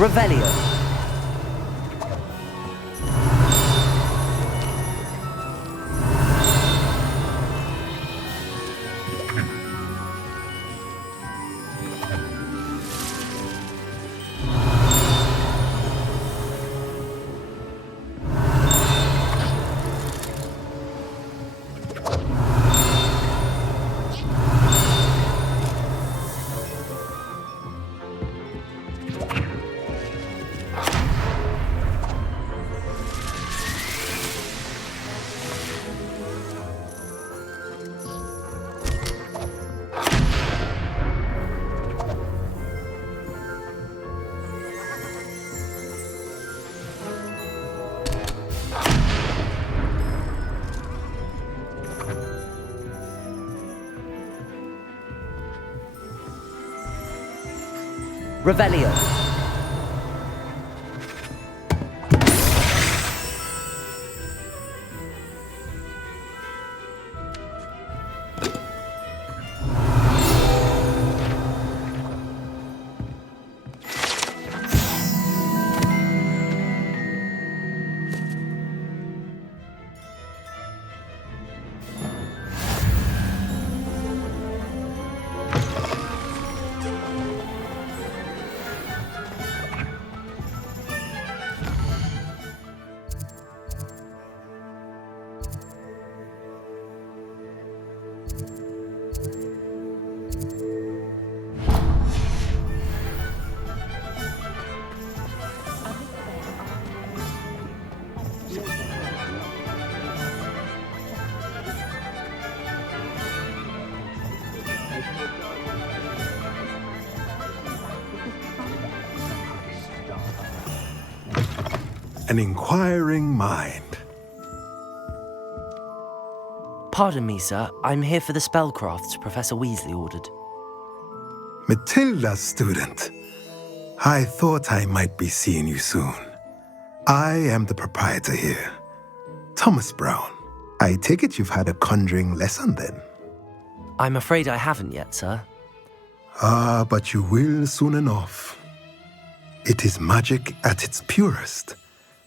Revelio. Revelio. An inquiring mind. Pardon me, sir. I'm here for the spellcrafts Professor Weasley ordered. Matilda's student. I thought I might be seeing you soon. I am the proprietor here, Thomas Brown. I take it you've had a conjuring lesson then? I'm afraid I haven't yet, sir. Ah, but you will soon enough. It is magic at its purest,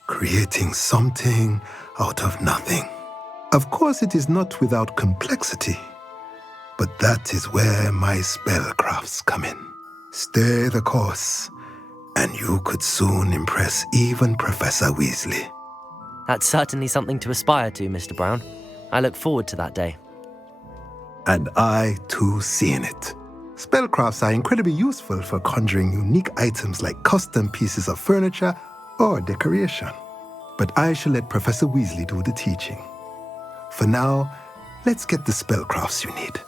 creating something out of nothing. Of course, it is not without complexity, but that is where my spellcrafts come in. Stay the course, and you could soon impress even Professor Weasley. That's certainly something to aspire to, Mr. Brown. I look forward to that day. And I, too, seeing it. Spellcrafts are incredibly useful for conjuring unique items like custom pieces of furniture or decoration. But I shall let Professor Weasley do the teaching. For now, let's get the spellcrafts you need.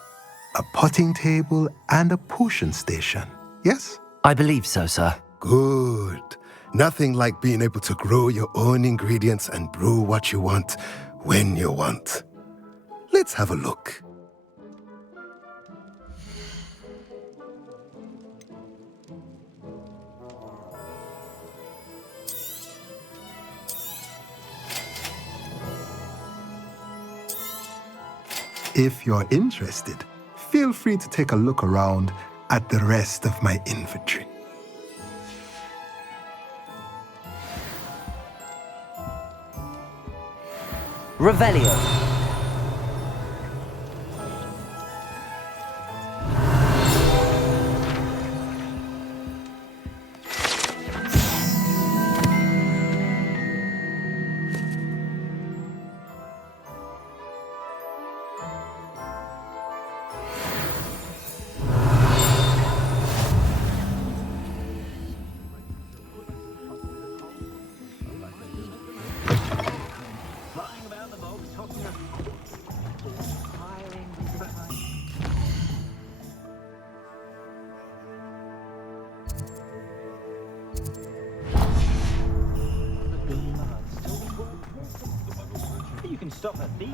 A potting table and a potion station, yes? I believe so, sir. Good. Nothing like being able to grow your own ingredients and brew what you want when you want. Let's have a look. If you're interested, feel free to take a look around at the rest of my inventory. Revelio. You can stop at these.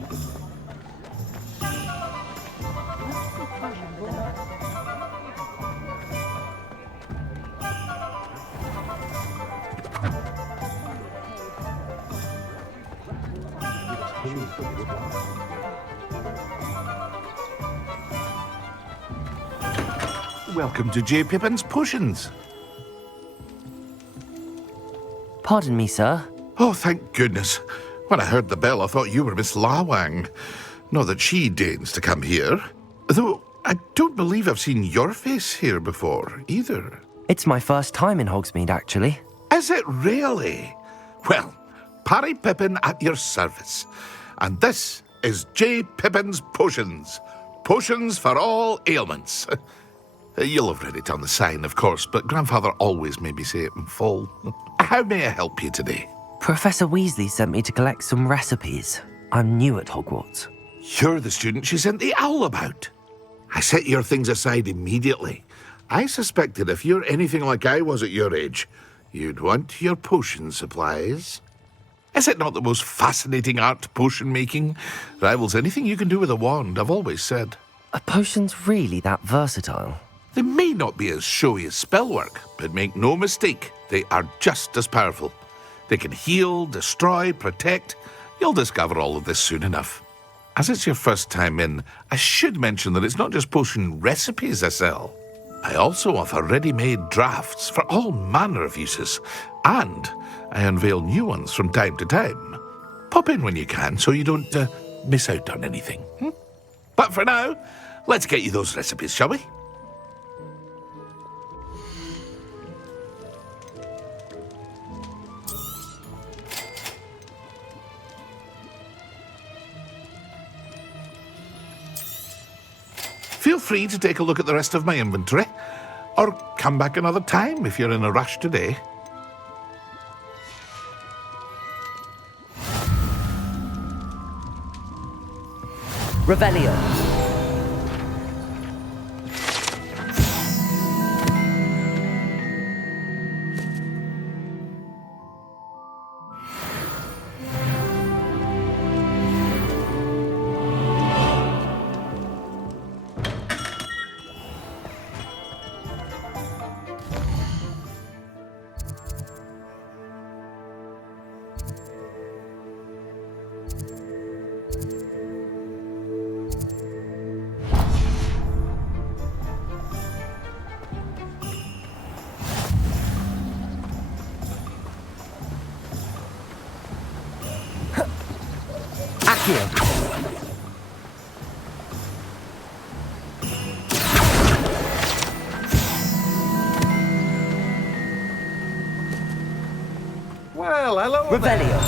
Welcome to J. Pippin's Potions. Pardon me, sir. Oh, thank goodness. When I heard the bell, I thought you were Miss Lawang. Not that she deigns to come here. Though I don't believe I've seen your face here before, either. It's my first time in Hogsmeade, actually. Is it really? Well, Parry Pippin at your service. And this is J. Pippin's Potions. Potions for all ailments. You'll have read it on the sign, of course, but Grandfather always made me say it in full. How may I help you today? Professor Weasley sent me to collect some recipes. I'm new at Hogwarts. You're the student she sent the owl about. I set your things aside immediately. I suspected if you're anything like I was at your age, you'd want your potion supplies. Is it not the most fascinating art, potion making? Rivals anything you can do with a wand, I've always said. Are potions really that versatile? They may not be as showy as spellwork, but make no mistake, they are just as powerful. They can heal, destroy, protect. You'll discover all of this soon enough. As it's your first time in, I should mention that it's not just potion recipes I sell. I also offer ready-made drafts for all manner of uses, and I unveil new ones from time to time. Pop in when you can so you don't miss out on anything. But for now, let's get you those recipes, shall we? Feel free to take a look at the rest of my inventory, or come back another time if you're in a rush today. Revelio. Well, hello Revelio.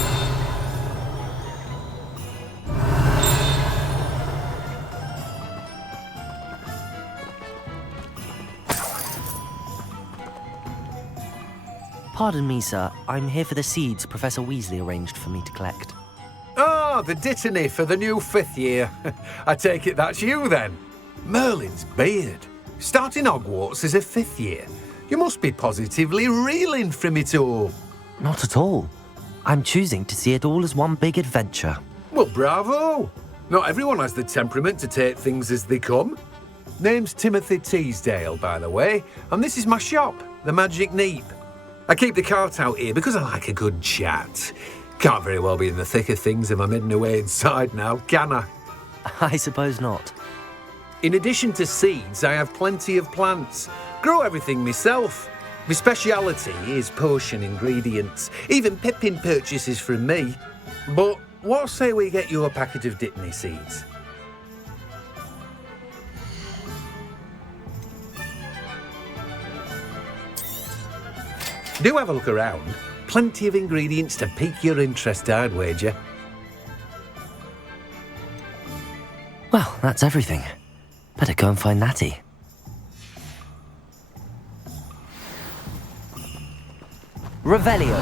Pardon me, sir. I'm here for the seeds Professor Weasley arranged for me to collect. Ah, the dittany for the new 5th year. I take it that's you, then. Merlin's beard. Starting Hogwarts as a 5th year. You must be positively reeling from it all. Not at all. I'm choosing to see it all as one big adventure. Well, bravo. Not everyone has the temperament to take things as they come. Name's Timothy Teasdale, by the way, and this is my shop, the Magic Neep. I keep the cart out here because I like a good chat. Can't very well be in the thick of things if I'm hidden away inside now, can I? I suppose not. In addition to seeds, I have plenty of plants. Grow everything myself. My speciality is potion ingredients. Even Pippin purchases from me. But what say we get you a packet of Dittany seeds? Do have a look around. Plenty of ingredients to pique your interest, I'd wager. Well, that's everything. Better go and find Natty. Revelio.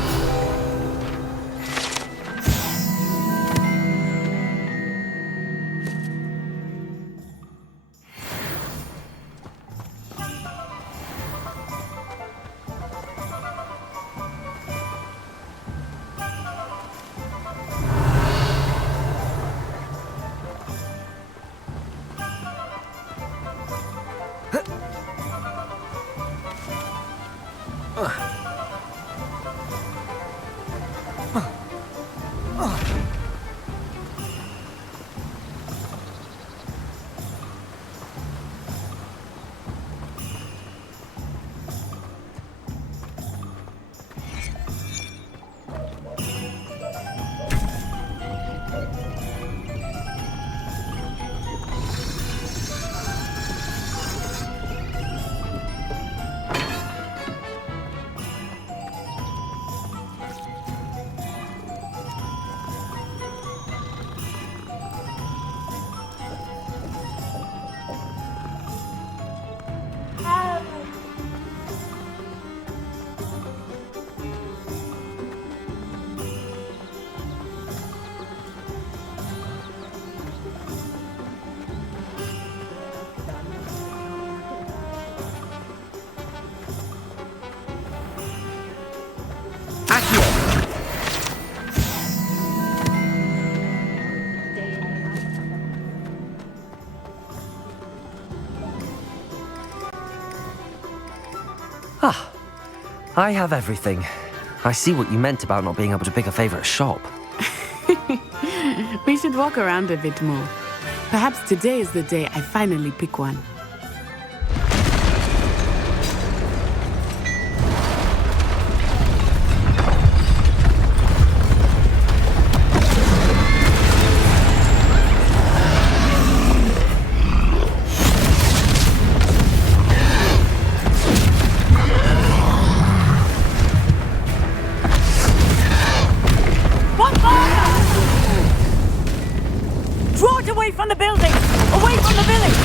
I have everything. I see what you meant about not being able to pick a favorite shop. We should walk around a bit more. Perhaps today is the day I finally pick one. Draw it away from the building! Away from the village!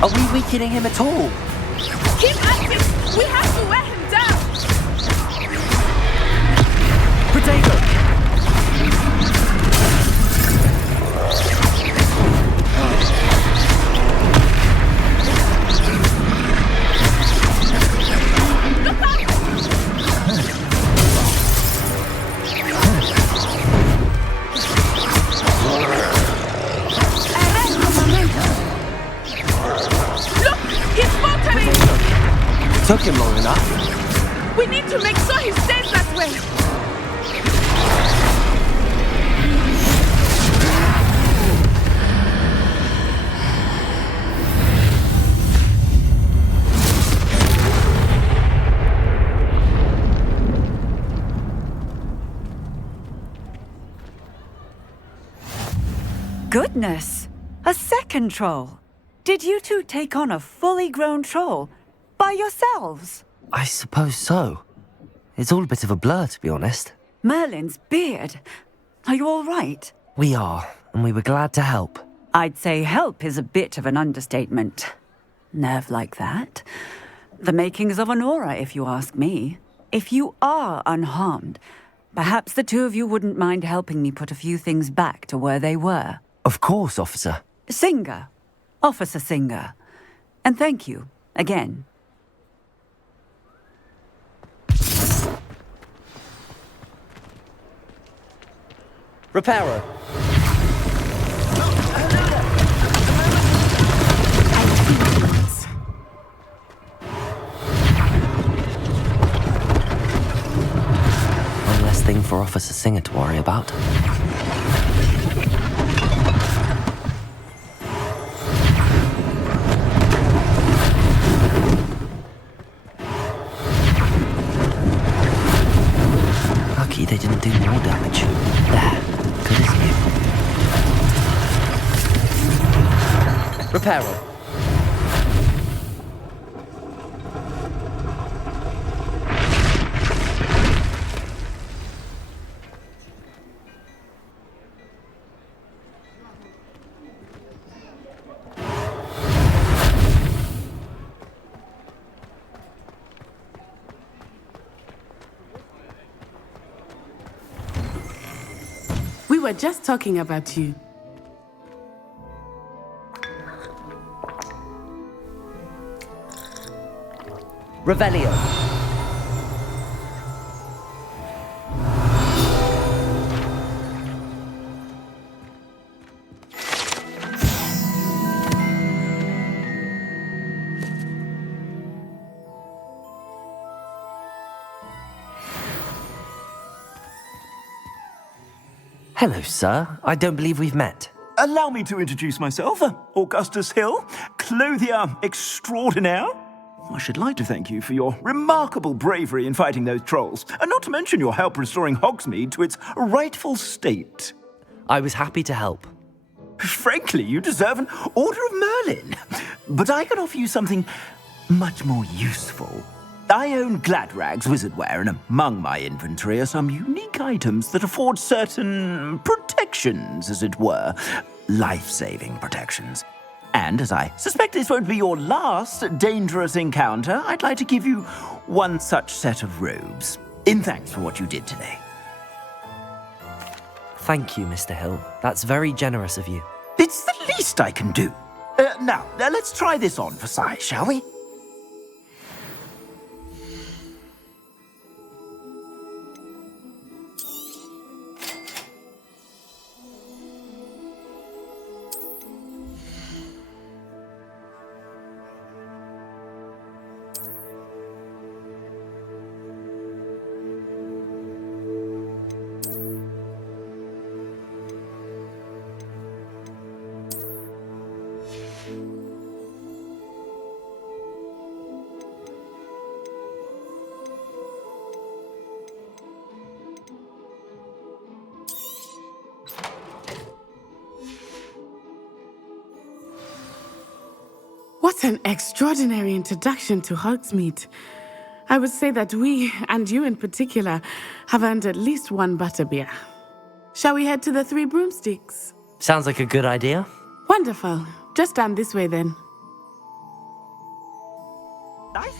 Are we weakening him at all? Keep at him! We have to wear him down! Potato! Look! He's faltering! Took him long enough. We need to make sure he stays that way! Goodness! A second troll! Did you two take on a fully grown troll? By yourselves? I suppose so. It's all a bit of a blur, to be honest. Merlin's beard. Are you all right? We are, and we were glad to help. I'd say help is a bit of an understatement. Nerve like that. The makings of an aura, if you ask me. If you are unharmed, perhaps the two of you wouldn't mind helping me put a few things back to where they were. Of course, officer. Singer. Officer Singer. And thank you, again. Repairer. One less thing for Officer Singer to worry about. Lucky they didn't do more damage. There, good as new. Repairer. We were just talking about you. Revelio. Hello, sir. I don't believe we've met. Allow me to introduce myself, Augustus Hill, clothier extraordinaire. I should like to thank you for your remarkable bravery in fighting those trolls, and not to mention your help restoring Hogsmeade to its rightful state. I was happy to help. Frankly, you deserve an Order of Merlin. But I can offer you something much more useful. I own Gladrag's wizardware, and among my inventory are some unique items that afford certain protections, as it were. Life-saving protections. And as I suspect this won't be your last dangerous encounter, I'd like to give you one such set of robes, in thanks for what you did today. Thank you, Mr. Hill. That's very generous of you. It's the least I can do. Now, let's try this on for size, shall we? What an extraordinary introduction to Hogsmeade. I would say that we, and you in particular, have earned at least one butterbeer. Shall we head to the Three Broomsticks? Sounds like a good idea. Wonderful. Just down this way then. Nice.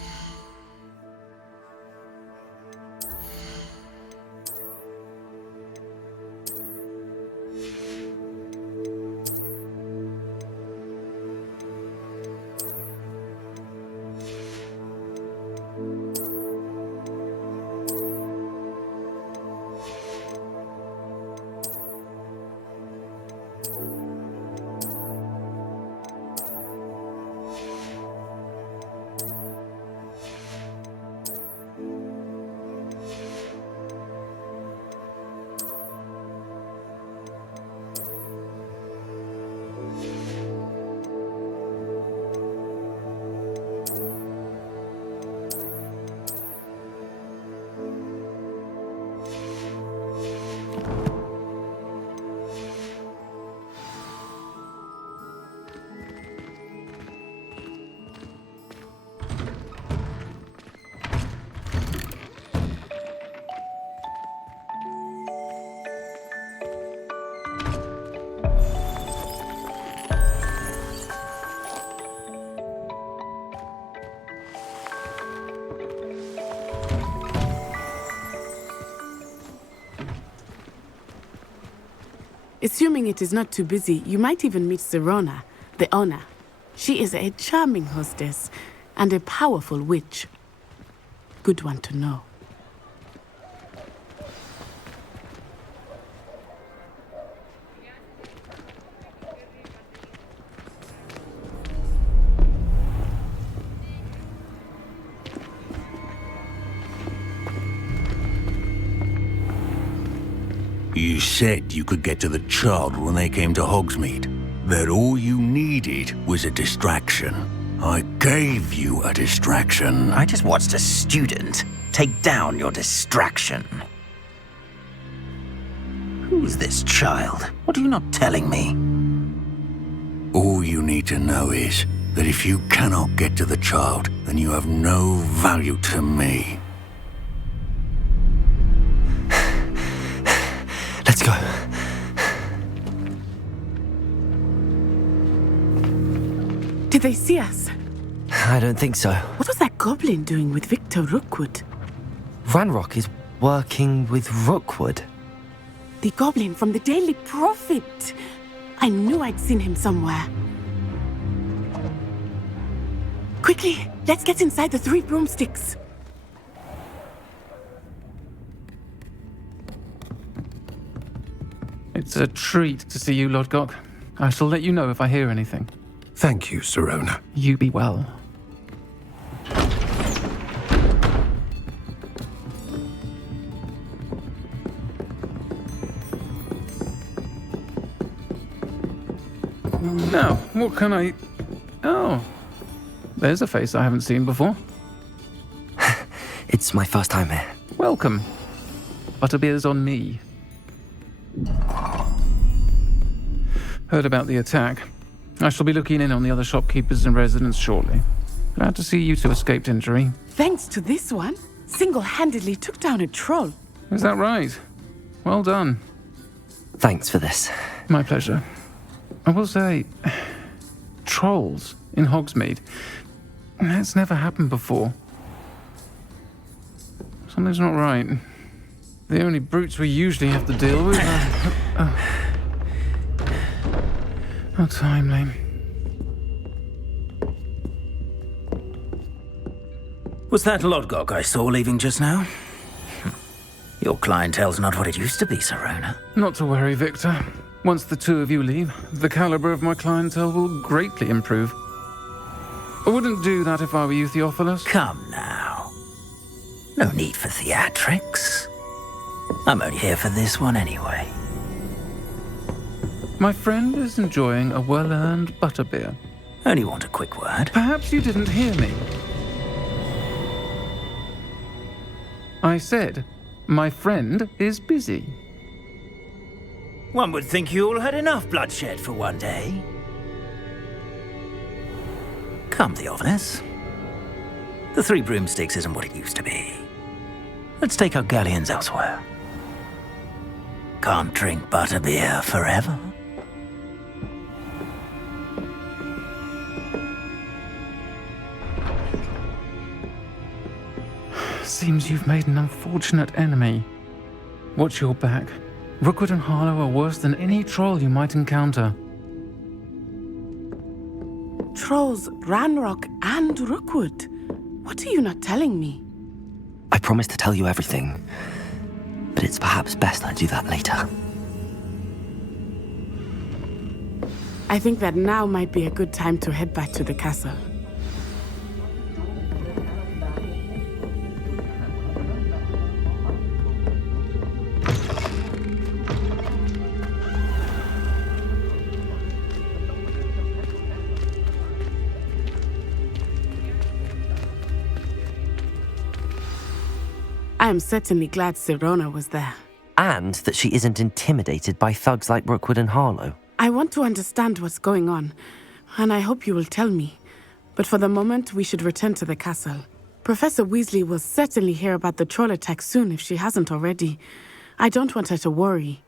Assuming it is not too busy, you might even meet Sirona, the owner. She is a charming hostess and a powerful witch. Good one to know. You said you could get to the child when they came to Hogsmeade. That all you needed was a distraction. I gave you a distraction. I just watched a student take down your distraction. Who's this child? What are you not telling me? All you need to know is that if you cannot get to the child, then you have no value to me. Let's go. Did they see us? I don't think so. What was that goblin doing with Victor Rookwood? Ranrock is working with Rookwood. The goblin from the Daily Prophet. I knew I'd seen him somewhere. Quickly, let's get inside the Three Broomsticks. It's a treat to see you, Lodgok. I shall let you know if I hear anything. Thank you, Sirona. You be well. Now, what can I... Oh, there's a face I haven't seen before. It's my first time here. Welcome. Butterbeer's on me. Heard about the attack. I shall be looking in on the other shopkeepers and residents shortly. Glad to see you two escaped injury. Thanks to this one, single-handedly took down a troll. Is that right? Well done. Thanks for this. My pleasure. I will say, trolls in Hogsmeade. That's never happened before. Something's not right. The only brutes we usually have to deal with are... How timely. Was that Lodgok I saw leaving just now? Your clientele's not what it used to be, Serona. Not to worry, Victor. Once the two of you leave, the caliber of my clientele will greatly improve. I wouldn't do that if I were you, Theophilus. Come now. No need for theatrics. I'm only here for this one anyway. My friend is enjoying a well-earned butterbeer. Only want a quick word. Perhaps you didn't hear me. I said, my friend is busy. One would think you all had enough bloodshed for one day. Come, Theophilus. The Three Broomsticks isn't what it used to be. Let's take our galleons elsewhere. Can't drink butterbeer forever. Seems you've made an unfortunate enemy. Watch your back. Rookwood and Harlow are worse than any troll you might encounter. Trolls, Ranrock, and Rookwood. What are you not telling me? I promised to tell you everything, but it's perhaps best I do that later. I think that now might be a good time to head back to the castle. I am certainly glad Serona was there. And that she isn't intimidated by thugs like Rookwood and Harlow. I want to understand what's going on, and I hope you will tell me. But for the moment, we should return to the castle. Professor Weasley will certainly hear about the troll attack soon if she hasn't already. I don't want her to worry.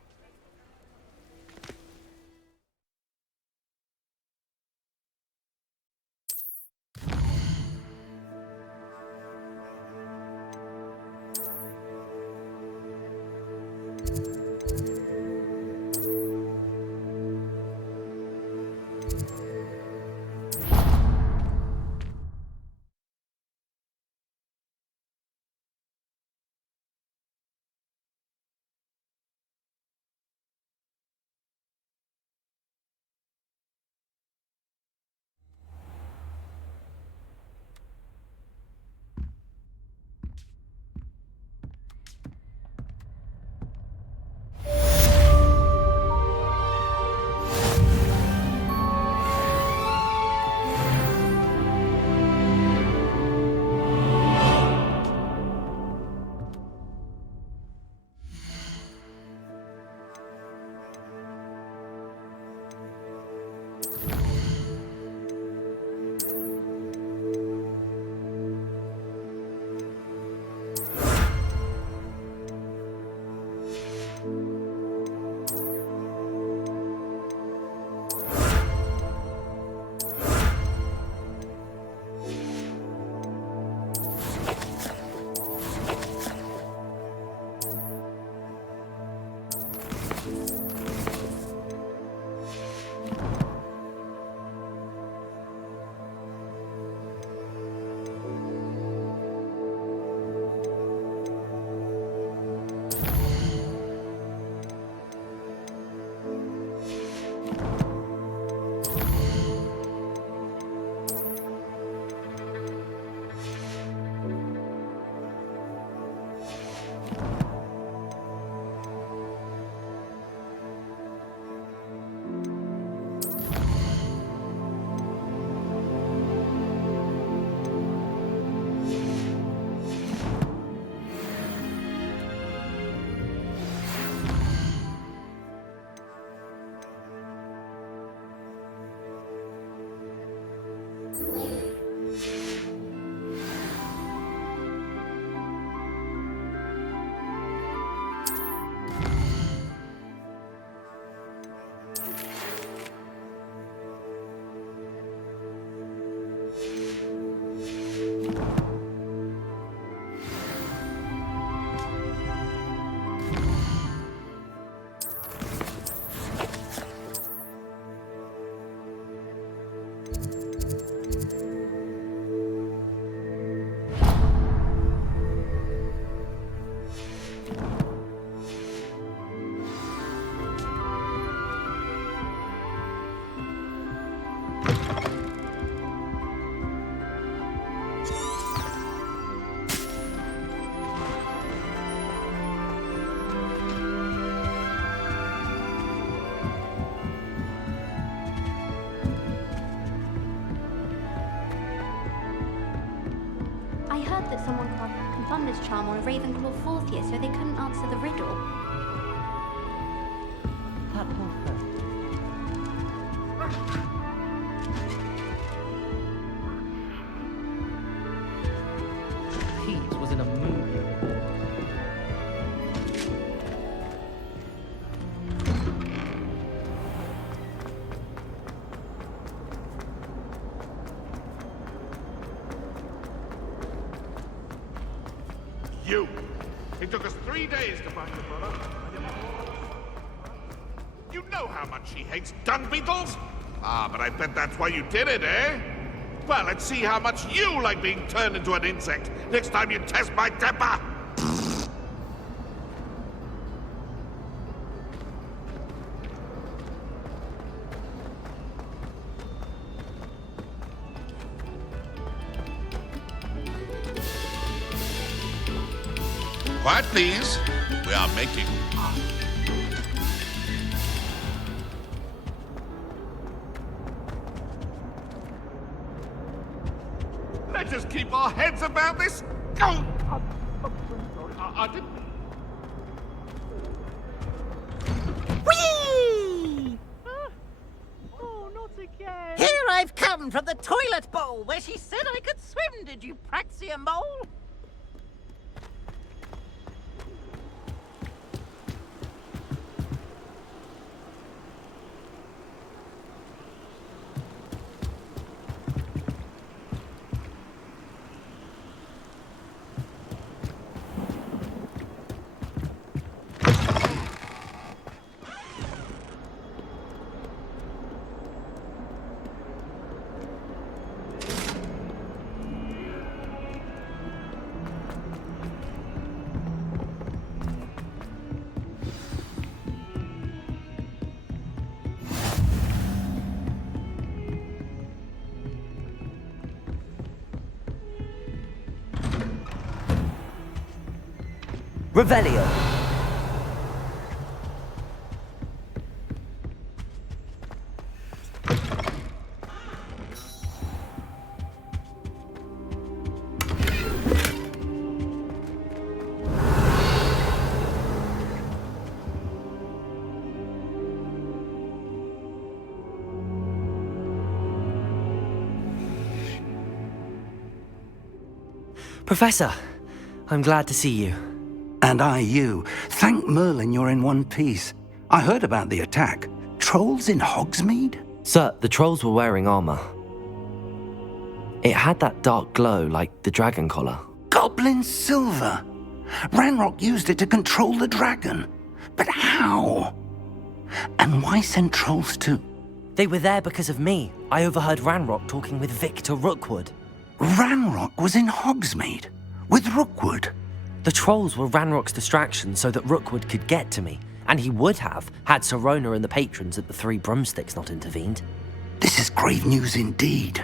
Hypnosis charm on a Ravenclaw 4th year, so they couldn't answer the riddle. That whole thing. Hughes was in a movie. You! It took us 3 days to find your brother. You know how much she hates dung beetles? Ah, but I bet that's why you did it, eh? Well, let's see how much you like being turned into an insect next time you test my temper! Quiet, please. We are making... Let's just keep our heads about this. Go! I didn't... Whee! Oh, not again. Here I've come from the toilet bowl where she said I could swim, did you praxia mole? Revelio. Professor, I'm glad to see you. And I you. Thank Merlin you're in one piece. I heard about the attack. Trolls in Hogsmeade? Sir, the trolls were wearing armor. It had that dark glow like the dragon collar. Goblin silver! Ranrock used it to control the dragon. But how? And why send trolls to... They were there because of me. I overheard Ranrock talking with Victor Rookwood. Ranrock was in Hogsmeade? With Rookwood? The trolls were Ranrock's distraction so that Rookwood could get to me, and he would have had Sirona and the patrons at the Three Broomsticks not intervened. This is grave news indeed.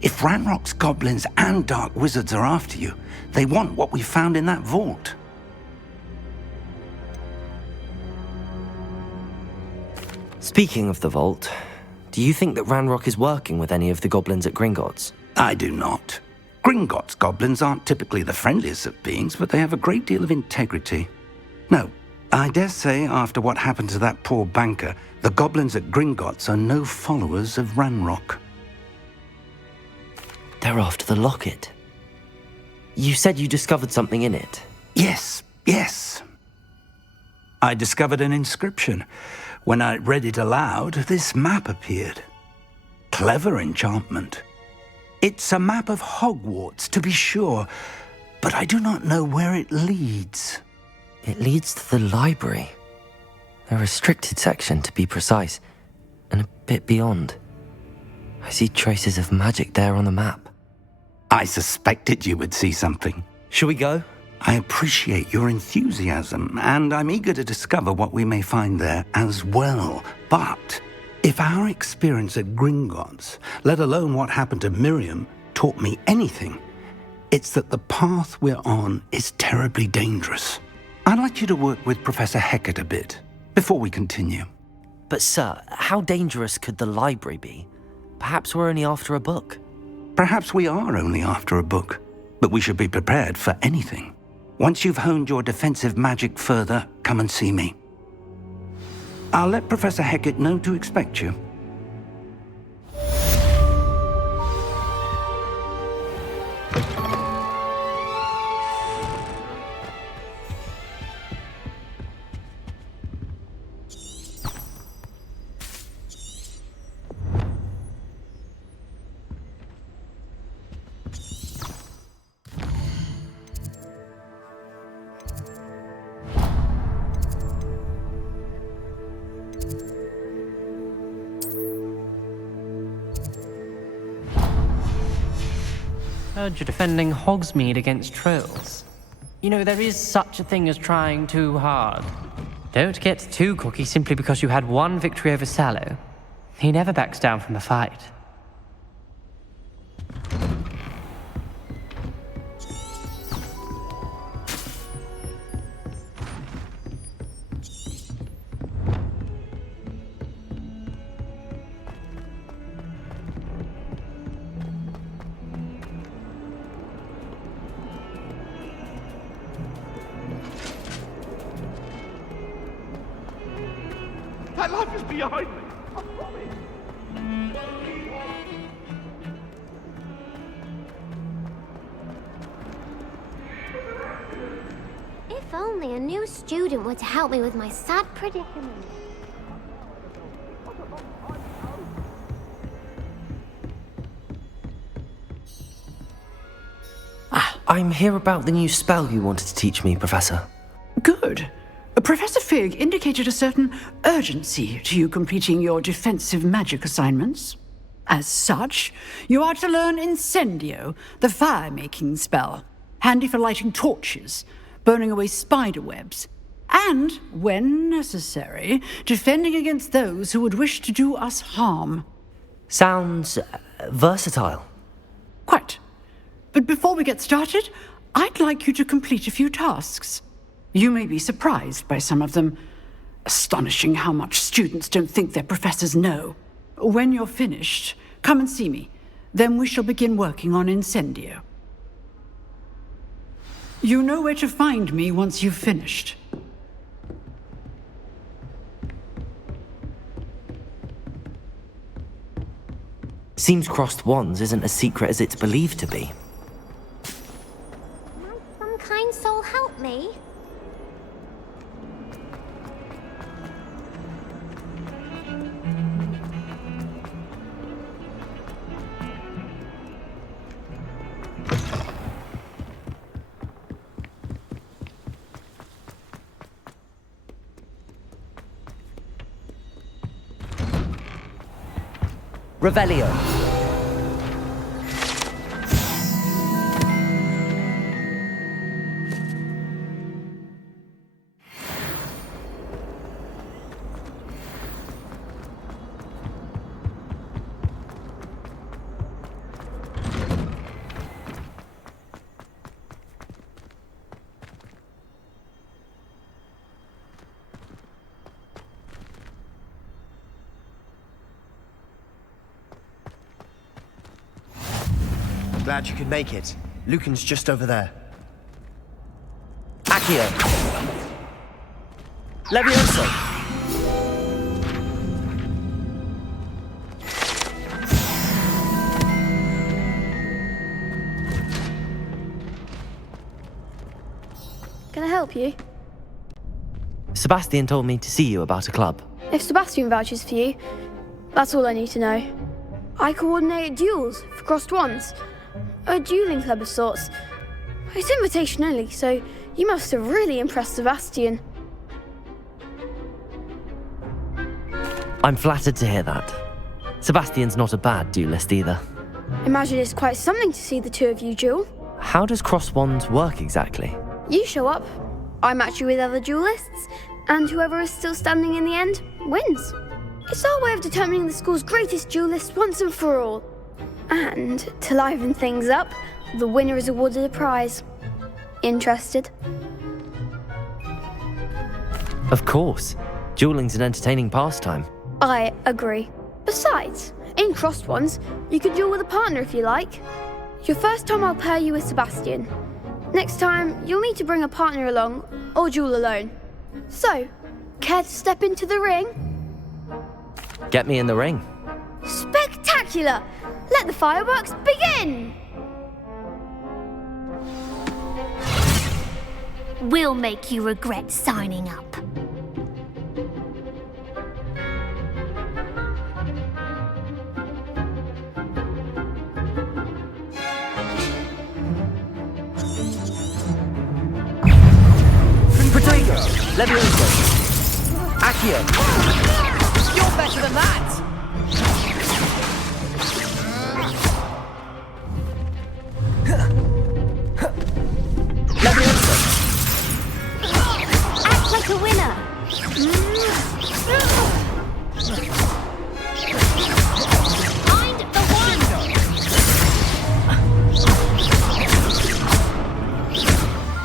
If Ranrock's goblins and dark wizards are after you, they want what we found in that vault. Speaking of the vault, do you think that Ranrock is working with any of the goblins at Gringotts? I do not. Gringotts goblins aren't typically the friendliest of beings, but they have a great deal of integrity. No, I dare say after what happened to that poor banker, the goblins at Gringotts are no followers of Ranrock. They're after the locket. You said you discovered something in it. Yes. I discovered an inscription. When I read it aloud, this map appeared. Clever enchantment. It's a map of Hogwarts, to be sure, but I do not know where it leads. It leads to the library. A restricted section, to be precise, and a bit beyond. I see traces of magic there on the map. I suspected you would see something. Shall we go? I appreciate your enthusiasm, and I'm eager to discover what we may find there as well. But if our experience at Gringotts, let alone what happened to Miriam, taught me anything, it's that the path we're on is terribly dangerous. I'd like you to work with Professor Hecat a bit before we continue. But sir, how dangerous could the library be? Perhaps we're only after a book. Perhaps we are only after a book, but we should be prepared for anything. Once you've honed your defensive magic further, come and see me. I'll let Professor Hecat know to expect you. Heard you're defending Hogsmeade against trolls. You know, there is such a thing as trying too hard. Don't get too cocky simply because you had one victory over Sallow. He never backs down from a fight. That life is behind me. I promise. If only a new student were to help me with my sad predicament. I'm here about the new spell you wanted to teach me, Professor. Good. Professor Fig indicated a certain urgency to you completing your defensive magic assignments. As such, you are to learn Incendio, the fire-making spell, handy for lighting torches, burning away spider webs, and, when necessary, defending against those who would wish to do us harm. Sounds versatile. Quite. But before we get started, I'd like you to complete a few tasks. You may be surprised by some of them. Astonishing how much students don't think their professors know. When you're finished, come and see me. Then we shall begin working on Incendio. You know where to find me once you've finished. Seems crossed wands isn't as secret as it's believed to be. Might some kind soul help me? Revelio. Glad you could make it. Lucan's just over there. Accio. Levioso. Can I help you? Sebastian told me to see you about a club. If Sebastian vouches for you, that's all I need to know. I coordinate duels for crossed wands. A dueling club of sorts. It's invitation only, so you must have really impressed Sebastian. I'm flattered to hear that. Sebastian's not a bad duelist either. Imagine it's quite something to see the two of you duel. How does cross wands work exactly? You show up, I match you with other duelists, and whoever is still standing in the end wins. It's our way of determining the school's greatest duelist once and for all. And, to liven things up, the winner is awarded a prize. Interested? Of course. Dueling's an entertaining pastime. I agree. Besides, in crossed ones, you could duel with a partner if you like. Your first time I'll pair you with Sebastian. Next time, you'll need to bring a partner along or duel alone. So, care to step into the ring? Get me in the ring. Spectacular! Let the fireworks begin! We'll make you regret signing up. Protego! Levioso! Accio! You're better than that! Levioso! Act like a winner. Find the one.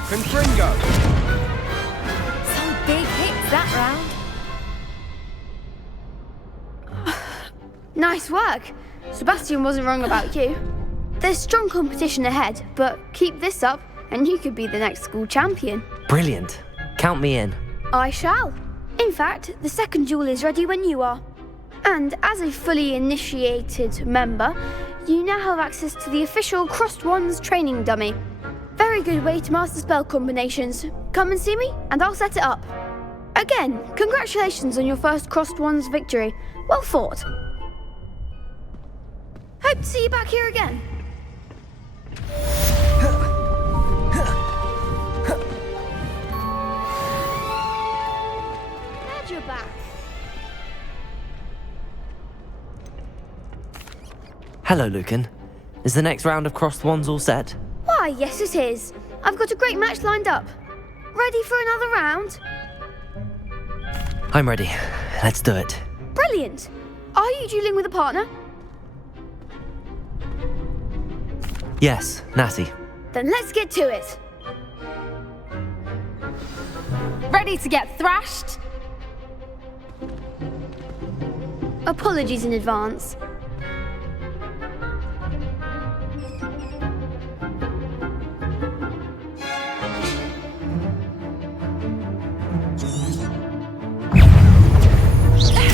Confringo! Some big hits that round. Nice work. Sebastian wasn't wrong about you. There's strong competition ahead, but keep this up and you could be the next school champion. Brilliant. Count me in. I shall. In fact, the second duel is ready when you are. And as a fully initiated member, you now have access to the official Crossed Wands training dummy. Very good way to master spell combinations. Come and see me and I'll set it up. Again, congratulations on your first Crossed Wands victory. Well fought. Hope to see you back here again. Glad you're back. Hello, Lucan. Is the next round of Crossed Wands all set? Why, yes it is. I've got a great match lined up. Ready for another round? I'm ready. Let's do it. Brilliant. Are you dueling with a partner? Yes, Natty. Then let's get to it. Ready to get thrashed? Apologies in advance.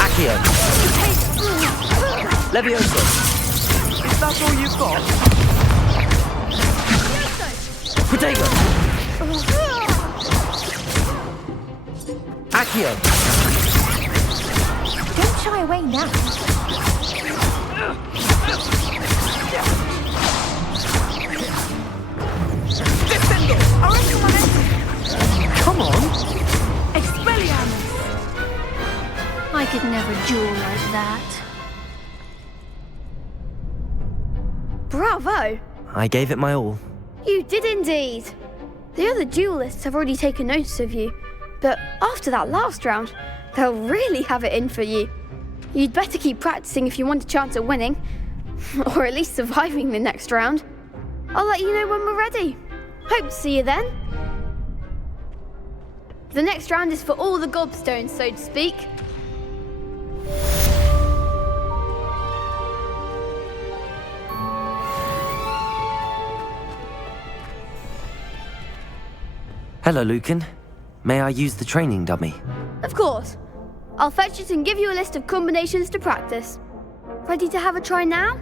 Accio! Levioso! Is that all you've got? Protego! Accio! Don't shy away now. Descendo! Come on! Expelliarmus! I could never duel like that. Bravo! I gave it my all. You did indeed. The other duelists have already taken notice of you, but after that last round, they'll really have it in for you. You'd better keep practicing if you want a chance at winning, or at least surviving the next round. I'll let you know when we're ready. Hope to see you then. The next round is for all the gobstones, so to speak. Hello, Lucan. May I use the training dummy? Of course. I'll fetch it and give you a list of combinations to practice. Ready to have a try now?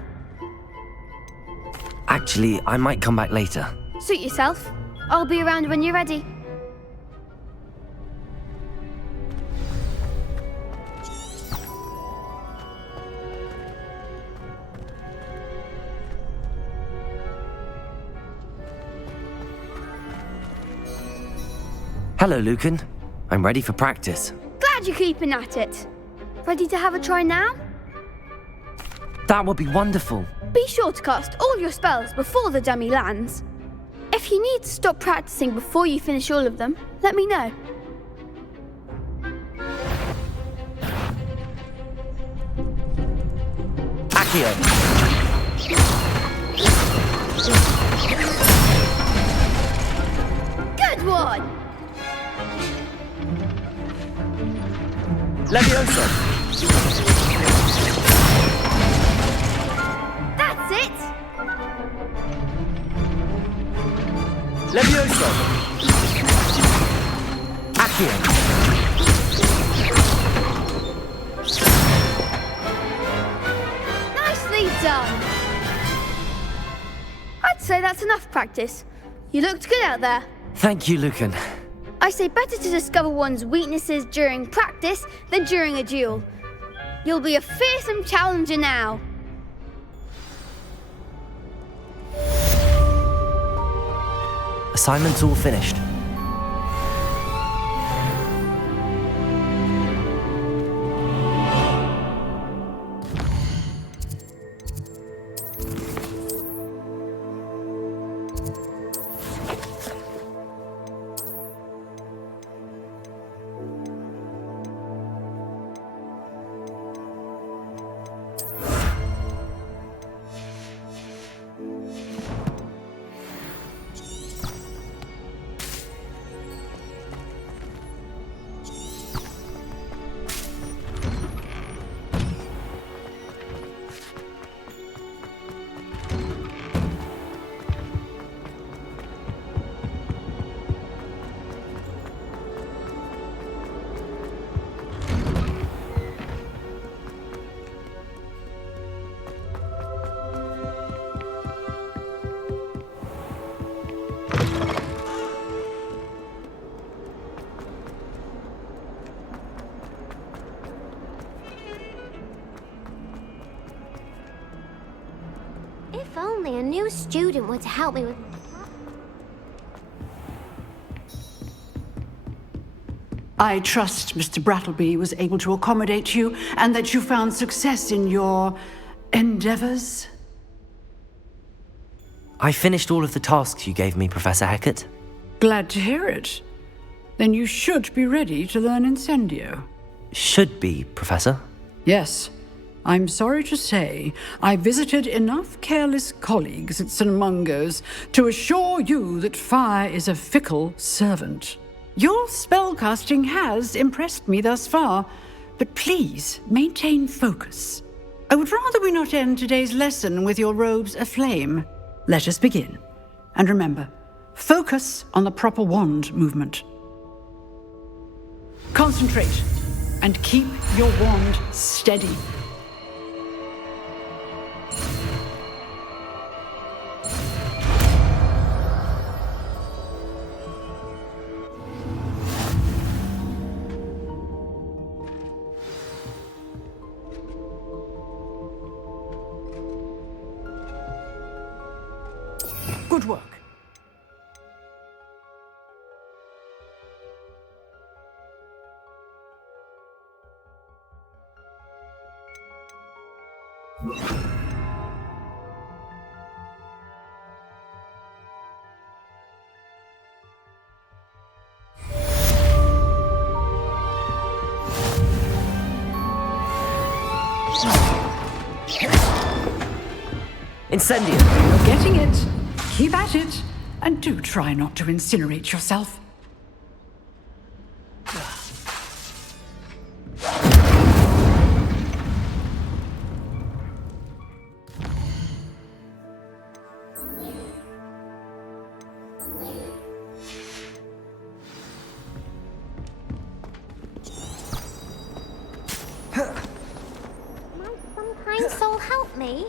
Actually, I might come back later. Suit yourself. I'll be around when you're ready. Hello, Lucan. I'm ready for practice. Glad you're keeping at it. Ready to have a try now? That would be wonderful. Be sure to cast all your spells before the dummy lands. If you need to stop practicing before you finish all of them, let me know. Accio! Good one! Levioso! That's it! Levioso! Accio! Nicely done! I'd say that's enough practice. You looked good out there. Thank you, Lucan. I say better to discover one's weaknesses during practice than during a duel. You'll be a fearsome challenger now. Assignment's all finished. If only a new student were to help me with my... I trust Mr. Brattleby was able to accommodate you and that you found success in your endeavors. I finished all of the tasks you gave me, Professor Hecat. Glad to hear it. Then you should be ready to learn Incendio. Should be, Professor. Yes. I'm sorry to say, I visited enough careless colleagues at St. Mungo's to assure you that fire is a fickle servant. Your spellcasting has impressed me thus far, but please maintain focus. I would rather we not end today's lesson with your robes aflame. Let us begin. And remember, focus on the proper wand movement. Concentrate and keep your wand steady. Good work. Incendio! You're getting it. Keep at it, and do try not to incinerate yourself. Might some kind soul help me?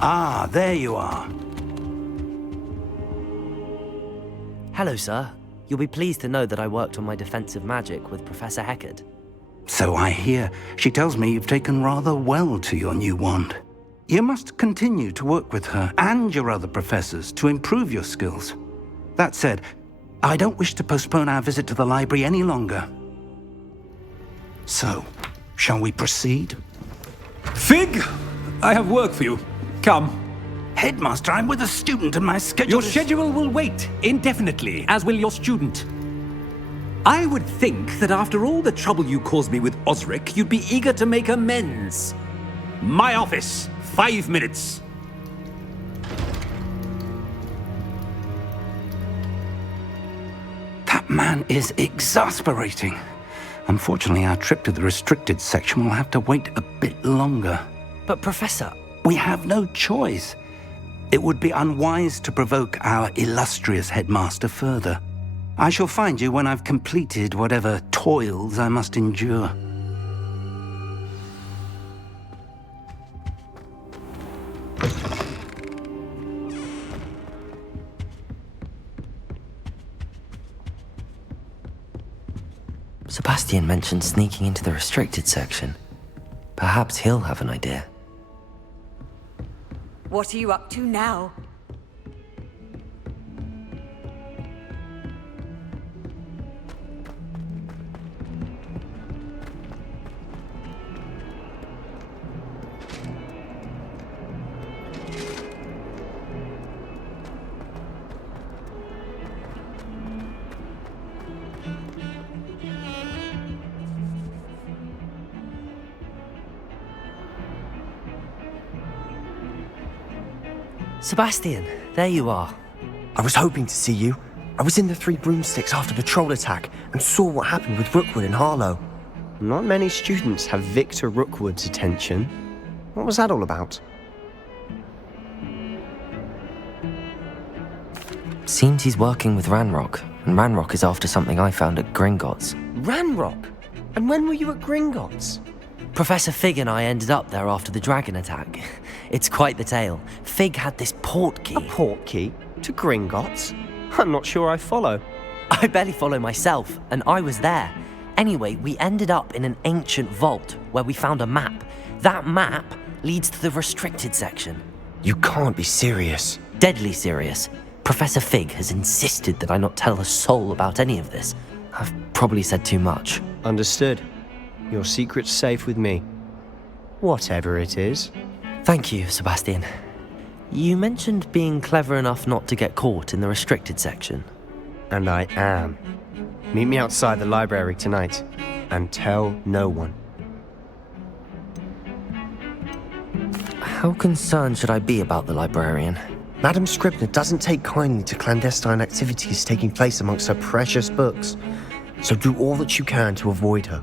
Ah, there you are. Hello, sir. You'll be pleased to know that I worked on my defensive magic with Professor Hecat. So I hear. She tells me you've taken rather well to your new wand. You must continue to work with her and your other professors to improve your skills. That said, I don't wish to postpone our visit to the library any longer. So, shall we proceed? Fig! I have work for you. Come. Headmaster, I'm with a student and my schedule Your is... schedule will wait indefinitely, as will your student. I would think that after all the trouble you caused me with Osric, you'd be eager to make amends. My office, 5 minutes. That man is exasperating. Unfortunately, our trip to the restricted section will have to wait a bit longer. But Professor... We have no choice. It would be unwise to provoke our illustrious headmaster further. I shall find you when I've completed whatever toils I must endure. Sebastian mentioned sneaking into the restricted section. Perhaps he'll have an idea. What are you up to now? Sebastian, there you are. I was hoping to see you. I was in the Three Broomsticks after the troll attack and saw what happened with Rookwood and Harlow. Not many students have Victor Rookwood's attention. What was that all about? Seems he's working with Ranrock, and Ranrock is after something I found at Gringotts. Ranrock? And when were you at Gringotts? Professor Fig and I ended up there after the dragon attack. It's quite the tale. Fig had this port key. A port key? To Gringotts? I'm not sure I follow. I barely follow myself, and I was there. Anyway, we ended up in an ancient vault where we found a map. That map leads to the restricted section. You can't be serious. Deadly serious. Professor Fig has insisted that I not tell a soul about any of this. I've probably said too much. Understood. Your secret's safe with me. Whatever it is. Thank you, Sebastian. You mentioned being clever enough not to get caught in the restricted section. And I am. Meet me outside the library tonight, and tell no one. How concerned should I be about the librarian? Madam Scribner doesn't take kindly to clandestine activities taking place amongst her precious books, so do all that you can to avoid her.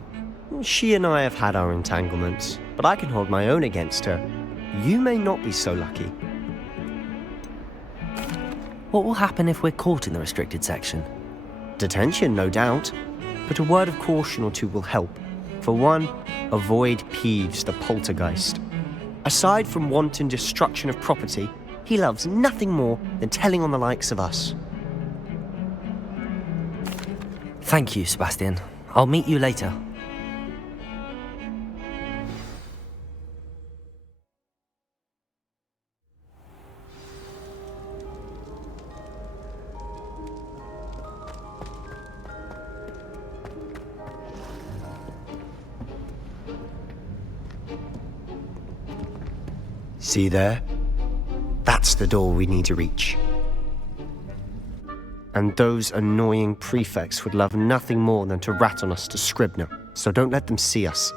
She and I have had our entanglements, but I can hold my own against her. You may not be so lucky. What will happen if we're caught in the restricted section? Detention, no doubt, but a word of caution or two will help. For one, avoid Peeves the poltergeist. Aside from wanton destruction of property, he loves nothing more than telling on the likes of us. Thank you, Sebastian. I'll meet you later. See there? That's the door we need to reach. And those annoying prefects would love nothing more than to rat on us to Scribner, so don't let them see us.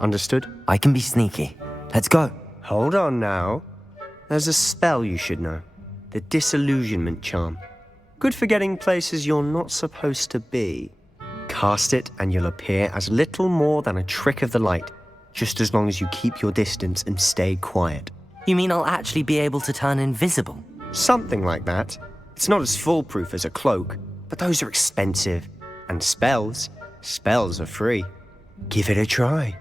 Understood? I can be sneaky. Let's go. Hold on now. There's a spell you should know. The Disillusionment Charm. Good for getting places you're not supposed to be. Cast it and you'll appear as little more than a trick of the light, just as long as you keep your distance and stay quiet. You mean I'll actually be able to turn invisible? Something like that. It's not as foolproof as a cloak, but those are expensive. And spells are free. Give it a try.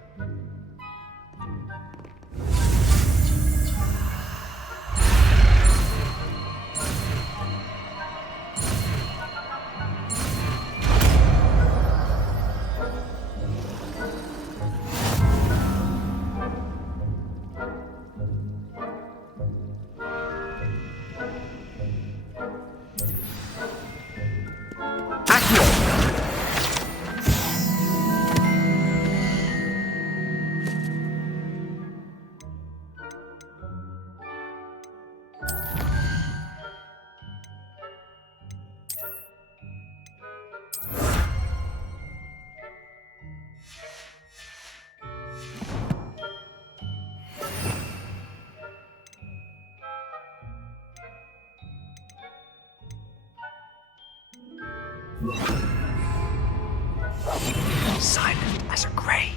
Silent as a grave.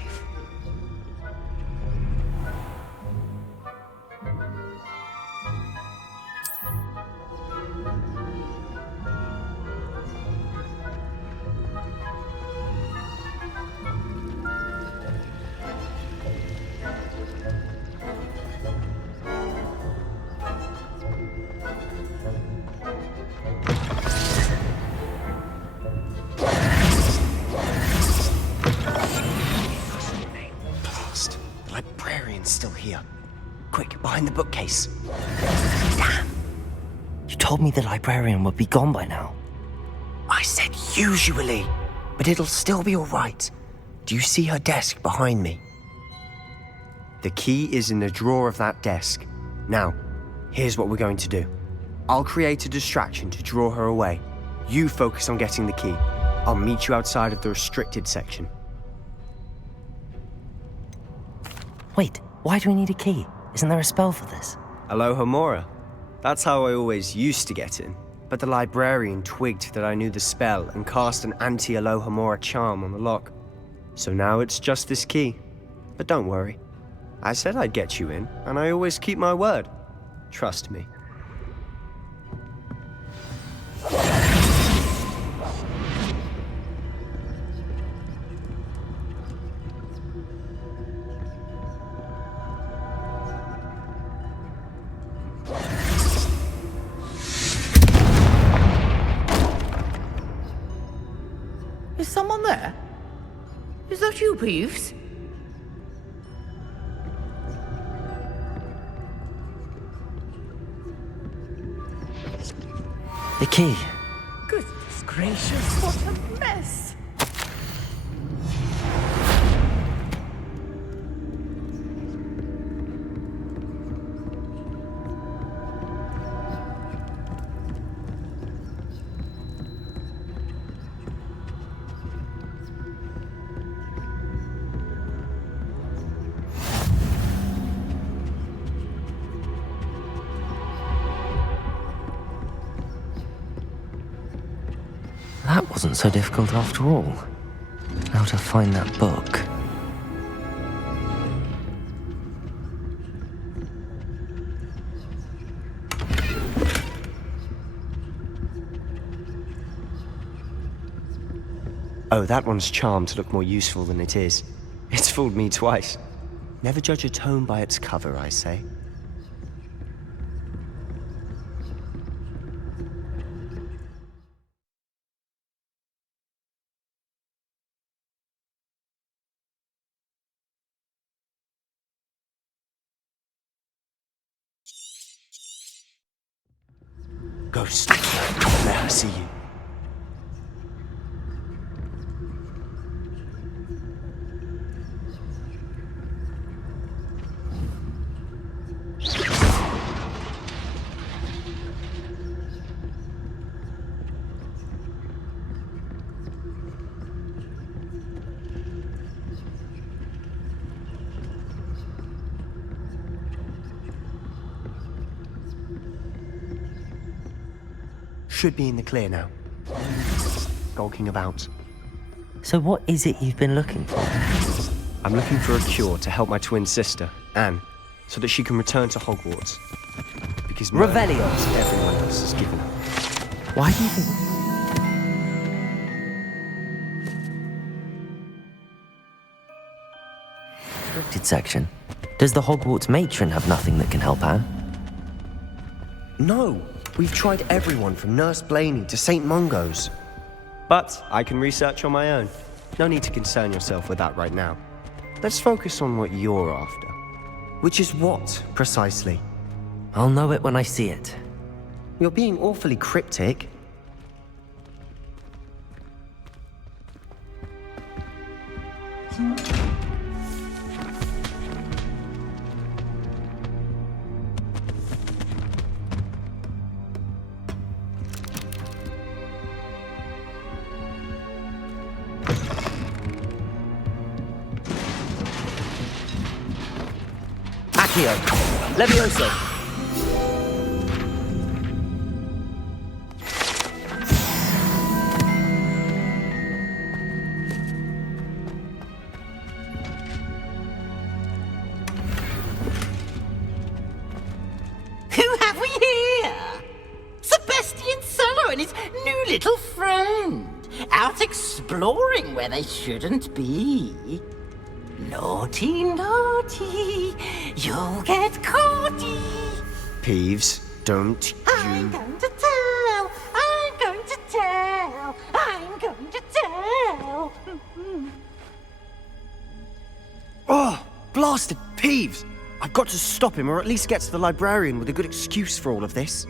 Still here. Quick, behind the bookcase. Damn. You told me the librarian would be gone by now. I said usually, but it'll still be all right. Do you see her desk behind me? The key is in the drawer of that desk. Now, here's what we're going to do. I'll create a distraction to draw her away. You focus on getting the key. I'll meet you outside of the restricted section. Wait. Why do we need a key? Isn't there a spell for this? Alohomora. That's how I always used to get in. But the librarian twigged that I knew the spell and cast an anti-Alohomora charm on the lock. So now it's just this key. But don't worry. I said I'd get you in, and I always keep my word. Trust me. Is someone there? Is that you, Peeves? The key. Goodness gracious, what a mess! That wasn't so difficult after all. Now to find that book. Oh, that one's charmed to look more useful than it is. It's fooled me twice. Never judge a tome by its cover, I say. Ghost, let her see you. Should be in the clear now. Skulking about. So what is it you've been looking for? I'm looking for a cure to help my twin sister, Anne, so that she can return to Hogwarts. Because Revelio! Everyone else has given up. Why do you think... Restricted section? Does the Hogwarts matron have nothing that can help Anne? No! We've tried everyone from Nurse Blaney to St. Mungo's. But I can research on my own. No need to concern yourself with that right now. Let's focus on what you're after. Which is what, precisely? I'll know it when I see it. You're being awfully cryptic. Accio! Levioso! exploring where they shouldn't be. Naughty, naughty, you'll get caughty. Peeves, don't I'm going to tell, I'm going to tell, I'm going to tell. Oh, blasted Peeves! I've got to stop him, or at least get to the librarian with a good excuse for all of this.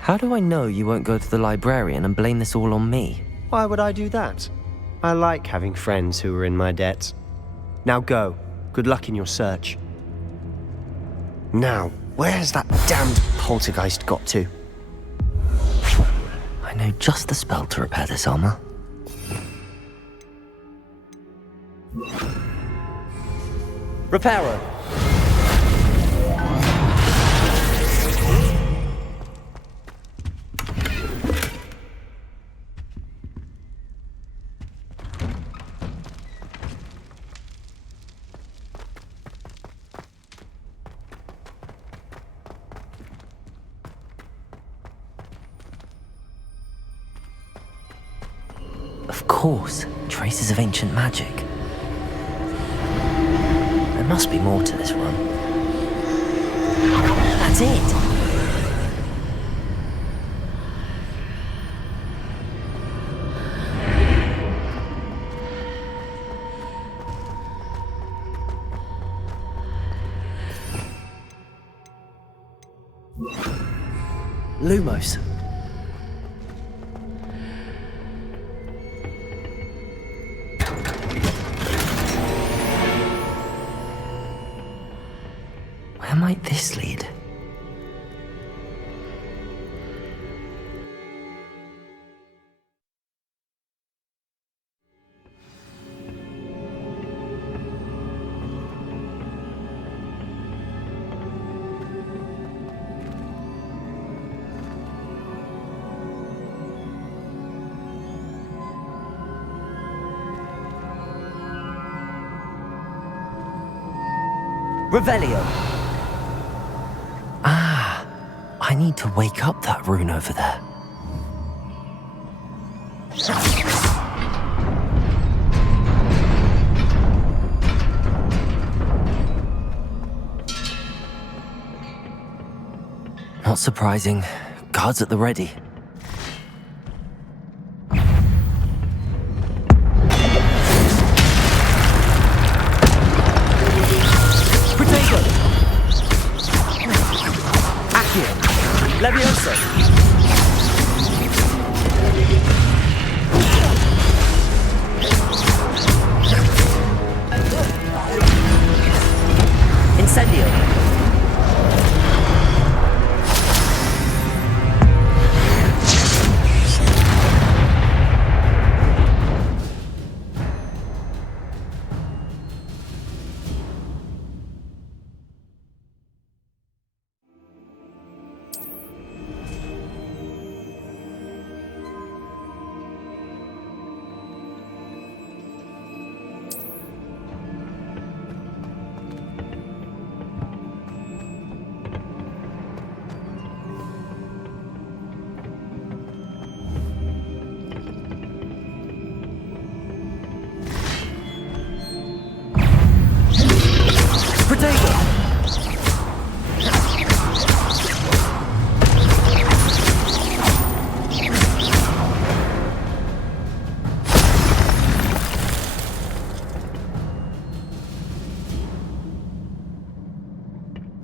How do I know you won't go to the librarian and blame this all on me? Why would I do that? I like having friends who are in my debt. Now go. Good luck in your search. Now, where's that damned poltergeist got to? I know just the spell to repair this armor. Reparo. Of course, traces of ancient magic. There must be more to this run. That's it! Lumos. Where might this lead? Revelio. I need to wake up that rune over there. Not surprising. Guards at the ready. Levioso! Incendio!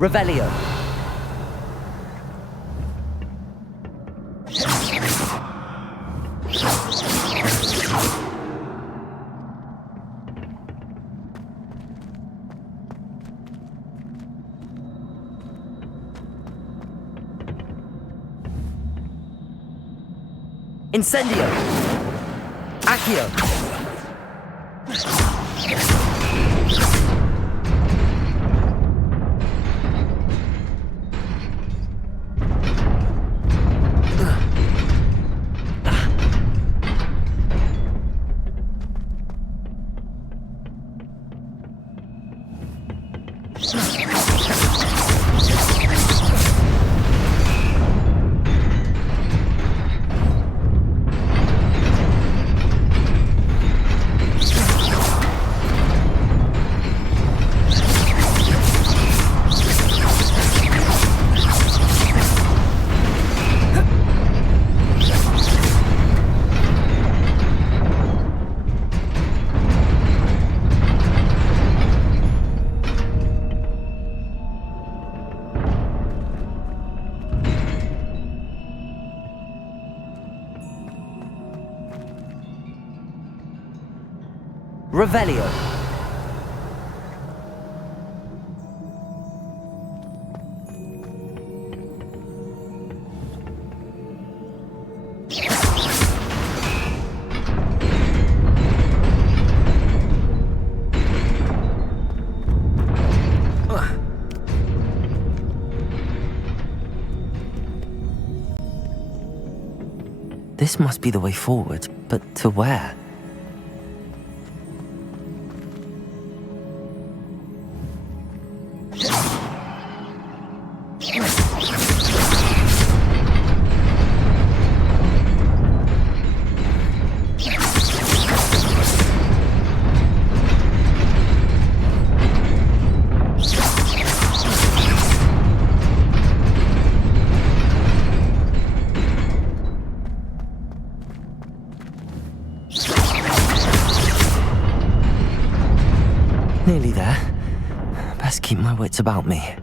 Revelio. Incendio. Accio. Revelio. This must be the way forward, but to where? Nearly there. Best keep my wits about me.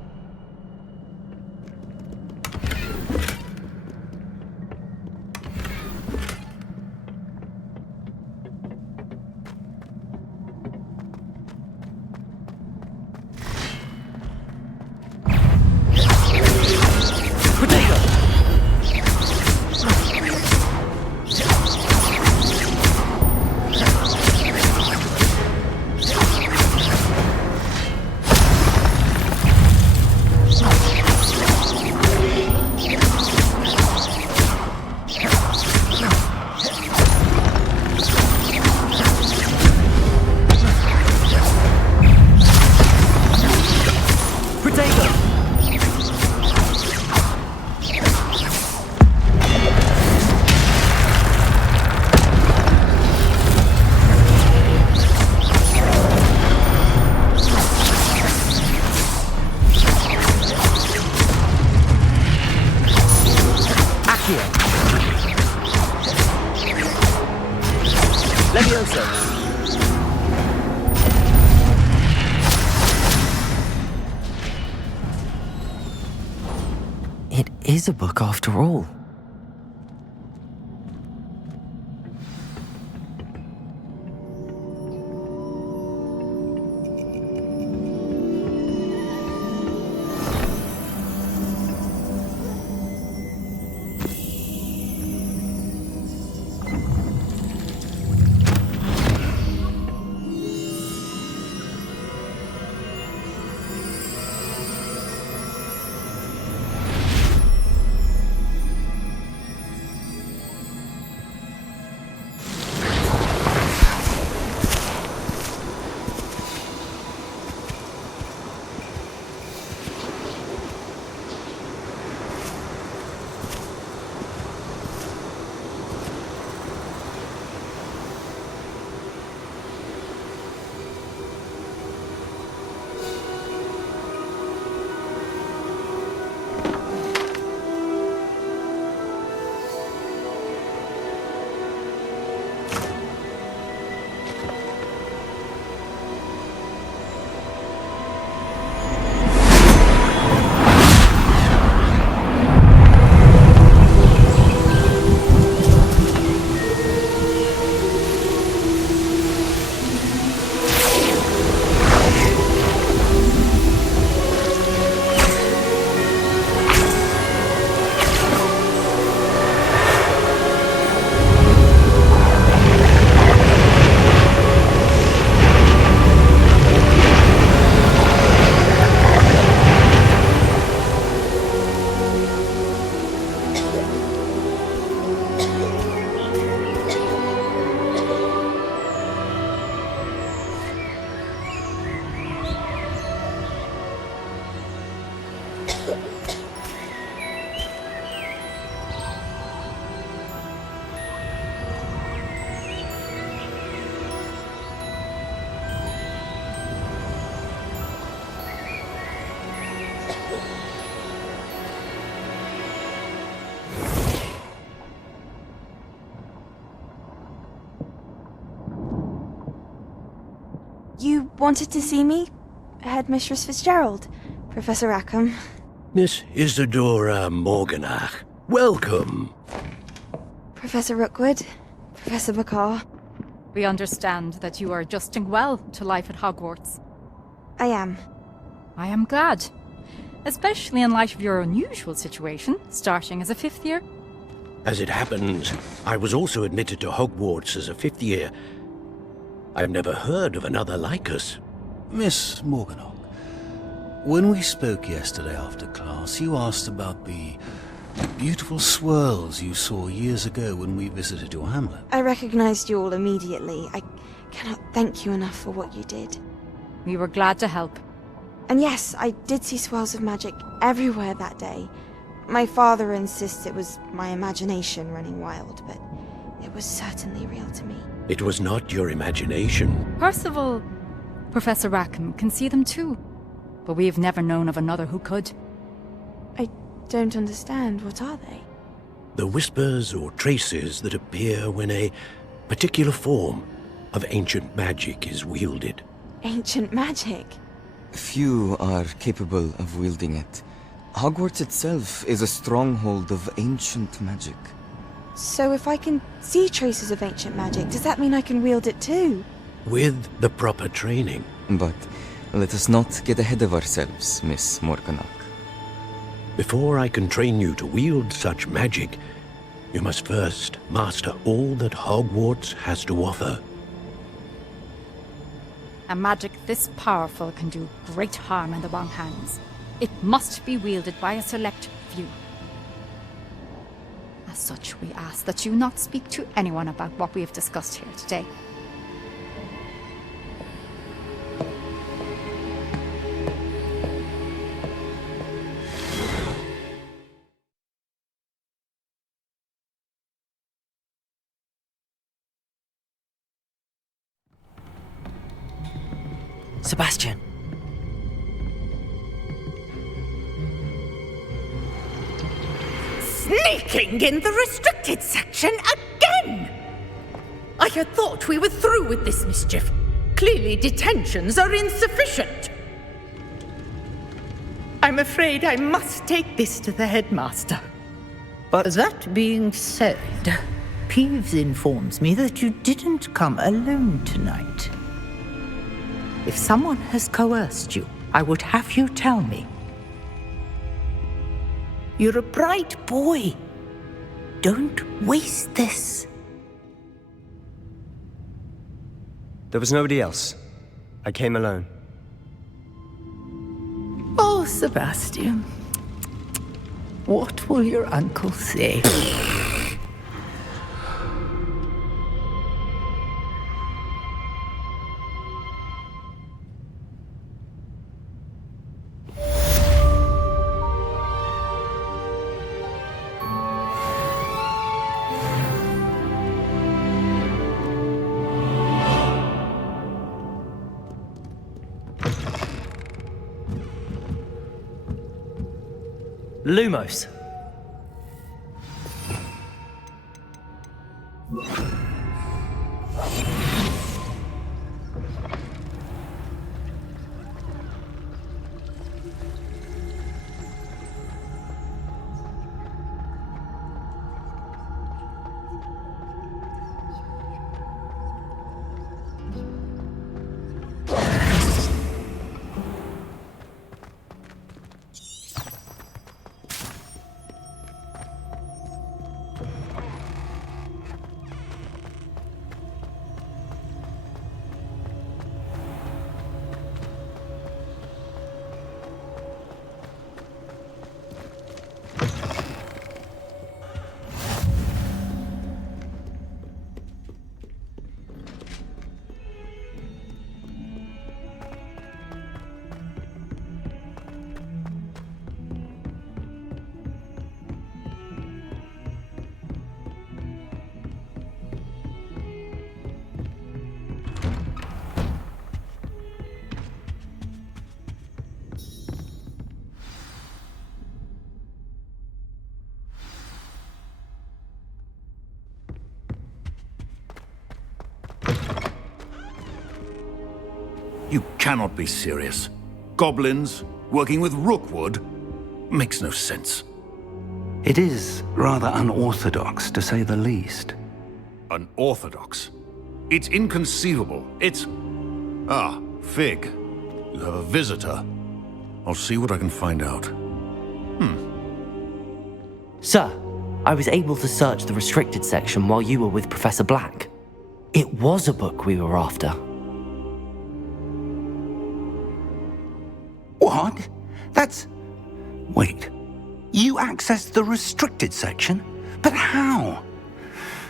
It is a book after all. You wanted to see me? Headmistress Fitzgerald, Professor Rackham. Miss Isadora Morganach, welcome. Professor Rookwood, Professor McCaw. We understand that you are adjusting well to life at Hogwarts. I am. I am glad. Especially in light of your unusual situation, starting as a 5th year. As it happens, I was also admitted to Hogwarts as a 5th year. I've never heard of another like us. Miss Morganach, when we spoke yesterday after class, you asked about the beautiful swirls you saw years ago when we visited your hamlet. I recognized you all immediately. I cannot thank you enough for what you did. We were glad to help. And yes, I did see swirls of magic everywhere that day. My father insists it was my imagination running wild, but it was certainly real to me. It was not your imagination. Percival, Professor Rackham can see them too. But we have never known of another who could. I don't understand. What are they? The whispers or traces that appear when a particular form of ancient magic is wielded. Ancient magic? Few are capable of wielding it. Hogwarts itself is a stronghold of ancient magic. So if I can see traces of ancient magic, does that mean I can wield it too? With the proper training. But let us not get ahead of ourselves, Miss Morganach. Before I can train you to wield such magic, you must first master all that Hogwarts has to offer. A magic this powerful can do great harm in the wrong hands. It must be wielded by a select few. As such, we ask that you not speak to anyone about what we have discussed here today. Sebastian. Sneaking in the restricted section again! I had thought we were through with this mischief. Clearly detentions are insufficient. I'm afraid I must take this to the headmaster. But that being said, Peeves informs me that you didn't come alone tonight. If someone has coerced you, I would have you tell me. You're a bright boy. Don't waste this. There was nobody else. I came alone. Oh, Sebastian. What will your uncle say? Lumos. You cannot be serious. Goblins working with Rookwood makes no sense. It is rather unorthodox, to say the least. Unorthodox? It's inconceivable. It's... Ah, Fig. You have a visitor. I'll see what I can find out. Sir, I was able to search the restricted section while you were with Professor Black. It was a book we were after. What? That's... Wait. You accessed the restricted section? But how?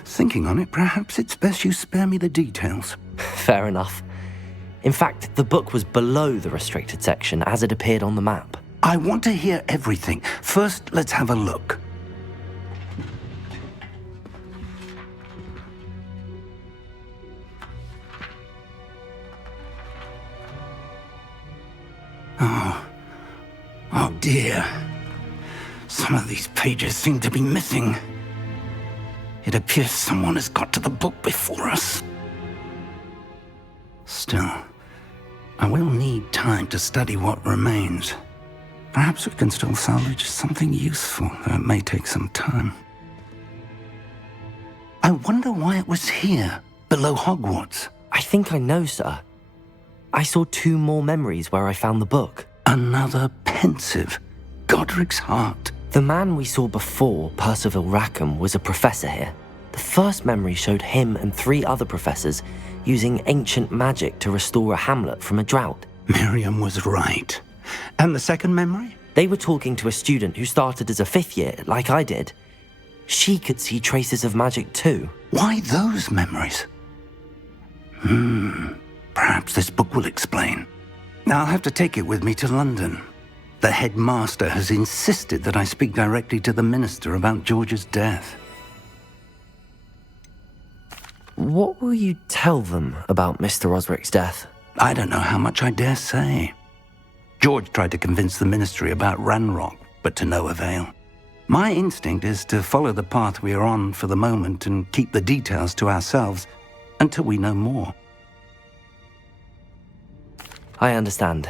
Thinking on it, perhaps it's best you spare me the details. Fair enough. In fact, the book was below the restricted section as it appeared on the map. I want to hear everything. First, let's have a look. Oh dear. Some of these pages seem to be missing. It appears someone has got to the book before us. Still, I will need time to study what remains. Perhaps we can still salvage something useful, though it may take some time. I wonder why it was here, below Hogwarts. I think I know, sir. I saw 2 more memories where I found the book. Another pensive. Godric's heart. The man we saw before, Percival Rackham, was a professor here. The first memory showed him and 3 other professors using ancient magic to restore a hamlet from a drought. Miriam was right. And the second memory? They were talking to a student who started as a 5th year, like I did. She could see traces of magic too. Why those memories? Perhaps this book will explain. I'll have to take it with me to London. The headmaster has insisted that I speak directly to the minister about George's death. What will you tell them about Mr. Osric's death? I don't know how much I dare say. George tried to convince the ministry about Ranrock, but to no avail. My instinct is to follow the path we are on for the moment and keep the details to ourselves until we know more. I understand.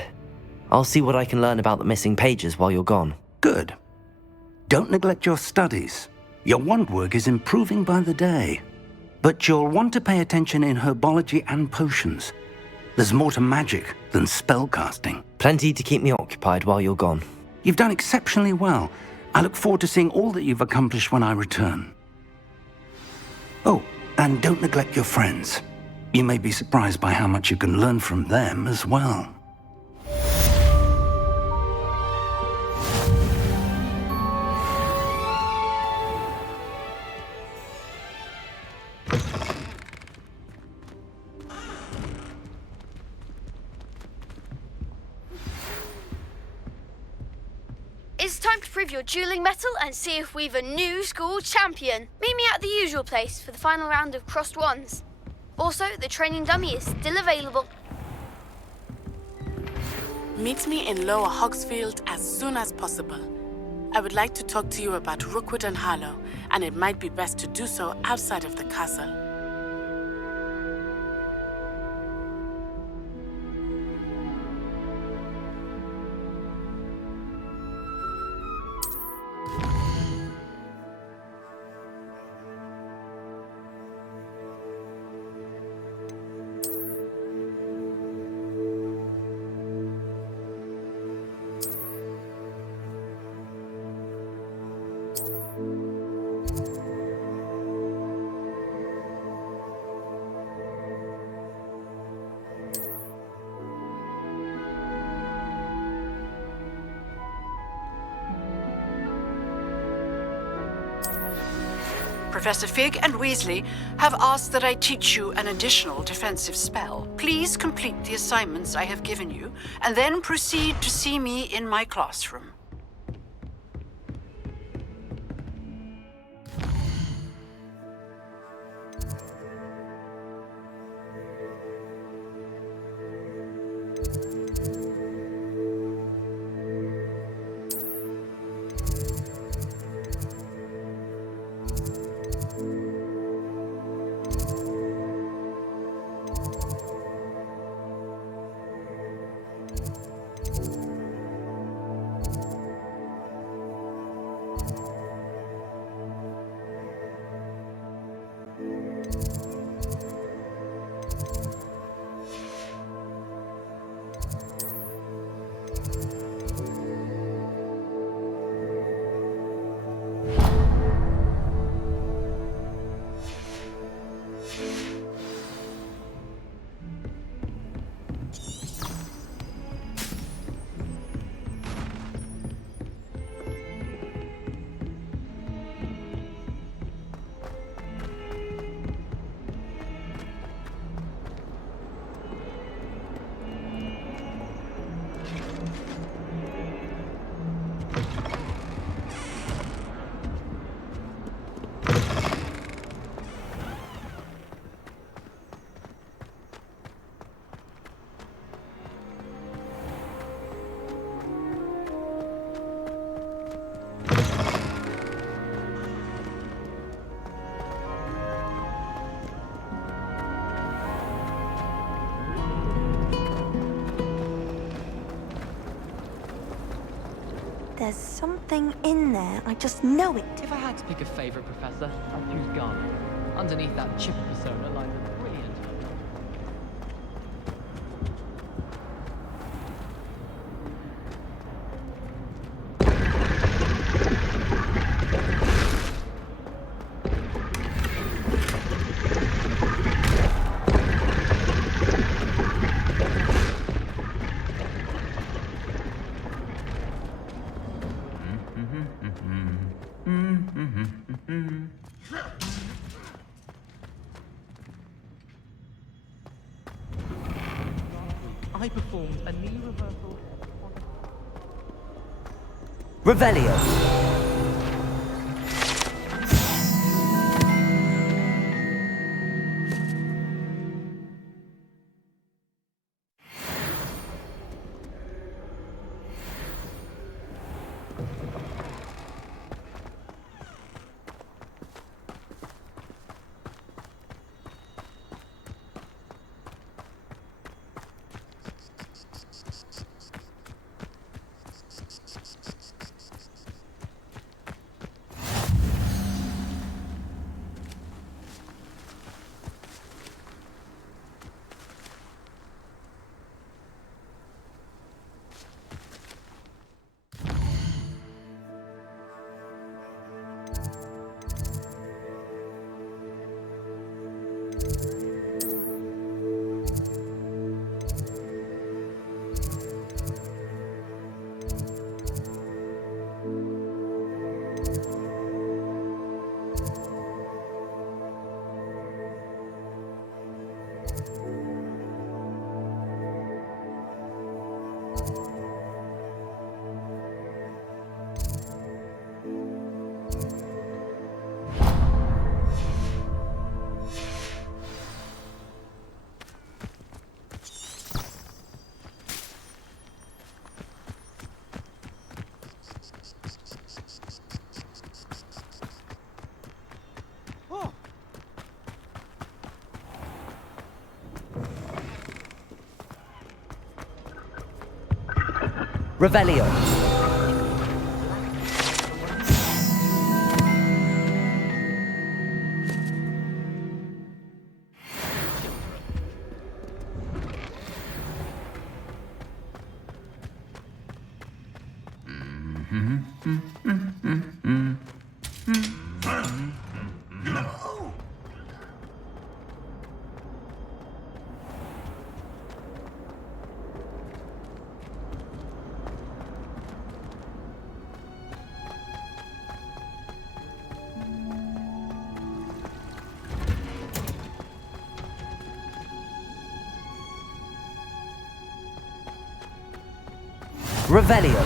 I'll see what I can learn about the missing pages while you're gone. Good. Don't neglect your studies. Your wand work is improving by the day. But you'll want to pay attention in herbology and potions. There's more to magic than spellcasting. Plenty to keep me occupied while you're gone. You've done exceptionally well. I look forward to seeing all that you've accomplished when I return. Oh, and don't neglect your friends. You may be surprised by how much you can learn from them as well. It's time to prove your dueling mettle and see if we've a new school champion. Meet me at the usual place for the final round of crossed wands. Also, the training dummy is still available. Meet me in Lower Hogsfield as soon as possible. I would like to talk to you about Rookwood and Harlow, and it might be best to do so outside of the castle. Professor Fig and Weasley have asked that I teach you an additional defensive spell. Please complete the assignments I have given you, and then proceed to see me in my classroom. There's something in there. I just know it. If I had to pick a favourite professor, I'd choose Garlic. Underneath that chip persona lies a brilliant... I performed a knee reversal. Revelio. Revelio. Revelio.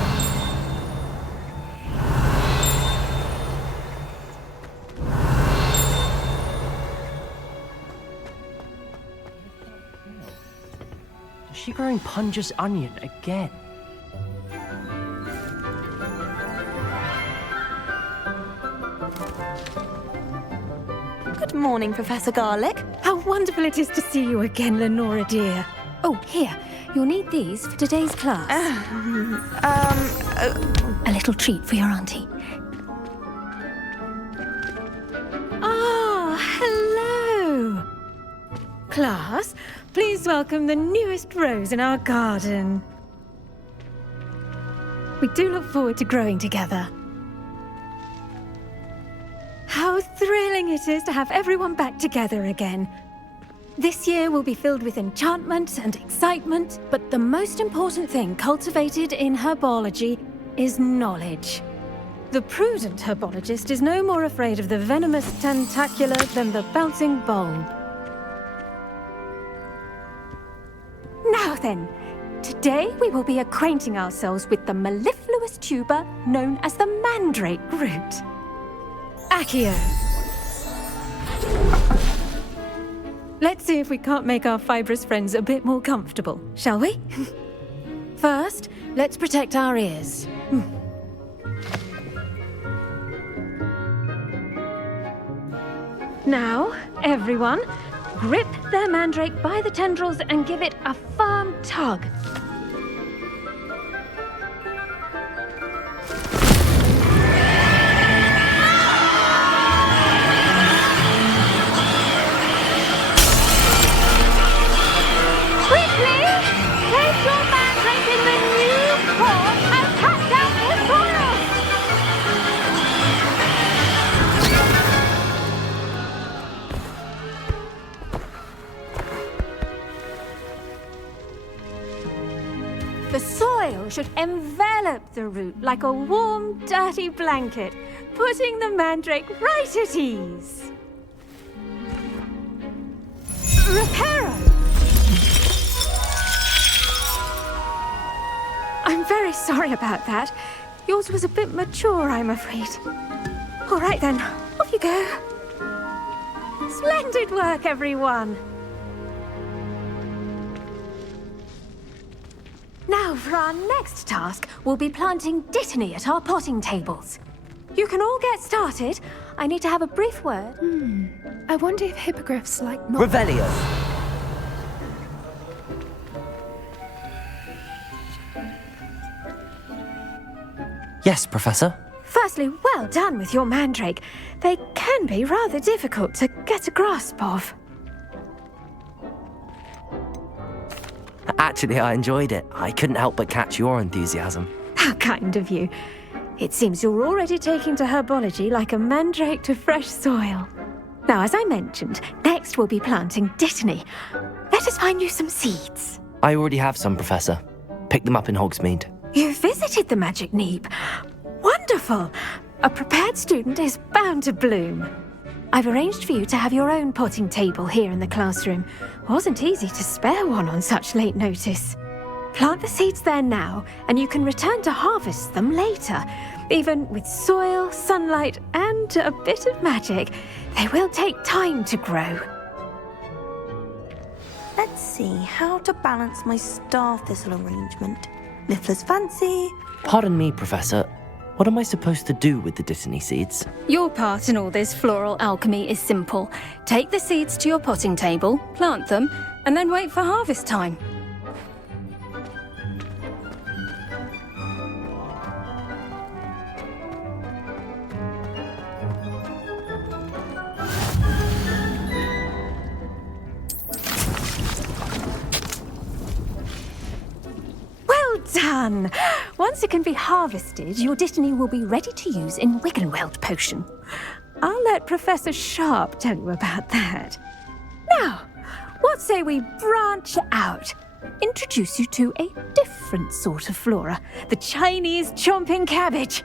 Is she growing Punja's onion again? Good morning, Professor Garlic. How wonderful it is to see you again, Lenora dear. Oh, here. You'll need these for today's class. A little treat for your auntie. Ah, hello. Class, please welcome the newest rose in our garden. We do look forward to growing together. How thrilling it is to have everyone back together again. This year will be filled with enchantment and excitement, but the most important thing cultivated in herbology is knowledge. The prudent herbologist is no more afraid of the venomous tentacula than the bouncing bulb. Now then, today we will be acquainting ourselves with the mellifluous tuber known as the mandrake root. Accio. Let's see if we can't make our fibrous friends a bit more comfortable, shall we? First, let's protect our ears. Now, everyone, grip their mandrake by the tendrils and give it a firm tug. soil should envelop the root like a warm, dirty blanket, putting the mandrake right at ease. Reparo! I'm very sorry about that. Yours was a bit mature, I'm afraid. All right then, off you go. Splendid work, everyone. Now, for our next task, we'll be planting Dittany at our potting tables. You can all get started. I need to have a brief word. I wonder if hippogriffs like... Revelio. Yes, Professor? Firstly, well done with your mandrake. They can be rather difficult to get a grasp of. Actually, I enjoyed it. I couldn't help but catch your enthusiasm. How kind of you. It seems you're already taking to herbology like a mandrake to fresh soil. Now, as I mentioned, next we'll be planting Dittany. Let us find you some seeds. I already have some, Professor. Picked them up in Hogsmeade. You visited the Magic Neep. Wonderful! A prepared student is bound to bloom. I've arranged for you to have your own potting table here in the classroom. Wasn't easy to spare one on such late notice. Plant the seeds there now, and you can return to harvest them later. Even with soil, sunlight, and a bit of magic, they will take time to grow. Let's see how to balance my star thistle arrangement. Niffler's fancy. Pardon me, Professor. What am I supposed to do with the Dittany seeds? Your part in all this floral alchemy is simple. Take the seeds to your potting table, plant them, and then wait for harvest time. Well done! Once it can be harvested, your Dittany will be ready to use in Wiggenweld potion. I'll let Professor Sharp tell you about that. Now, what say we branch out? Introduce you to a different sort of flora, the Chinese chomping cabbage.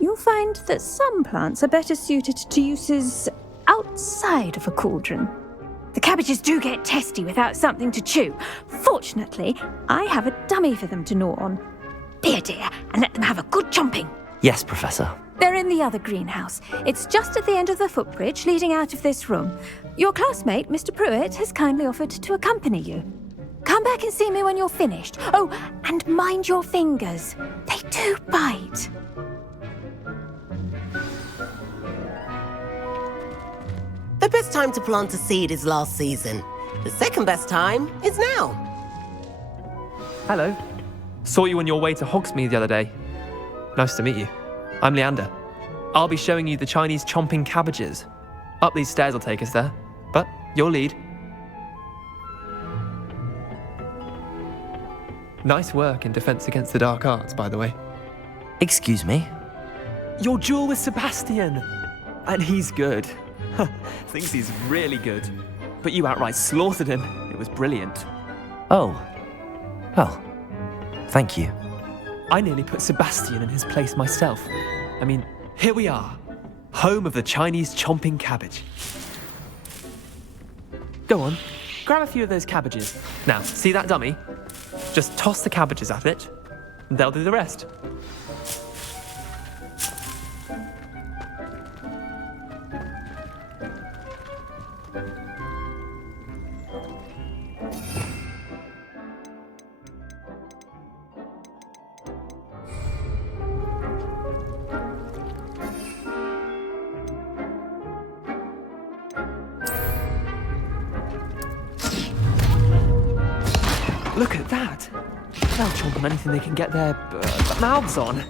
You'll find that some plants are better suited to uses outside of a cauldron. The cabbages do get testy without something to chew. Fortunately, I have a dummy for them to gnaw on. Be a dear and let them have a good chomping. Yes, Professor. They're in the other greenhouse. It's just at the end of the footbridge leading out of this room. Your classmate, Mr. Pruitt, has kindly offered to accompany you. Come back and see me when you're finished. Oh, and mind your fingers. They do bite. The best time to plant a seed is last season. The second best time is now. Hello. Saw you on your way to Hogsmeade the other day. Nice to meet you. I'm Leander. I'll be showing you the Chinese chomping cabbages. Up these stairs will take us there, but your lead. Nice work in Defense Against the Dark Arts, by the way. Excuse me? Your duel with Sebastian! And he's good. Thinks he's really good. But you outright slaughtered him. It was brilliant. Oh. Well, thank you. I nearly put Sebastian in his place myself. I mean, here we are. Home of the Chinese chomping cabbage. Go on, grab a few of those cabbages. Now, see that dummy? Just toss the cabbages at it, and they'll do the rest. Look at that! They'll chomp on anything they can get their mouths on.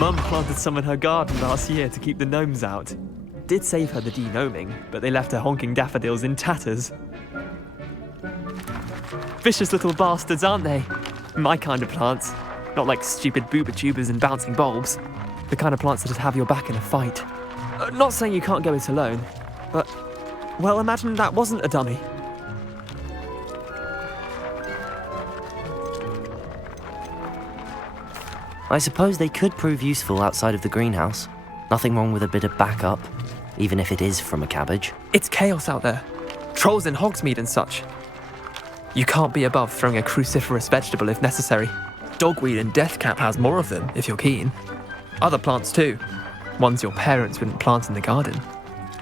Mum planted some in her garden last year to keep the gnomes out. Did save her the de-gnoming, but they left her honking daffodils in tatters. Vicious little bastards, aren't they? My kind of plants. Not like stupid booba tubers and bouncing bulbs. The kind of plants that'd have your back in a fight. Not saying you can't go it alone, but, well, imagine that wasn't a dummy. I suppose they could prove useful outside of the greenhouse. Nothing wrong with a bit of backup, even if it is from a cabbage. It's chaos out there. Trolls in Hogsmeade and such. You can't be above throwing a cruciferous vegetable if necessary. Dogweed and deathcap has more of them, if you're keen. Other plants too. Ones your parents wouldn't plant in the garden.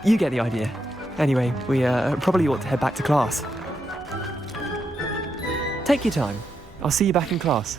You get the idea. Anyway, we probably ought to head back to class. Take your time. I'll see you back in class.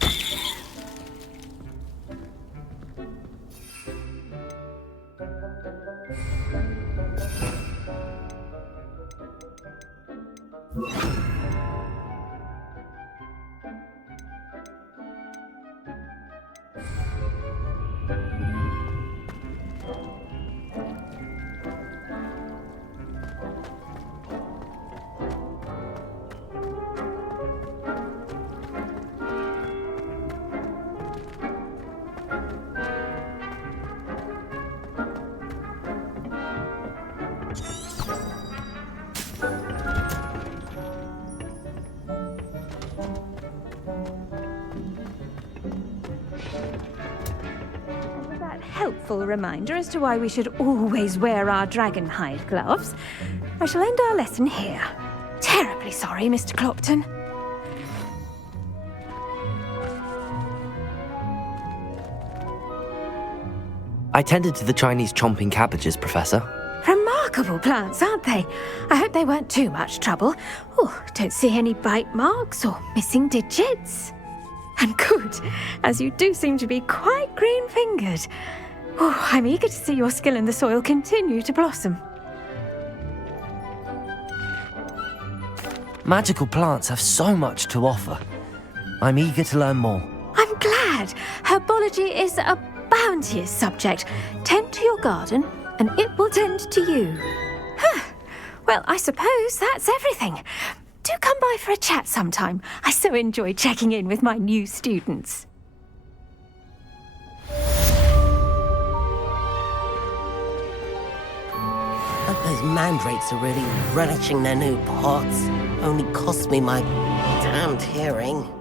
Helpful reminder as to why we should always wear our dragonhide gloves. I shall end our lesson here. Terribly sorry, Mr. Clopton. I tended to the Chinese chomping cabbages, Professor. Remarkable plants, aren't they? I hope they weren't too much trouble. Oh, don't see any bite marks or missing digits. And good, as you do seem to be quite green-fingered. Oh, I'm eager to see your skill in the soil continue to blossom. Magical plants have so much to offer. I'm eager to learn more. I'm glad. Herbology is a bounteous subject. Tend to your garden, and it will tend to you. Well, I suppose that's everything. Do come by for a chat sometime. I so enjoy checking in with my new students. But those mandrakes are really relishing their new pots. Only cost me my damned hearing.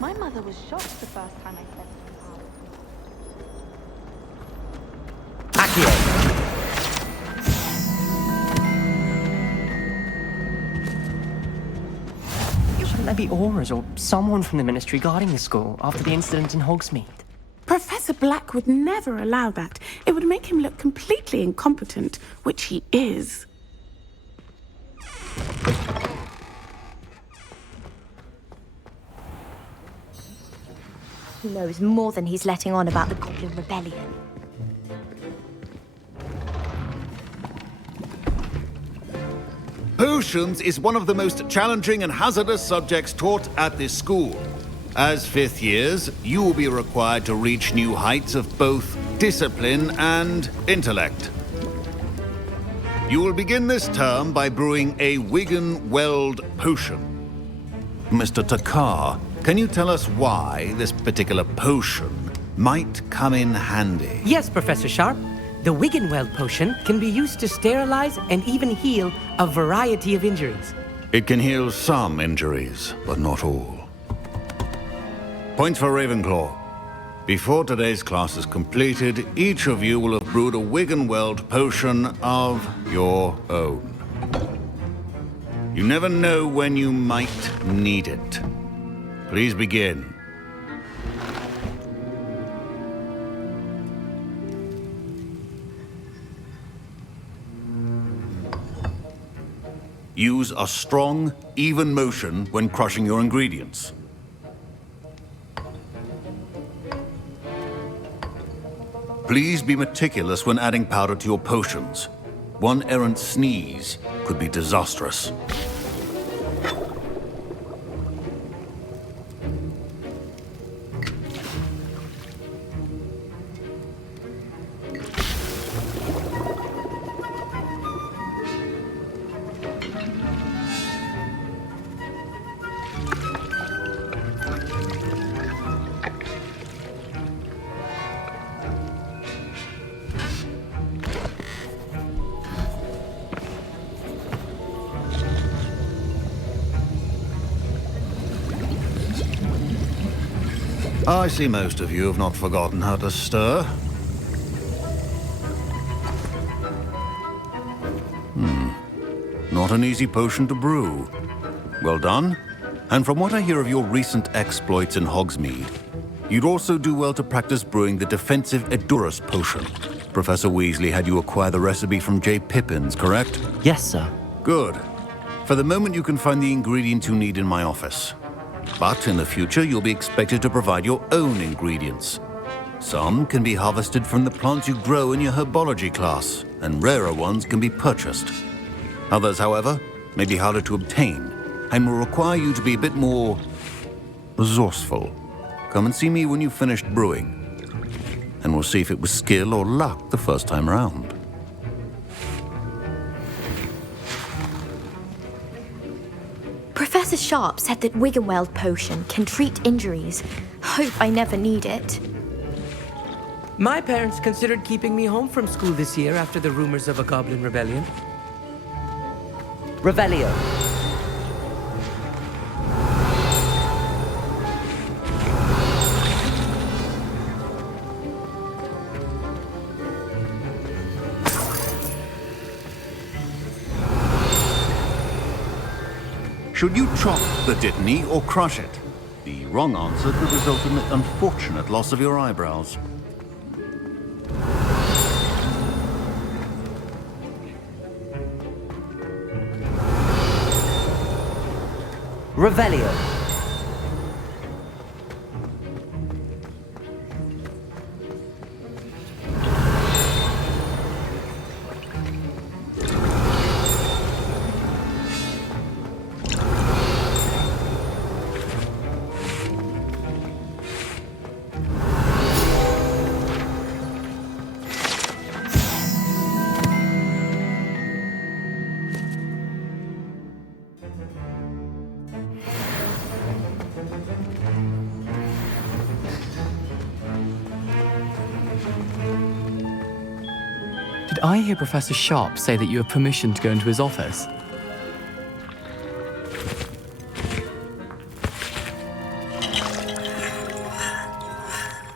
My mother was shocked the first time I said Shouldn't there be auras or someone from the Ministry guarding the school after the incident in Hogsmeade? Professor Black would never allow that. It would make him look completely incompetent, which he is. He knows more than he's letting on about the Goblin Rebellion. Potions is one of the most challenging and hazardous subjects taught at this school. As fifth years, you will be required to reach new heights of both discipline and intellect. You will begin this term by brewing a Wigan-Weld potion. Mr. Takar, can you tell us why this particular potion might come in handy? Yes, Professor Sharp. The Wigan-Weld potion can be used to sterilize and even heal a variety of injuries. It can heal some injuries, but not all. Point for Ravenclaw. Before today's class is completed, each of you will have brewed a Wigan-Weld potion of your own. You never know when you might need it. Please begin. Use a strong, even motion when crushing your ingredients. Please be meticulous when adding powder to your potions. One errant sneeze could be disastrous. I see most of you have not forgotten how to stir. Not an easy potion to brew. Well done. And from what I hear of your recent exploits in Hogsmeade, you'd also do well to practice brewing the defensive Edurus potion. Professor Weasley had you acquire the recipe from J. Pippins, correct? Yes, sir. Good. For the moment, you can find the ingredients you need in my office. But in the future, you'll be expected to provide your own ingredients. Some can be harvested from the plants you grow in your herbology class, and rarer ones can be purchased. Others, however, may be harder to obtain, and will require you to be a bit more resourceful. Come and see me when you've finished brewing, and we'll see if it was skill or luck the first time around. Professor Sharp said that Wiggenweld potion can treat injuries. Hope I never need it. My parents considered keeping me home from school this year after the rumors of a goblin rebellion. Revelio. Should you chop the Dittany or crush it? The wrong answer could result in the unfortunate loss of your eyebrows. Revelio. Did I hear Professor Sharp say that you have permission to go into his office?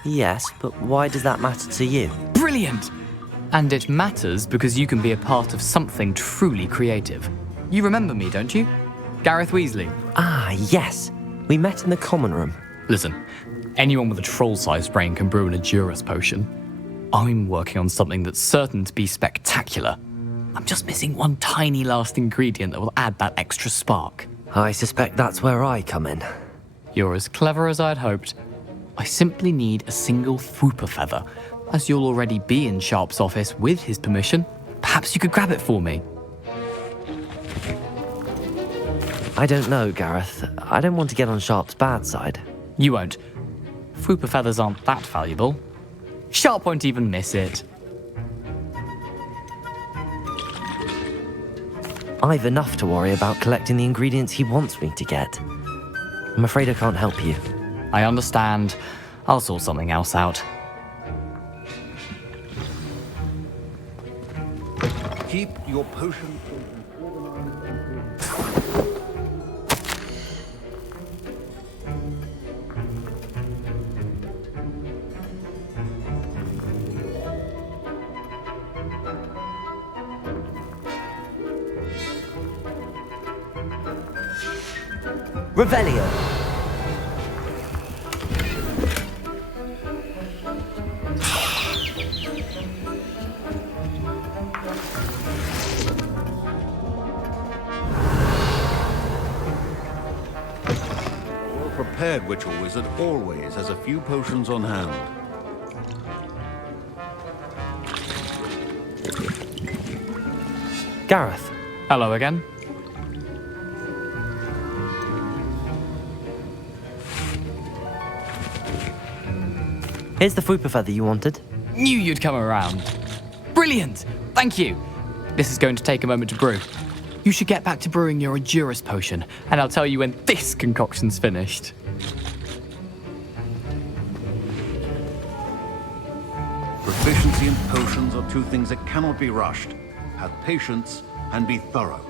Yes, but why does that matter to you? Brilliant! And it matters because you can be a part of something truly creative. You remember me, don't you? Gareth Weasley. Ah, yes. We met in the common room. Listen, anyone with a troll-sized brain can brew an Edurus potion. I'm working on something that's certain to be spectacular. I'm just missing one tiny last ingredient that will add that extra spark. I suspect that's where I come in. You're as clever as I'd hoped. I simply need a single Fwooper feather. As you'll already be in Sharp's office with his permission, perhaps you could grab it for me. I don't know, Gareth. I don't want to get on Sharp's bad side. You won't. Fwooper feathers aren't that valuable. Sharp won't even miss it. I've enough to worry about collecting the ingredients he wants me to get. I'm afraid I can't help you. I understand. I'll sort something else out. Keep your potion. Revelio. Prepared witch or wizard always has a few potions on hand. Gareth. Hello again. Here's the Fwooper feather you wanted. Knew you'd come around. Brilliant! Thank you. This is going to take a moment to brew. You should get back to brewing your Edurus potion, and I'll tell you when this concoction's finished. Proficiency in potions are two things that cannot be rushed. Have patience and be thorough.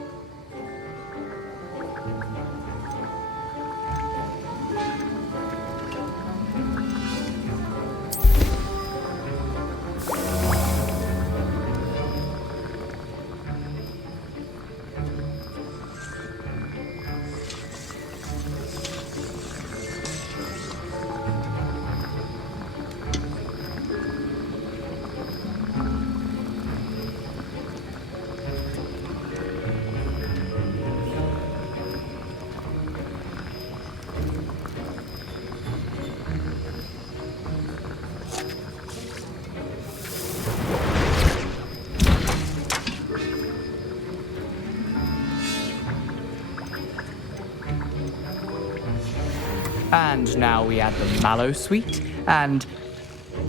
And now we add the mallow sweet, and...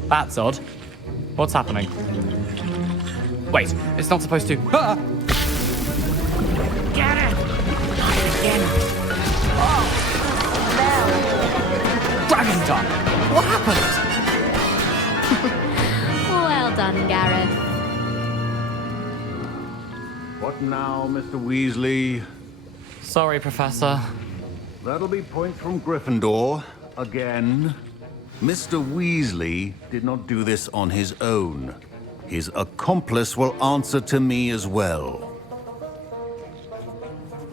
That's odd. What's happening? Wait, it's not supposed to... Ah! Get it! Again. Dragon Tongue! What happened? Well done, Gareth. What now, Mr. Weasley? Sorry, Professor. That'll be points from Gryffindor. Again. Mr. Weasley did not do this on his own. His accomplice will answer to me as well.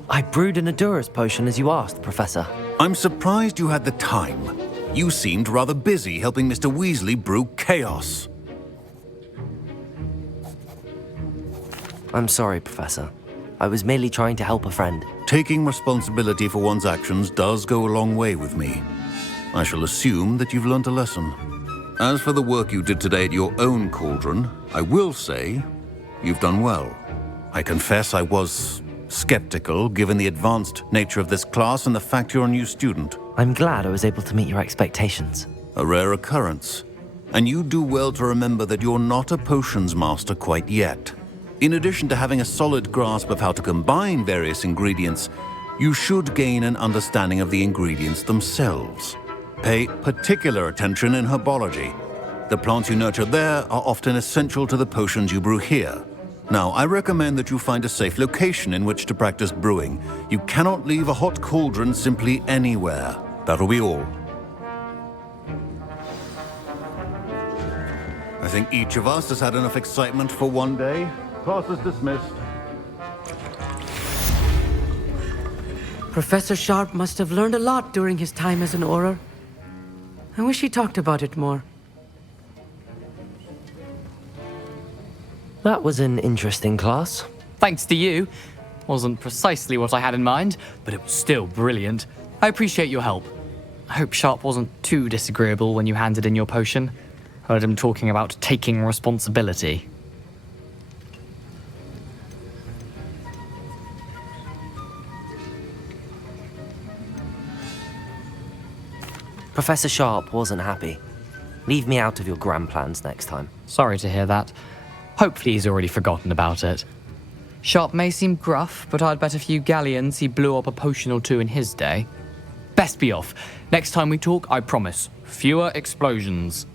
I brewed an Adura's potion as you asked, Professor. I'm surprised you had the time. You seemed rather busy helping Mr. Weasley brew chaos. I'm sorry, Professor. I was merely trying to help a friend. Taking responsibility for one's actions does go a long way with me. I shall assume that you've learnt a lesson. As for the work you did today at your own cauldron, I will say you've done well. I confess I was skeptical, given the advanced nature of this class and the fact you're a new student. I'm glad I was able to meet your expectations. A rare occurrence. And you do well to remember that you're not a potions master quite yet. In addition to having a solid grasp of how to combine various ingredients, you should gain an understanding of the ingredients themselves. Pay particular attention in herbology. The plants you nurture there are often essential to the potions you brew here. Now, I recommend that you find a safe location in which to practice brewing. You cannot leave a hot cauldron simply anywhere. That'll be all. I think each of us has had enough excitement for one day. Class is dismissed. Professor Sharp must have learned a lot during his time as an Auror. I wish he talked about it more. That was an interesting class. Thanks to you. Wasn't precisely what I had in mind, but it was still brilliant. I appreciate your help. I hope Sharp wasn't too disagreeable when you handed in your potion. Heard him talking about taking responsibility. Professor Sharp wasn't happy. Leave me out of your grand plans next time. Sorry to hear that. Hopefully he's already forgotten about it. Sharp may seem gruff, but I'd bet a few galleons he blew up a potion or two in his day. Best be off. Next time we talk, I promise. Fewer explosions.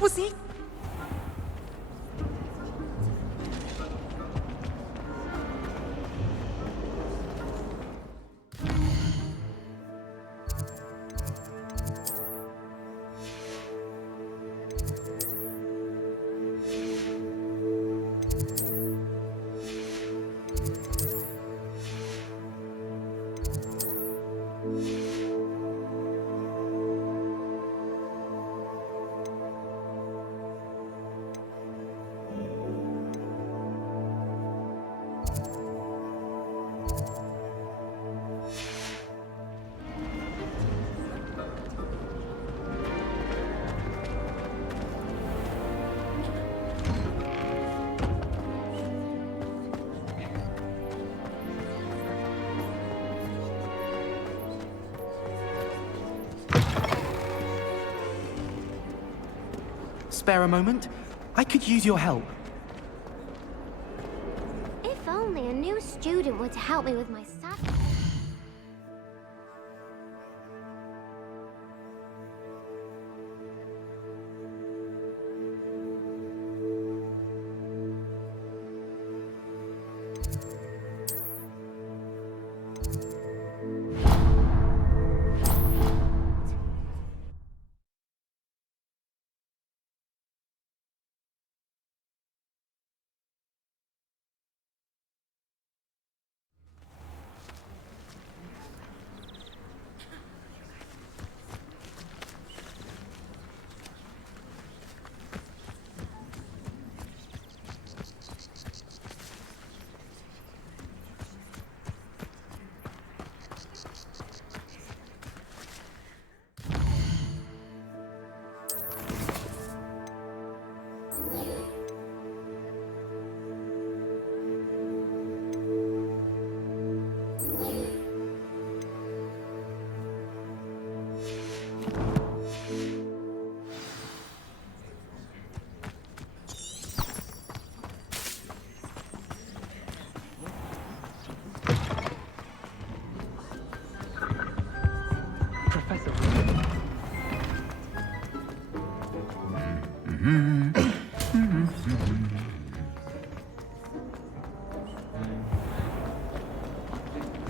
Was he? Spare a moment? I could use your help. If only a new student were to help me with my stuff.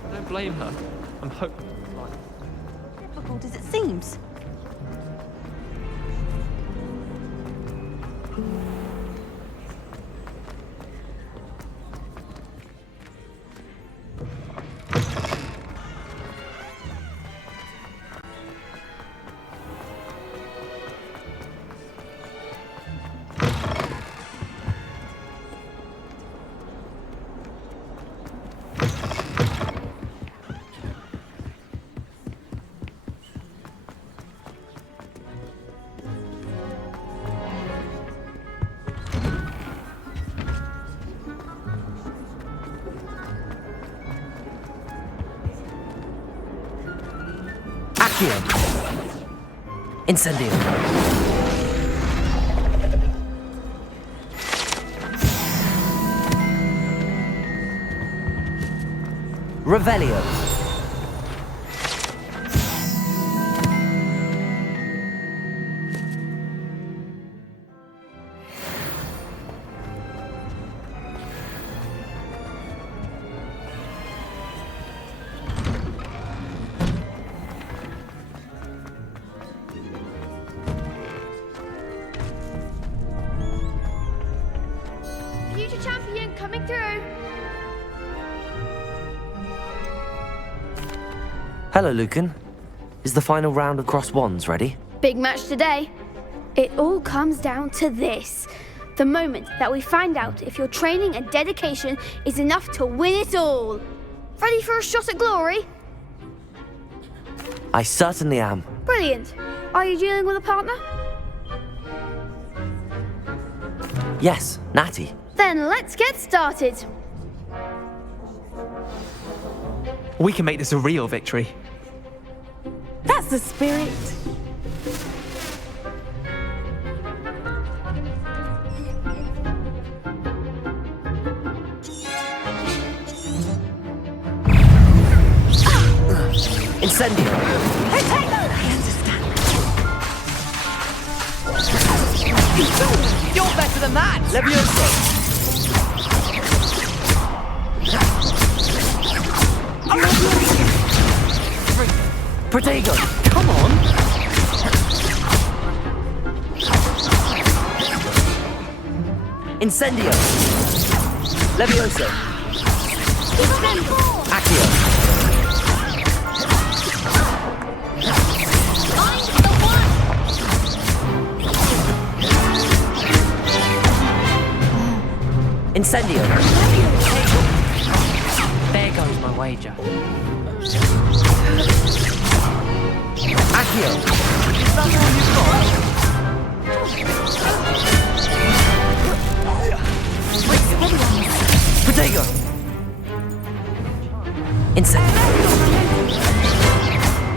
I don't blame her. I'm hoping. Difficult as it seems. Incendio. Revelio. Future champion coming through. Hello, Lucan. Is the final round of cross wands ready? Big match today. It all comes down to this. The moment that we find out if your training and dedication is enough to win it all. Ready for a shot at glory? I certainly am. Brilliant. Are you dealing with a partner? Yes, Natty. Then let's get started. We can make this a real victory. That's the spirit. Incendio. You're better than that! Levioso. Protego. Come on! Incendio. Levioso. Accio. Incendio. There goes my wager. Accio. Is that all you've got? Protego. Incendio.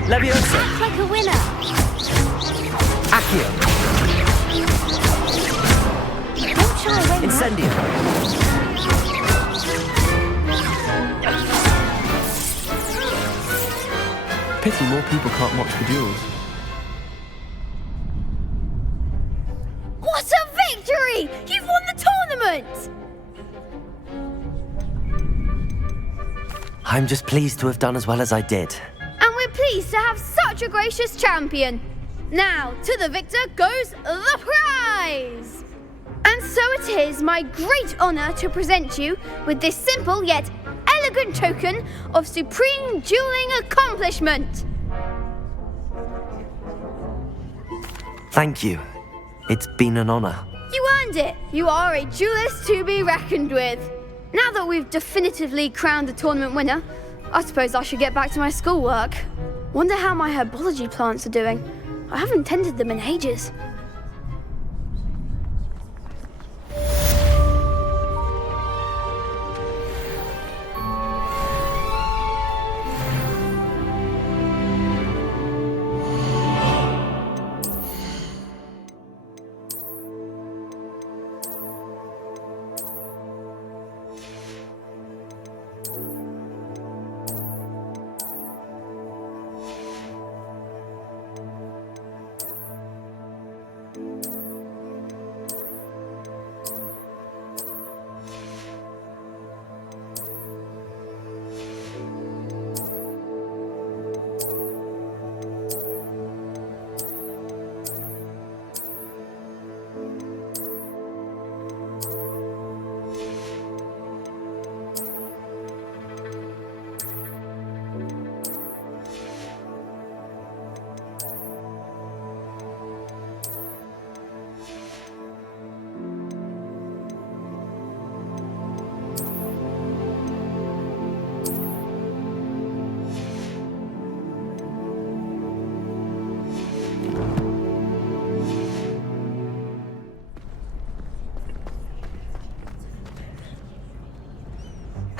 Levioso. Act like a winner. Accio. Don't shy away, Matt. Incendio. Pity more people can't watch the duels. What a victory! You've won the tournament! I'm just pleased to have done as well as I did. And we're pleased to have such a gracious champion. Now, to the victor goes the prize! And so it is my great honour to present you with this simple yet elegant token of supreme dueling accomplishment. Thank you. It's been an honor. You earned it. You are a duelist to be reckoned with. Now that we've definitively crowned the tournament winner, I suppose I should get back to my schoolwork. Wonder how my herbology plants are doing. I haven't tended them in ages.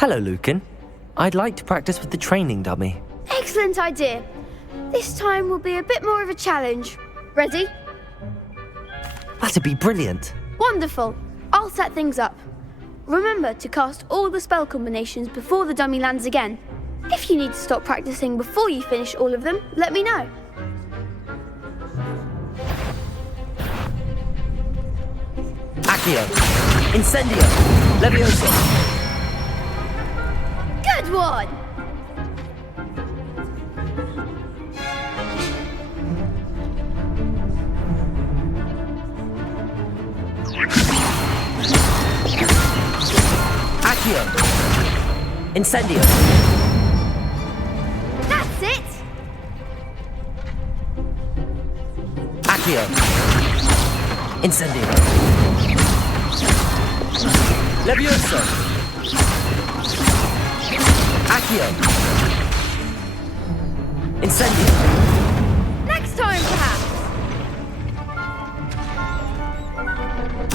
Hello, Lucan. I'd like to practice with the training dummy. Excellent idea. This time will be a bit more of a challenge. Ready? That'd be brilliant. Wonderful. I'll set things up. Remember to cast all the spell combinations before the dummy lands again. If you need to stop practicing before you finish all of them, let me know. Accio. Incendio. Levioso. Good one! Accio. Incendio. That's it! Accio. Incendio. Levioso. Accio. Incendio. Next time, perhaps.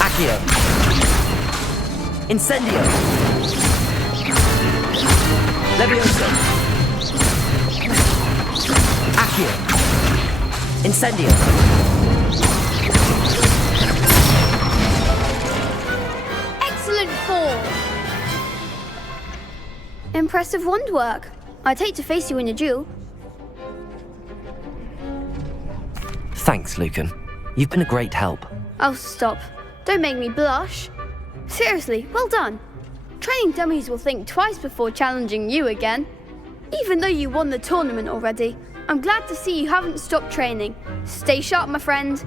Accio. Incendio. Levioso. Accio. Incendio. Excellent form! Impressive wand work. I'd hate to face you in a duel. Thanks, Lucan. You've been a great help. Oh, stop. Don't make me blush. Seriously, well done. Training dummies will think twice before challenging you again. Even though you won the tournament already, I'm glad to see you haven't stopped training. Stay sharp, my friend.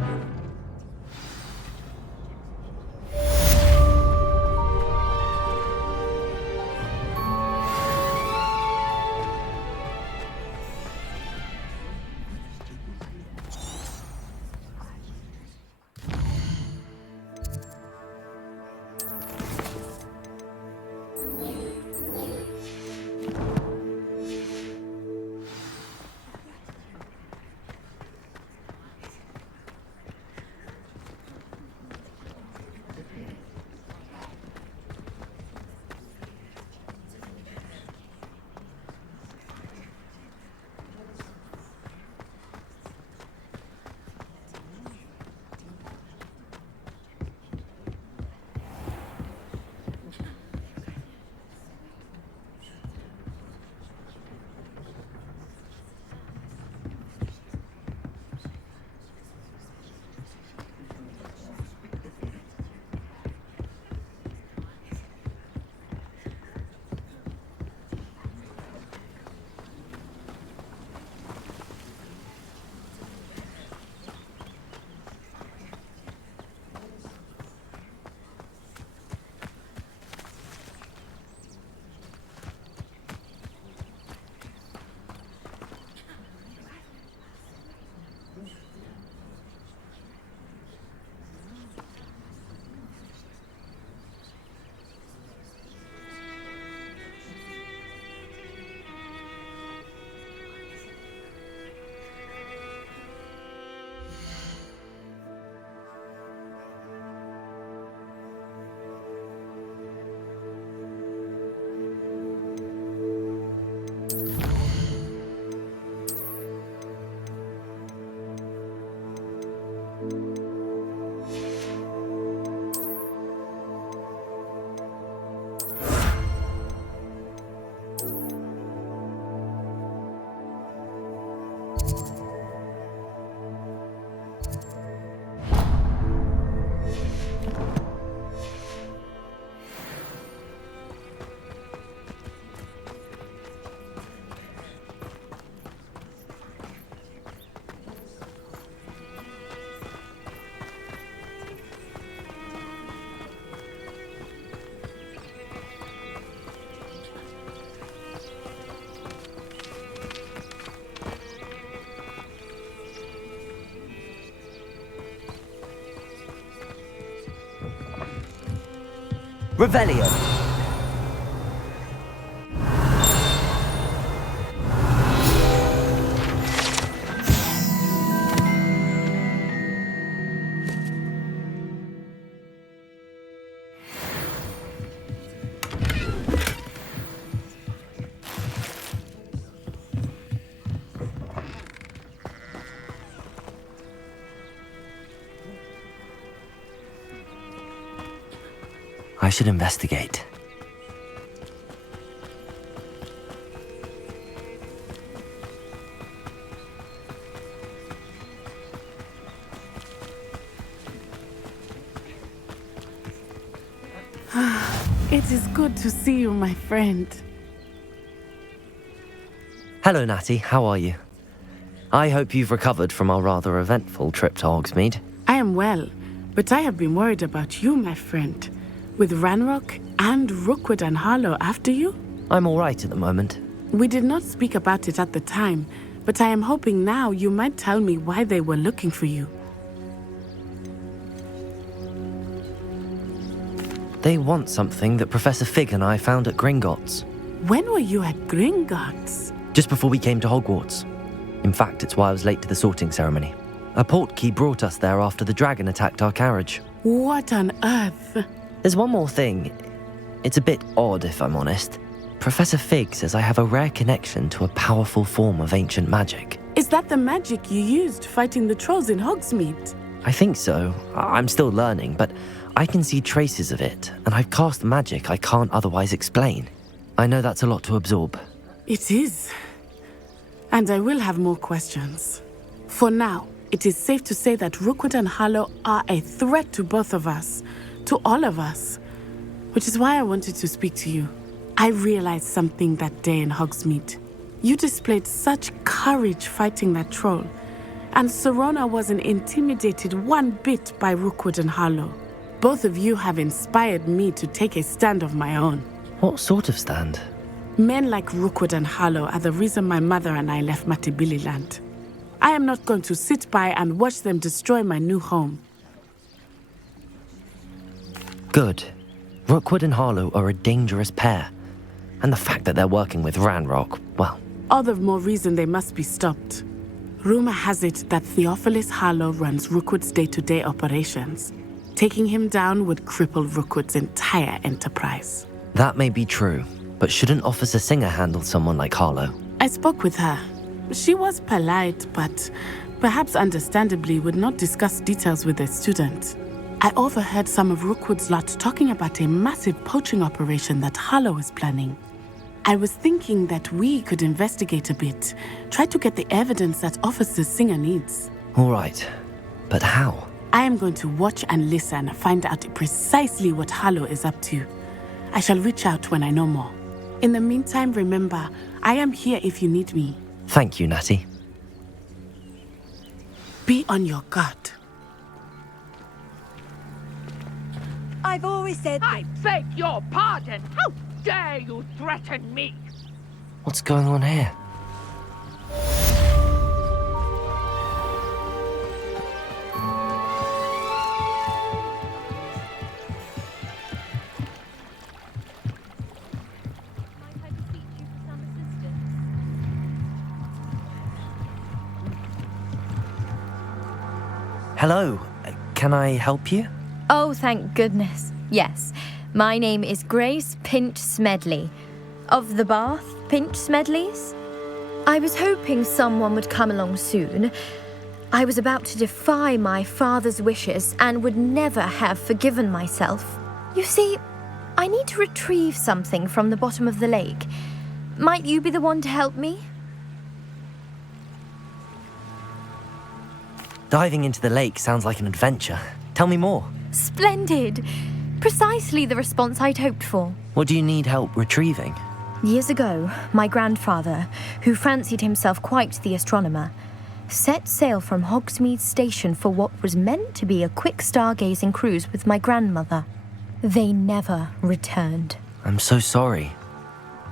Revelio. I should investigate. It is good to see you, my friend. Hello, Natty. How are you? I hope you've recovered from our rather eventful trip to Hogsmeade. I am well, but I have been worried about you, my friend. With Ranrock and Rookwood and Harlow after you? I'm all right at the moment. We did not speak about it at the time, but I am hoping now you might tell me why they were looking for you. They want something that Professor Fig and I found at Gringotts. When were you at Gringotts? Just before we came to Hogwarts. In fact, it's why I was late to the sorting ceremony. A portkey brought us there after the dragon attacked our carriage. What on earth? There's one more thing. It's a bit odd, if I'm honest. Professor Fig says I have a rare connection to a powerful form of ancient magic. Is that the magic you used fighting the trolls in Hogsmeade? I think so. I'm still learning, but I can see traces of it, and I've cast magic I can't otherwise explain. I know that's a lot to absorb. It is. And I will have more questions. For now, it is safe to say that Rookwood and Harlow are a threat to both of us, to all of us, which is why I wanted to speak to you. I realized something that day in Hogsmeade. You displayed such courage fighting that troll, and Serona wasn't intimidated one bit by Rookwood and Harlow. Both of you have inspired me to take a stand of my own. What sort of stand? Men like Rookwood and Harlow are the reason my mother and I left Matibili land. I am not going to sit by and watch them destroy my new home. Good. Rookwood and Harlow are a dangerous pair. And the fact that they're working with Ranrock, well... All the more reason they must be stopped. Rumor has it that Theophilus Harlow runs Rookwood's day-to-day operations. Taking him down would cripple Rookwood's entire enterprise. That may be true, but shouldn't Officer Singer handle someone like Harlow? I spoke with her. She was polite, but perhaps understandably would not discuss details with a student. I overheard some of Rookwood's lot talking about a massive poaching operation that Harlow is planning. I was thinking that we could investigate a bit, try to get the evidence that Officer Singer needs. All right, but how? I am going to watch and listen, find out precisely what Harlow is up to. I shall reach out when I know more. In the meantime, remember, I am here if you need me. Thank you, Natty. Be on your guard. I've always said... I beg your pardon! How dare you threaten me? What's going on here? Hello, can I help you? Oh, thank goodness. Yes. My name is Grace Pinch Smedley, of the Bath Pinch Smedleys. I was hoping someone would come along soon. I was about to defy my father's wishes and would never have forgiven myself. You see, I need to retrieve something from the bottom of the lake. Might you be the one to help me? Diving into the lake sounds like an adventure. Tell me more. Splendid! Precisely the response I'd hoped for. What do you need help retrieving? Years ago, my grandfather, who fancied himself quite the astronomer, set sail from Hogsmeade Station for what was meant to be a quick stargazing cruise with my grandmother. They never returned. I'm so sorry.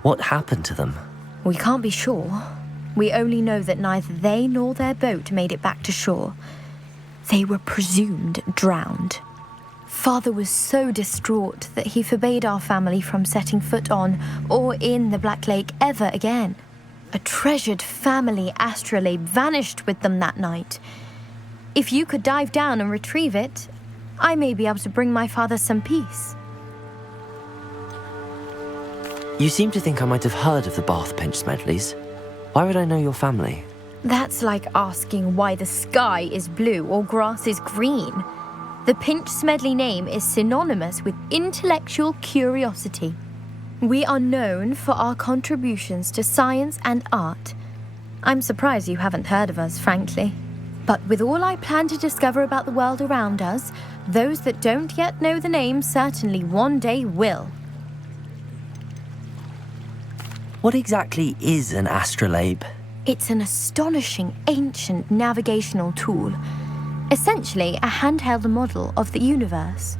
What happened to them? We can't be sure. We only know that neither they nor their boat made it back to shore. They were presumed drowned. Father was so distraught that he forbade our family from setting foot on or in the Black Lake ever again. A treasured family astrolabe vanished with them that night. If you could dive down and retrieve it, I may be able to bring my father some peace. You seem to think I might have heard of the Bath Pinch Smedleys. Why would I know your family? That's like asking why the sky is blue or grass is green. The Pinch-Smedley name is synonymous with intellectual curiosity. We are known for our contributions to science and art. I'm surprised you haven't heard of us, frankly. But with all I plan to discover about the world around us, those that don't yet know the name certainly one day will. What exactly is an astrolabe? It's an astonishing ancient navigational tool. Essentially, a handheld model of the universe.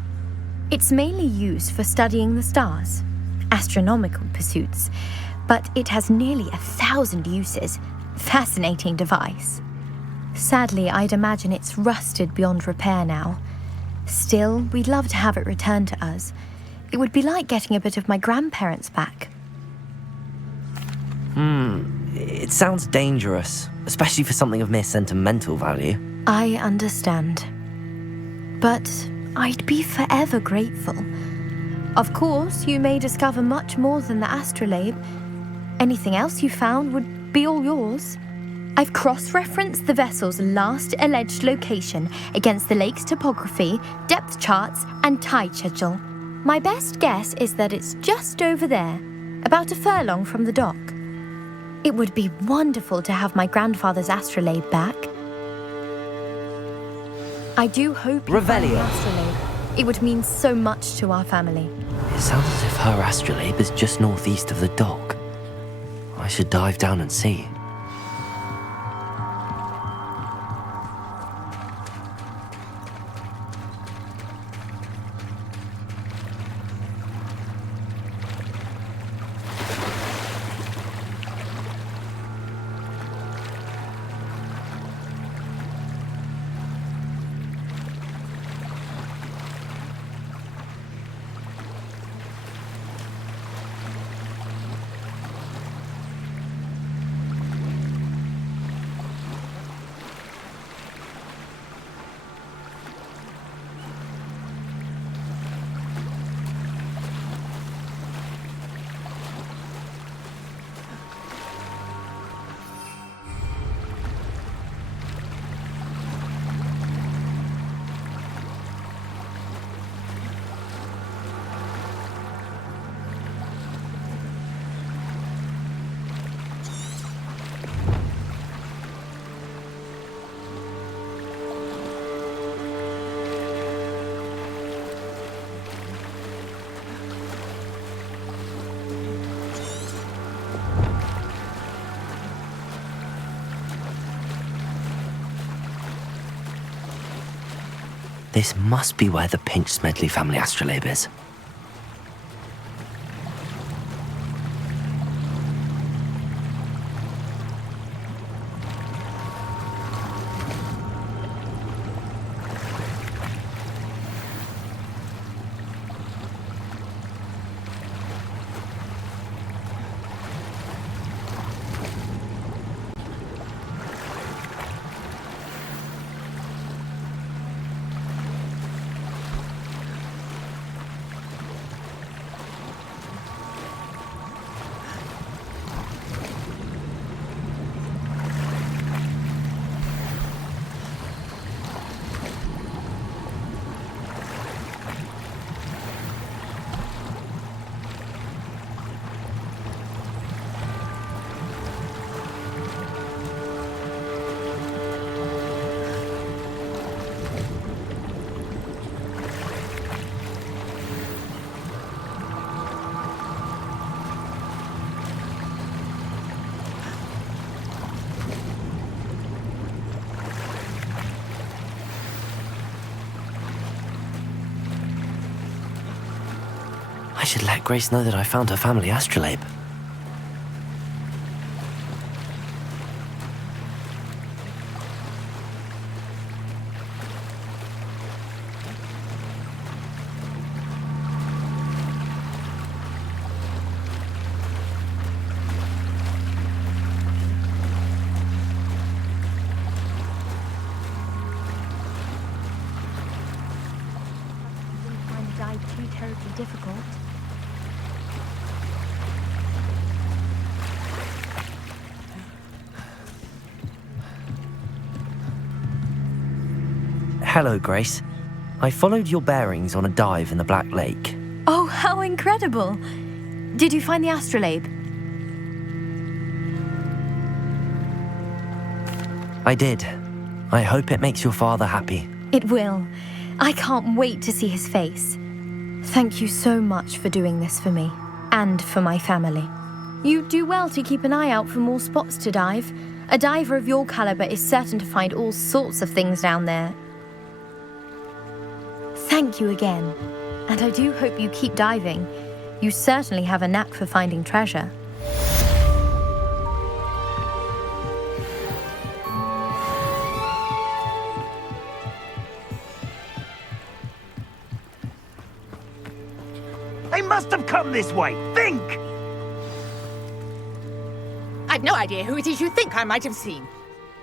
It's mainly used for studying the stars, astronomical pursuits, but it has nearly 1,000 uses. Fascinating device. Sadly, I'd imagine it's rusted beyond repair now. Still, we'd love to have it returned to us. It would be like getting a bit of my grandparents back. It sounds dangerous, especially for something of mere sentimental value. I understand. But I'd be forever grateful. Of course, you may discover much more than the astrolabe. Anything else you found would be all yours. I've cross-referenced the vessel's last alleged location against the lake's topography, depth charts, and tide schedule. My best guess is that it's just over there, about a furlong from the dock. It would be wonderful to have my grandfather's astrolabe back. I do hope you find the Revelio. astrolabe. It would mean so much to our family. It sounds as if her astrolabe is just northeast of the dock. I should dive down and see. This must be where the Pinch-Smedley family astrolabe is. I should let Grace know that I found her family astrolabe. Find the dive too terribly difficult. Hello, Grace. I followed your bearings on a dive in the Black Lake. Oh, how incredible! Did you find the astrolabe? I did. I hope it makes your father happy. It will. I can't wait to see his face. Thank you so much for doing this for me, and for my family. You do well to keep an eye out for more spots to dive. A diver of your caliber is certain to find all sorts of things down there. Thank you again, and I do hope you keep diving. You certainly have a knack for finding treasure. They must have come this way. Think! I've no idea who it is you think I might have seen.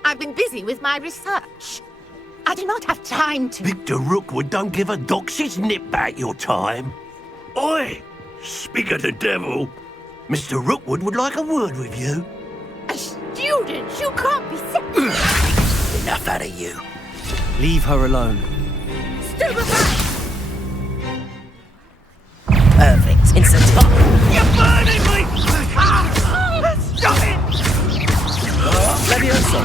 I've been busy with my research. I do not have time to... Victor Rookwood don't give a doxy's nip back your time. Oi! Speak of the devil. Mr. Rookwood would like a word with you. A student? You can't be Enough out of you. Leave her alone. Stupefy! Perfect. Instant. You're burning me! Stop it! Leviosa.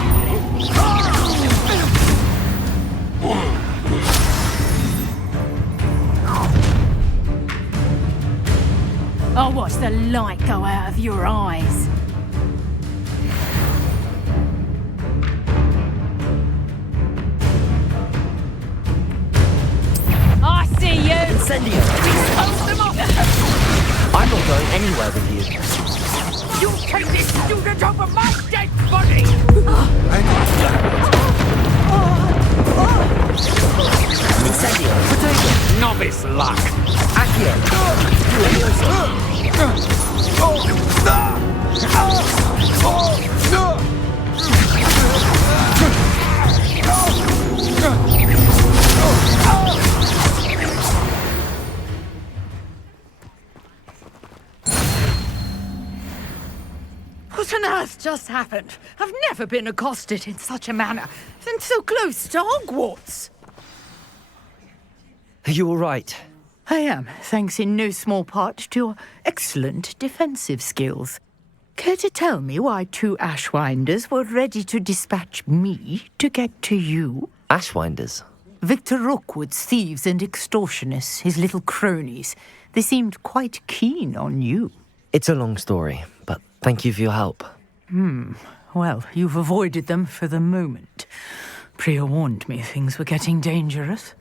I'll watch the light go out of your eyes. I see you! Incendio! Post them off! I'm not going anywhere with you. You take this student over my dead body! Incendio! Potato! Novice luck. Accio! What on earth just happened? I've never been accosted in such a manner, and so close to Hogwarts. Are you all right? I am, thanks in no small part to your excellent defensive skills. Care to tell me why 2 Ashwinders were ready to dispatch me to get to you? Ashwinders? Victor Rookwood's thieves and extortionists, his little cronies. They seemed quite keen on you. It's a long story, but thank you for your help. Well, you've avoided them for the moment. Priya warned me things were getting dangerous.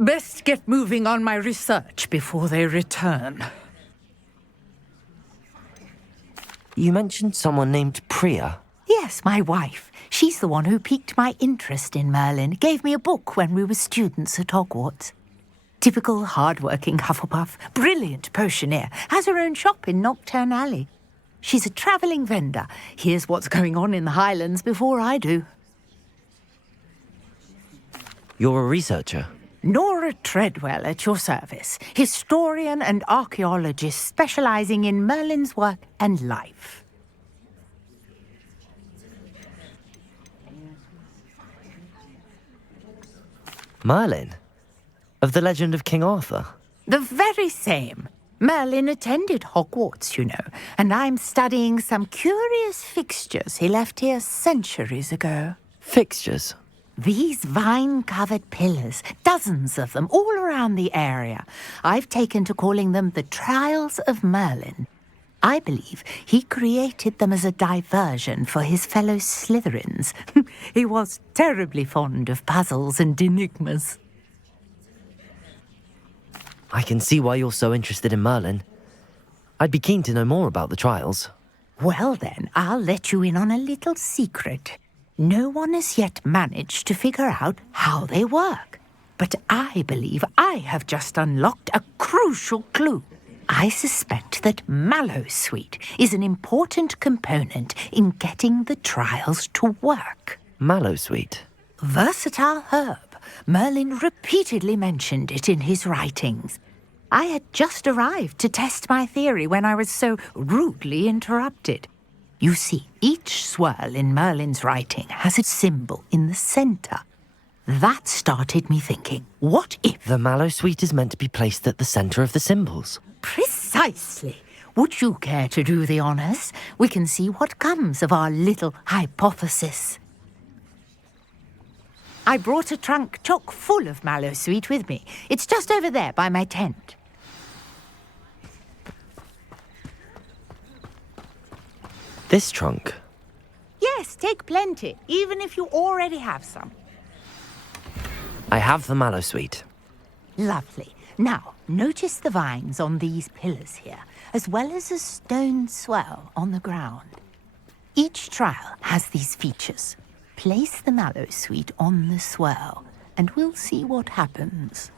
Best get moving on my research before they return. You mentioned someone named Priya. Yes, my wife. She's the one who piqued my interest in Merlin. Gave me a book when we were students at Hogwarts. Typical hard-working Hufflepuff, brilliant potioneer, has her own shop in Nocturne Alley. She's a travelling vendor. Hears what's going on in the Highlands before I do. You're a researcher? Nora Treadwell at your service, historian and archaeologist specialising in Merlin's work and life. Merlin? Of the legend of King Arthur? The very same. Merlin attended Hogwarts, you know, and I'm studying some curious fixtures he left here centuries ago. Fixtures? These vine-covered pillars, dozens of them, all around the area. I've taken to calling them the Trials of Merlin. I believe he created them as a diversion for his fellow Slytherins. He was terribly fond of puzzles and enigmas. I can see why you're so interested in Merlin. I'd be keen to know more about the trials. Well then, I'll let you in on a little secret. No one has yet managed to figure out how they work. But I believe I have just unlocked a crucial clue. I suspect that Mallowsweet is an important component in getting the trials to work. Mallowsweet? Versatile herb. Merlin repeatedly mentioned it in his writings. I had just arrived to test my theory when I was so rudely interrupted. You see, each swirl in Merlin's writing has a symbol in the centre. That started me thinking, what if... The mallow sweet is meant to be placed at the center of the symbols. Precisely. Would you care to do the honors? We can see what comes of our little hypothesis. I brought a trunk chock full of mallow sweet with me. It's just over there by my tent. This trunk? Yes, take plenty, even if you already have some. I have the mallow sweet. Lovely. Now, notice the vines on these pillars here, as well as a stone swell on the ground. Each trial has these features. Place the mallow sweet on the swell, and we'll see what happens.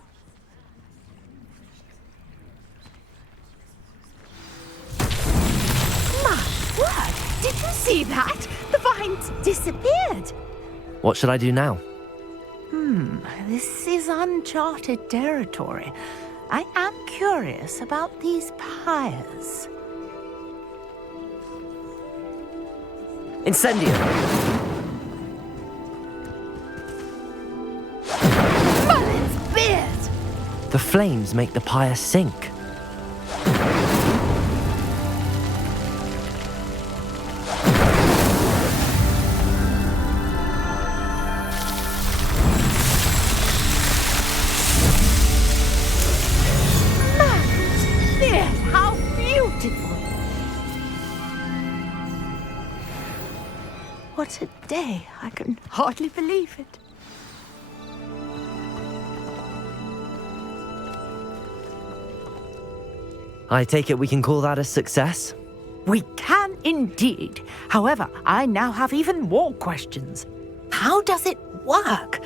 My word! Did you see that? The vines disappeared. What should I do now? This is uncharted territory. I am curious about these pyres. Incendio! Merlin's beard! The flames make the pyre sink. What a day. I can hardly believe it. I take it we can call that a success? We can indeed. However, I now have even more questions. How does it work?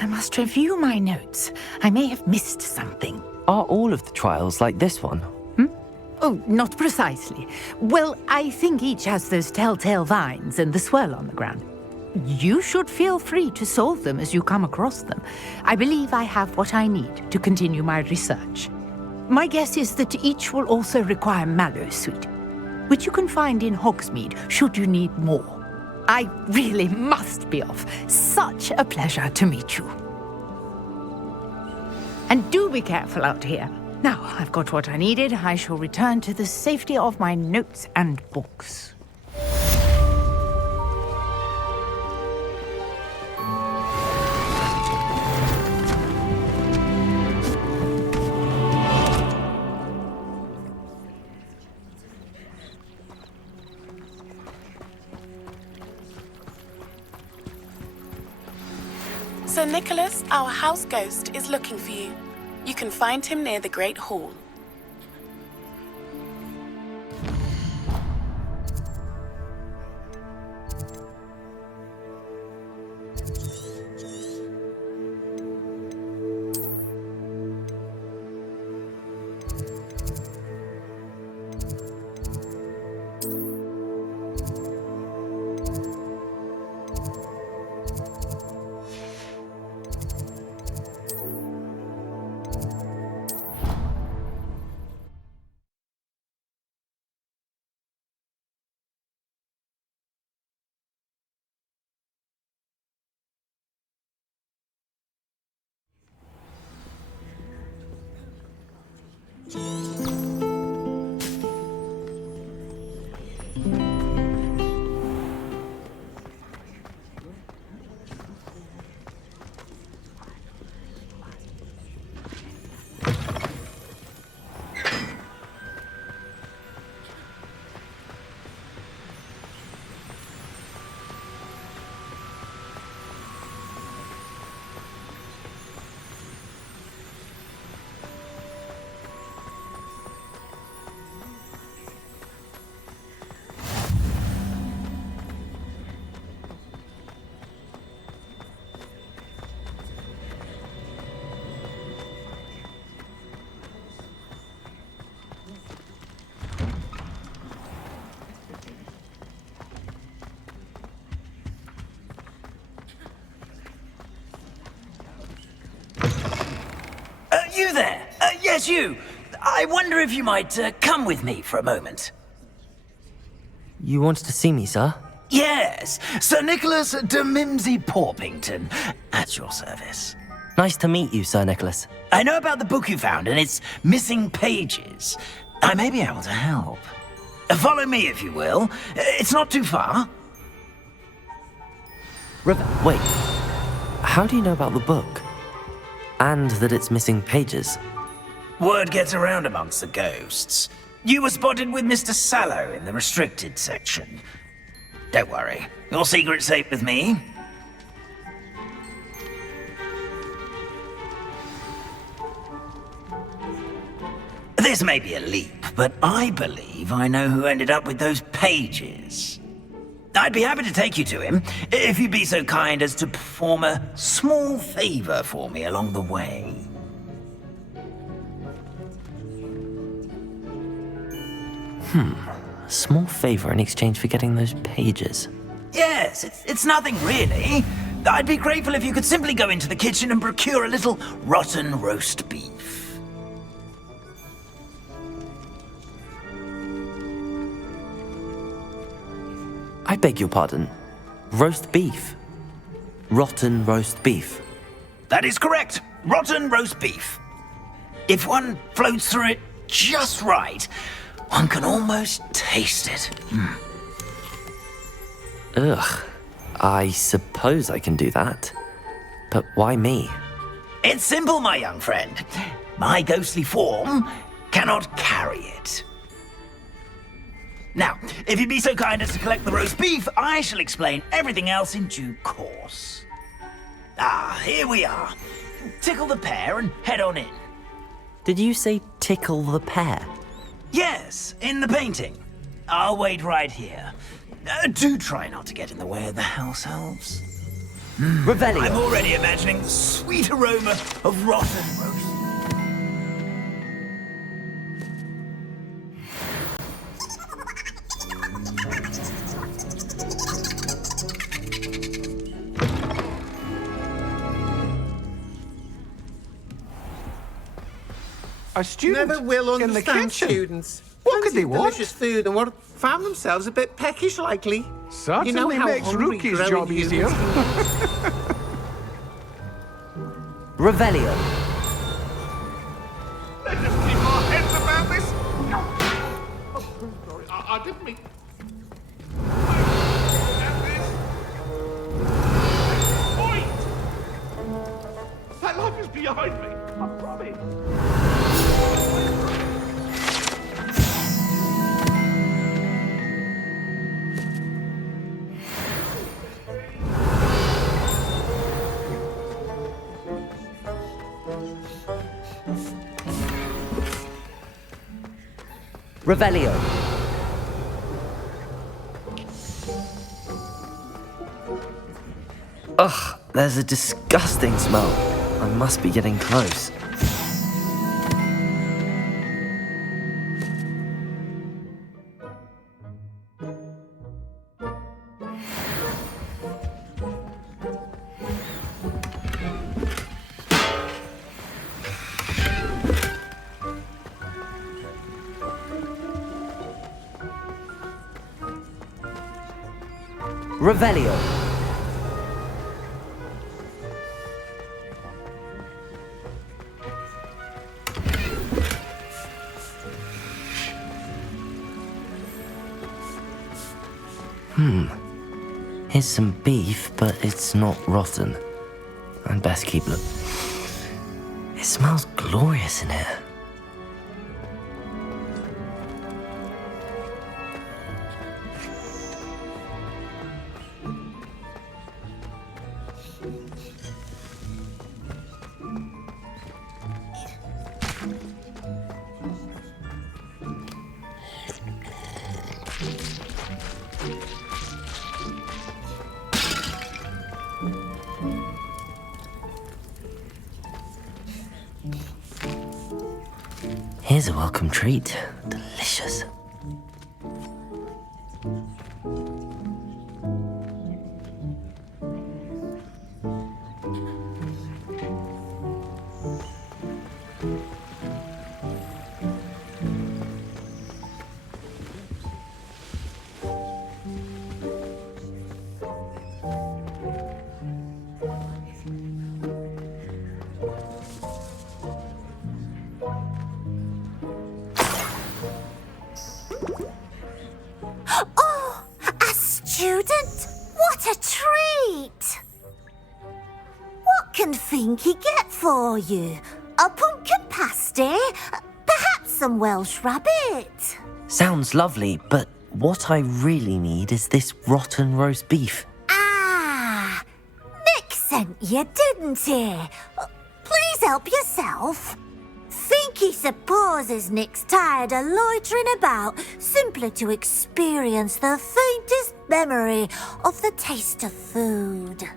I must review my notes. I may have missed something. Are all of the trials like this one? Oh, not precisely. Well, I think each has those telltale vines and the swirl on the ground. You should feel free to solve them as you come across them. I believe I have what I need to continue my research. My guess is that each will also require mallow sweet, which you can find in Hogsmeade should you need more. I really must be off. Such a pleasure to meet you. And do be careful out here. Now, I've got what I needed. I shall return to the safety of my notes and books. Sir Nicholas, our house ghost, is looking for you. You can find him near the Great Hall. You there? Yes, you. I wonder if you might come with me for a moment. You wanted to see me, sir? Yes, Sir Nicholas de Mimsy Porpington, at your service. Nice to meet you, Sir Nicholas. I know about the book you found and its missing pages. I may be able to help. Follow me, if you will. It's not too far. Wait, how do you know about the book? And that it's missing pages? Word gets around amongst the ghosts. You were spotted with Mr. Sallow in the restricted section. Don't worry, your secret's safe with me. This may be a leap, but I believe I know who ended up with those pages. I'd be happy to take you to him, if you'd be so kind as to perform a small favor for me along the way. A small favor in exchange for getting those pages. Yes, it's nothing really. I'd be grateful if you could simply go into the kitchen and procure a little rotten roast beef. I beg your pardon. Roast beef. Rotten roast beef. That is correct. Rotten roast beef. If one floats through it just right, one can almost taste it. Ugh. I suppose I can do that. But why me? It's simple, my young friend. My ghostly form cannot carry it. Now, if you'd be so kind as to collect the roast beef, I shall explain everything else in due course. Ah, here we are. Tickle the pear and head on in. Did you say tickle the pear? Yes, in the painting. I'll wait right here. Do try not to get in the way of the house elves. Revelio. I'm already imagining the sweet aroma of rotten roast. A student Never will in the understand kitchen. students. What could Fancy they want? delicious food and what found themselves a bit peckish, likely. Certainly you know how makes hungry Rookie's growing job easier. Revelio. Let's just keep our heads about this. Oh, sorry, I didn't mean. That life is behind me. I promise. Revelio. Ugh, there's a disgusting smell. I must be getting close. Revelio. Here's some beef, but it's not rotten. I'd best keep looking. It smells glorious in here. Here's a welcome treat. Delicious. a treat! What can Finky get for you? A pumpkin pasty? Perhaps some Welsh rabbit? Sounds lovely, but what I really need is this rotten roast beef. Ah, Nick sent you, didn't he? Please help yourself. Finky supposes Nick's tired of loitering about simply to experience the faintest memory of the taste of food.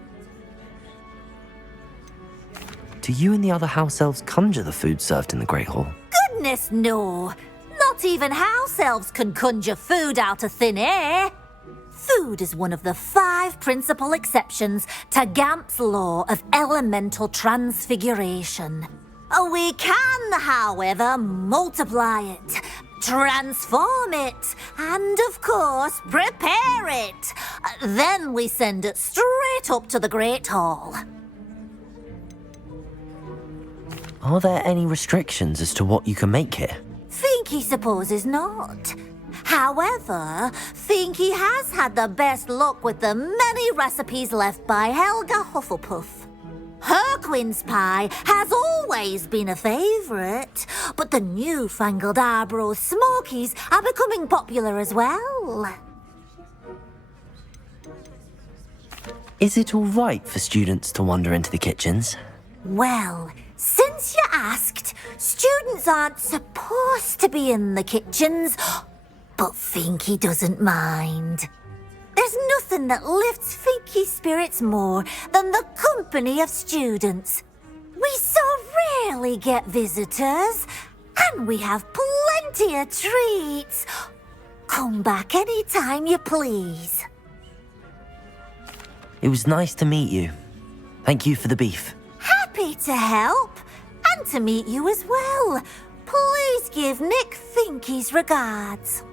Do you and the other house elves conjure the food served in the Great Hall? Goodness, no. Not even house elves can conjure food out of thin air. Food is one of the 5 principal exceptions to Gamp's law of elemental transfiguration. We can, however, multiply it, transform it, and, of course, prepare it. Then we send it straight up to the Great Hall. Are there any restrictions as to what you can make here? Finky supposes not. However, Finky has had the best luck with the many recipes left by Helga Hufflepuff. Her quince pie has always been a favourite, but the newfangled Arborough Smokies are becoming popular as well. Is it all right for students to wander into the kitchens? Well, since you asked, students aren't supposed to be in the kitchens, but Finky doesn't mind. There's nothing that lifts Finky's spirits more than the company of students. We so rarely get visitors, and we have plenty of treats. Come back any time you please. It was nice to meet you. Thank you for the beef. Happy to help, and to meet you as well. Please give Nick Finky's regards.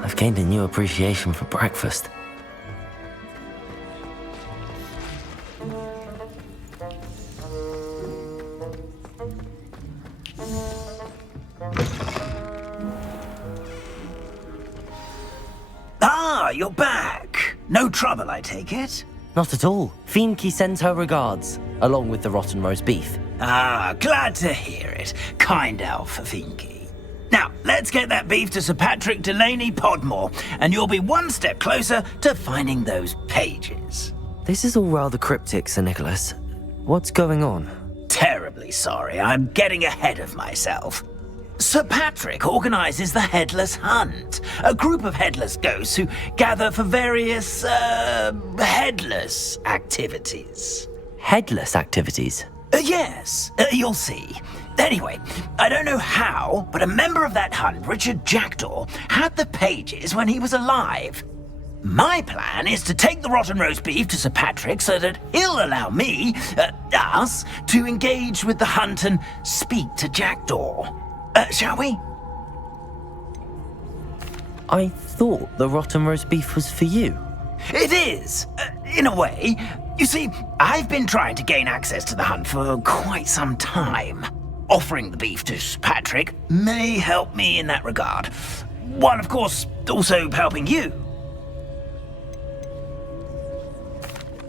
I've gained a new appreciation for breakfast. Ah, you're back. No trouble, I take it? Not at all. Finky sends her regards, along with the rotten roast beef. Ah, glad to hear it. Kind elf, Finky. Now, let's get that beef to Sir Patrick Delaney Podmore, and you'll be one step closer to finding those pages. This is all rather cryptic, Sir Nicholas. What's going on? Terribly sorry, I'm getting ahead of myself. Sir Patrick organises the Headless Hunt, a group of headless ghosts who gather for various, headless activities. Headless activities? Yes, you'll see. Anyway, I don't know how, but a member of that hunt, Richard Jackdaw, had the pages when he was alive. My plan is to take the rotten roast beef to Sir Patrick so that he'll allow me, us, to engage with the hunt and speak to Jackdaw. Shall we? I thought the rotten roast beef was for you. It is, in a way. You see, I've been trying to gain access to the hunt for quite some time. Offering the beef to Sir Patrick may help me in that regard. While, of course, also helping you.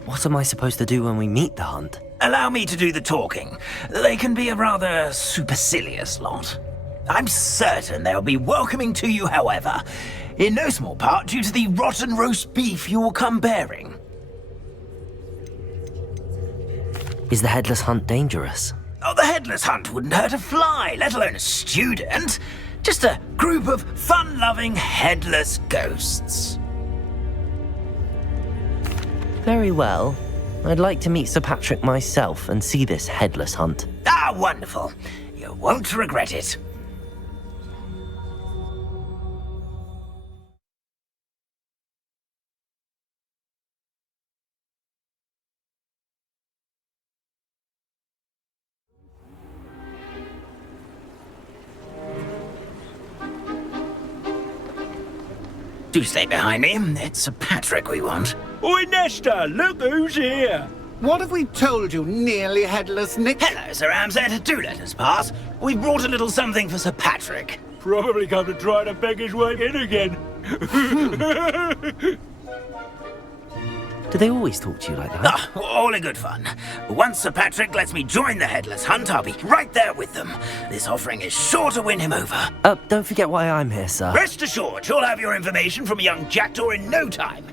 What am I supposed to do when we meet the hunt? Allow me to do the talking. They can be a rather supercilious lot. I'm certain they'll be welcoming to you, however, in no small part due to the rotten roast beef you will come bearing. Is the headless hunt dangerous? Oh, the headless hunt wouldn't hurt a fly, let alone a student. Just a group of fun-loving headless ghosts. Very well. I'd like to meet Sir Patrick myself and see this headless hunt. Ah, wonderful. You won't regret it. Do stay behind me. It's Sir Patrick we want. Oi, Nesta, look who's here. What have we told you, nearly headless Nick? Hello, Sir Amset. Do let us pass. We've brought a little something for Sir Patrick. Probably come to try to beg his way in again. Do they always talk to you like that? Ah, all in good fun. Once Sir Patrick lets me join the Headless Hunt, I'll be right there with them. This offering is sure to win him over. Don't forget why I'm here, sir. Rest assured, you'll have your information from a young jackdaw in no time.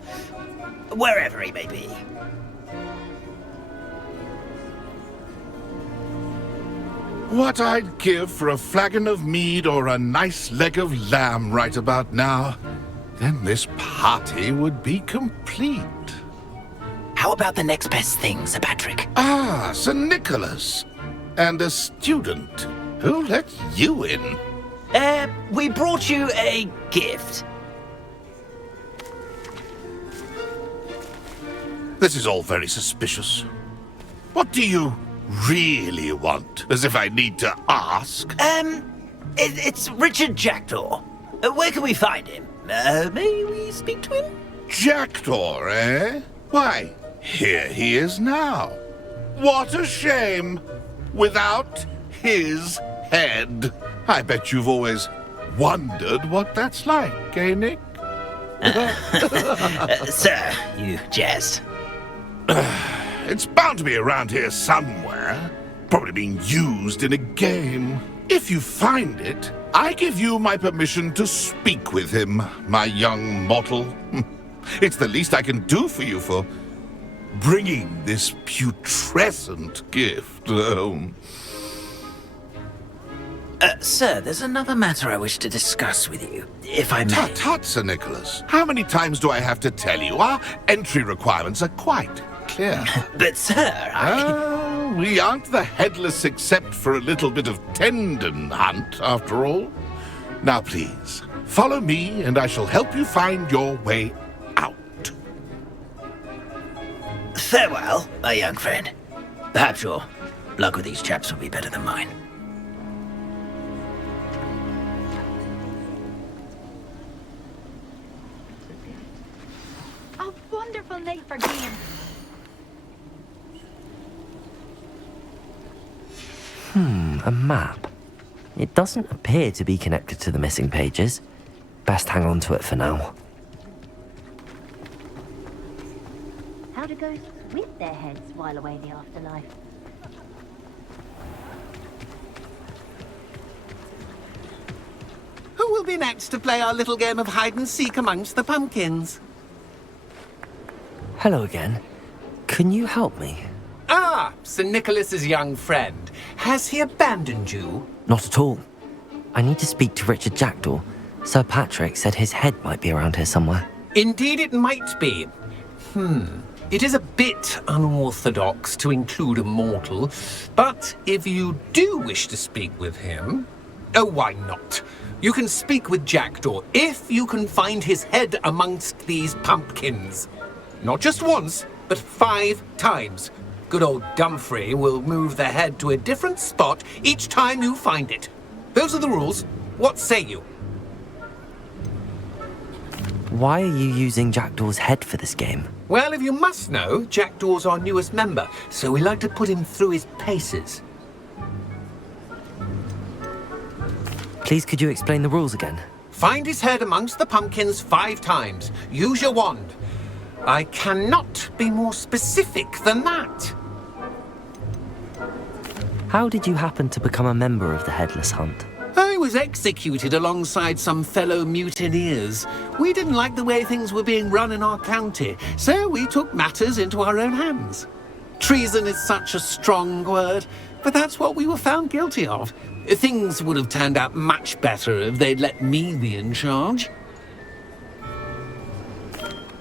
Wherever he may be. What I'd give for a flagon of mead or a nice leg of lamb right about now. Then this party would be complete. How about the next best thing, Sir Patrick? Ah, Sir Nicholas. And a student. Who let you in? We brought you a gift. This is all very suspicious. What do you really want? As if I need to ask. It's Richard Jackdaw. Where can we find him? May we speak to him? Jackdaw, eh? Why, here he is now. What a shame. Without his head. I bet you've always wondered what that's like, eh, Nick? Sir, you jest. It's bound to be around here somewhere. Probably being used in a game. If you find it, I give you my permission to speak with him, my young mortal. It's the least I can do for you for bringing this putrescent gift home. Sir, there's another matter I wish to discuss with you, if I may. Tut, Sir Nicholas. How many times do I have to tell you? Our entry requirements are quite clear. But, sir, we aren't the headless except for a little bit of tendon hunt, after all. Now, please, follow me, and I shall help you find your way out. Farewell, my young friend. Perhaps your luck with these chaps will be better than mine. A wonderful night for games. A map. It doesn't appear to be connected to the missing pages. Best hang on to it for now. How do ghosts with their heads while away the afterlife? Who will be next to play our little game of hide-and-seek amongst the pumpkins? Hello again. Can you help me? Ah, Sir Nicholas's young friend. Has he abandoned you? Not at all. I need to speak to Richard Jackdaw. Sir Patrick said his head might be around here somewhere. Indeed it might be. It is a bit unorthodox to include a mortal, but if you do wish to speak with him... Oh, why not? You can speak with Jackdaw if you can find his head amongst these pumpkins. Not just once, but 5 times. Good old Dumfrey will move the head to a different spot each time you find it. Those are the rules. What say you? Why are you using Jackdaw's head for this game? Well, if you must know, Jackdaw's our newest member, so we like to put him through his paces. Please, could you explain the rules again? Find his head amongst the pumpkins 5 times. Use your wand. I cannot be more specific than that. How did you happen to become a member of the Headless Hunt? I was executed alongside some fellow mutineers. We didn't like the way things were being run in our county, so we took matters into our own hands. Treason is such a strong word, but that's what we were found guilty of. Things would have turned out much better if they'd let me be in charge.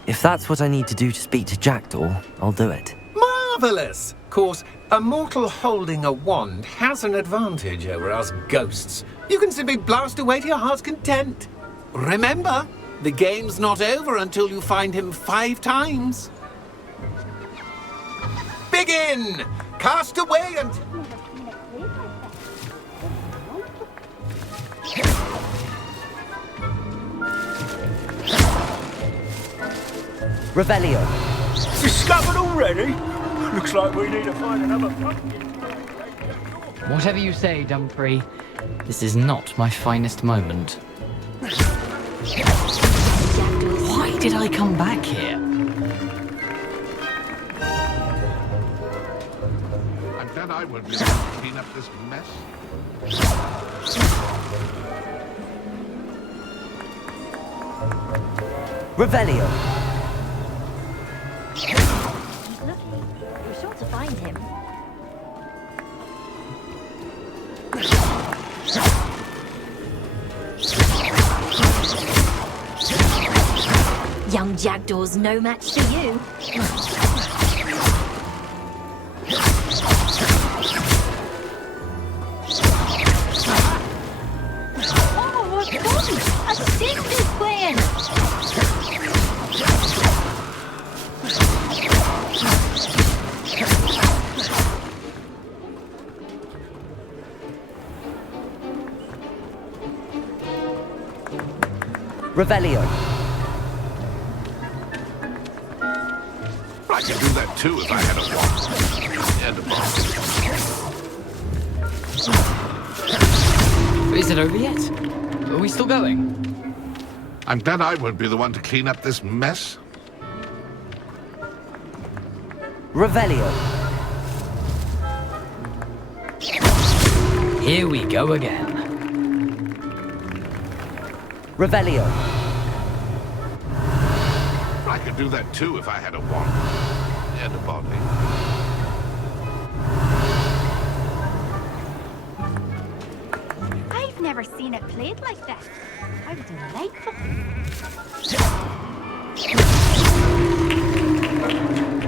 If that's what I need to do to speak to Jackdaw, I'll do it. Marvellous! Of course, a mortal holding a wand has an advantage over us ghosts. You can simply blast away to your heart's content. Remember, the game's not over until you find him 5 times. Begin! Cast away and... Revelio. Discovered already? Looks like we need to find another pumpkin. Whatever you say, Dumfrey. This is not my finest moment. Why did I come back here? I'm glad I won't be able to clean up this mess. Revelio. Lucky. We're sure to find him. Young Jackdaw's no match for you. Oh, what's fun! A stinky queen! Revelio. I could do that too if I had a wand and a bomb. Is it over yet? Are we still going? I'm glad I won't be the one to clean up this mess. Revelio. Here we go again. Revelio. I could do that too if I had a wand and a body. I've never seen it played like that. How delightful.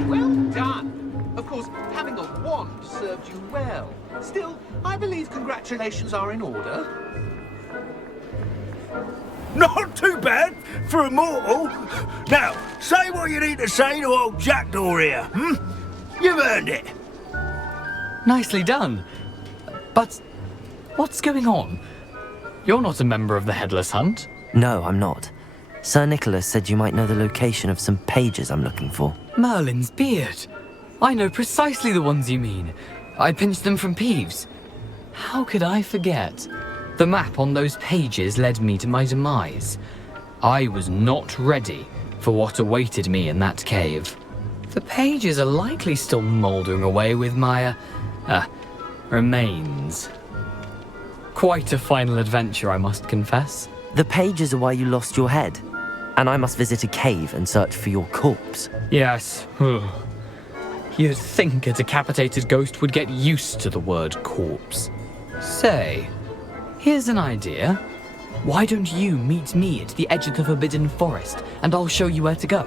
Well done. Of course, having a wand served you well. Still, I believe congratulations are in order. Not too bad for a mortal. Now, say what you need to say to old Jackdaw here, hmm? You've earned it. Nicely done. But what's going on? You're not a member of the Headless Hunt. No, I'm not. Sir Nicholas said you might know the location of some pages I'm looking for. Merlin's beard. I know precisely the ones you mean. I pinched them from Peeves. How could I forget? The map on those pages led me to my demise. I was not ready for what awaited me in that cave. The pages are likely still mouldering away with my, remains. Quite a final adventure, I must confess. The pages are why you lost your head, and I must visit a cave and search for your corpse. Yes. You'd think a decapitated ghost would get used to the word corpse. Say, here's an idea. Why don't you meet me at the edge of the Forbidden Forest, and I'll show you where to go?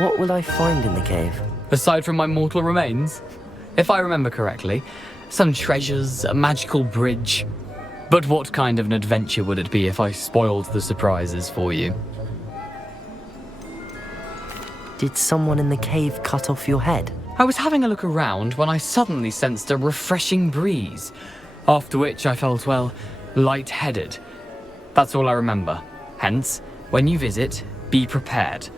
What will I find in the cave? Aside from my mortal remains? If I remember correctly, some treasures, a magical bridge. But what kind of an adventure would it be if I spoiled the surprises for you? Did someone in the cave cut off your head? I was having a look around when I suddenly sensed a refreshing breeze, after which I felt, well, lightheaded. That's all I remember. Hence, when you visit, be prepared.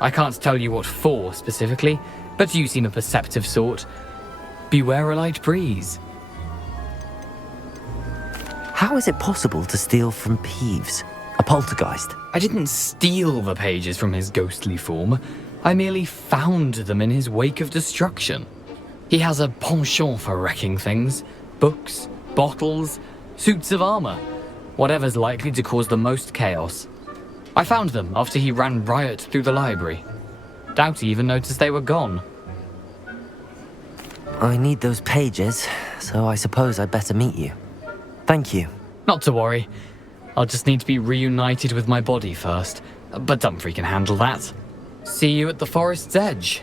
I can't tell you what for specifically, but you seem a perceptive sort. Beware a light breeze. How is it possible to steal from Peeves, a poltergeist? I didn't steal the pages from his ghostly form. I merely found them in his wake of destruction. He has a penchant for wrecking things. Books, bottles, suits of armor. Whatever's likely to cause the most chaos. I found them after he ran riot through the library. Doubt he even noticed they were gone. I need those pages, so I suppose I'd better meet you. Thank you. Not to worry. I'll just need to be reunited with my body first. But Dumfries can handle that. See you at the forest's edge.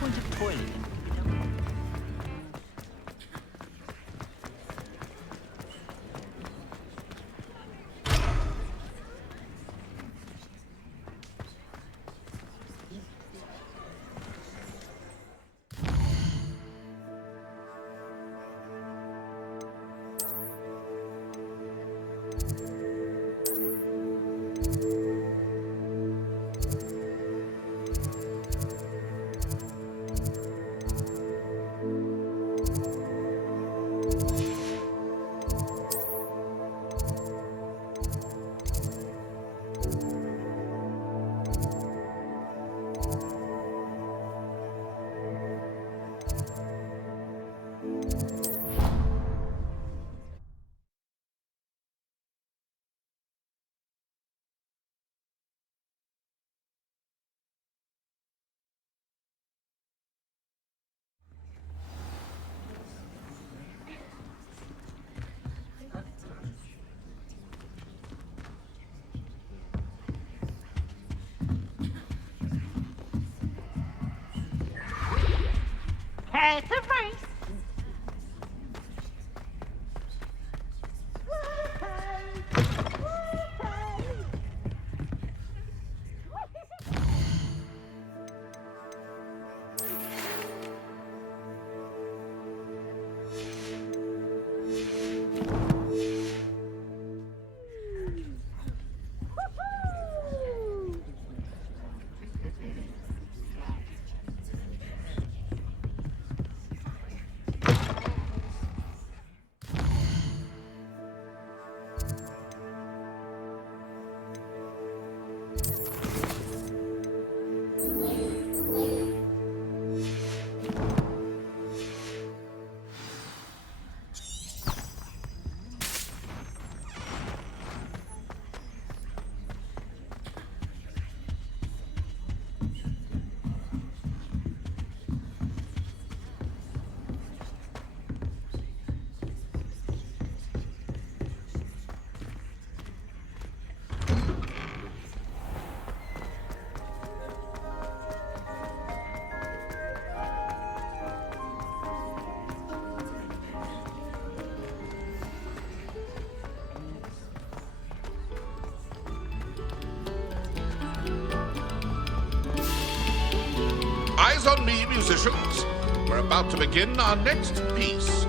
Point of toilet. Prepare to race. Eyes on me, musicians. We're about to begin our next piece.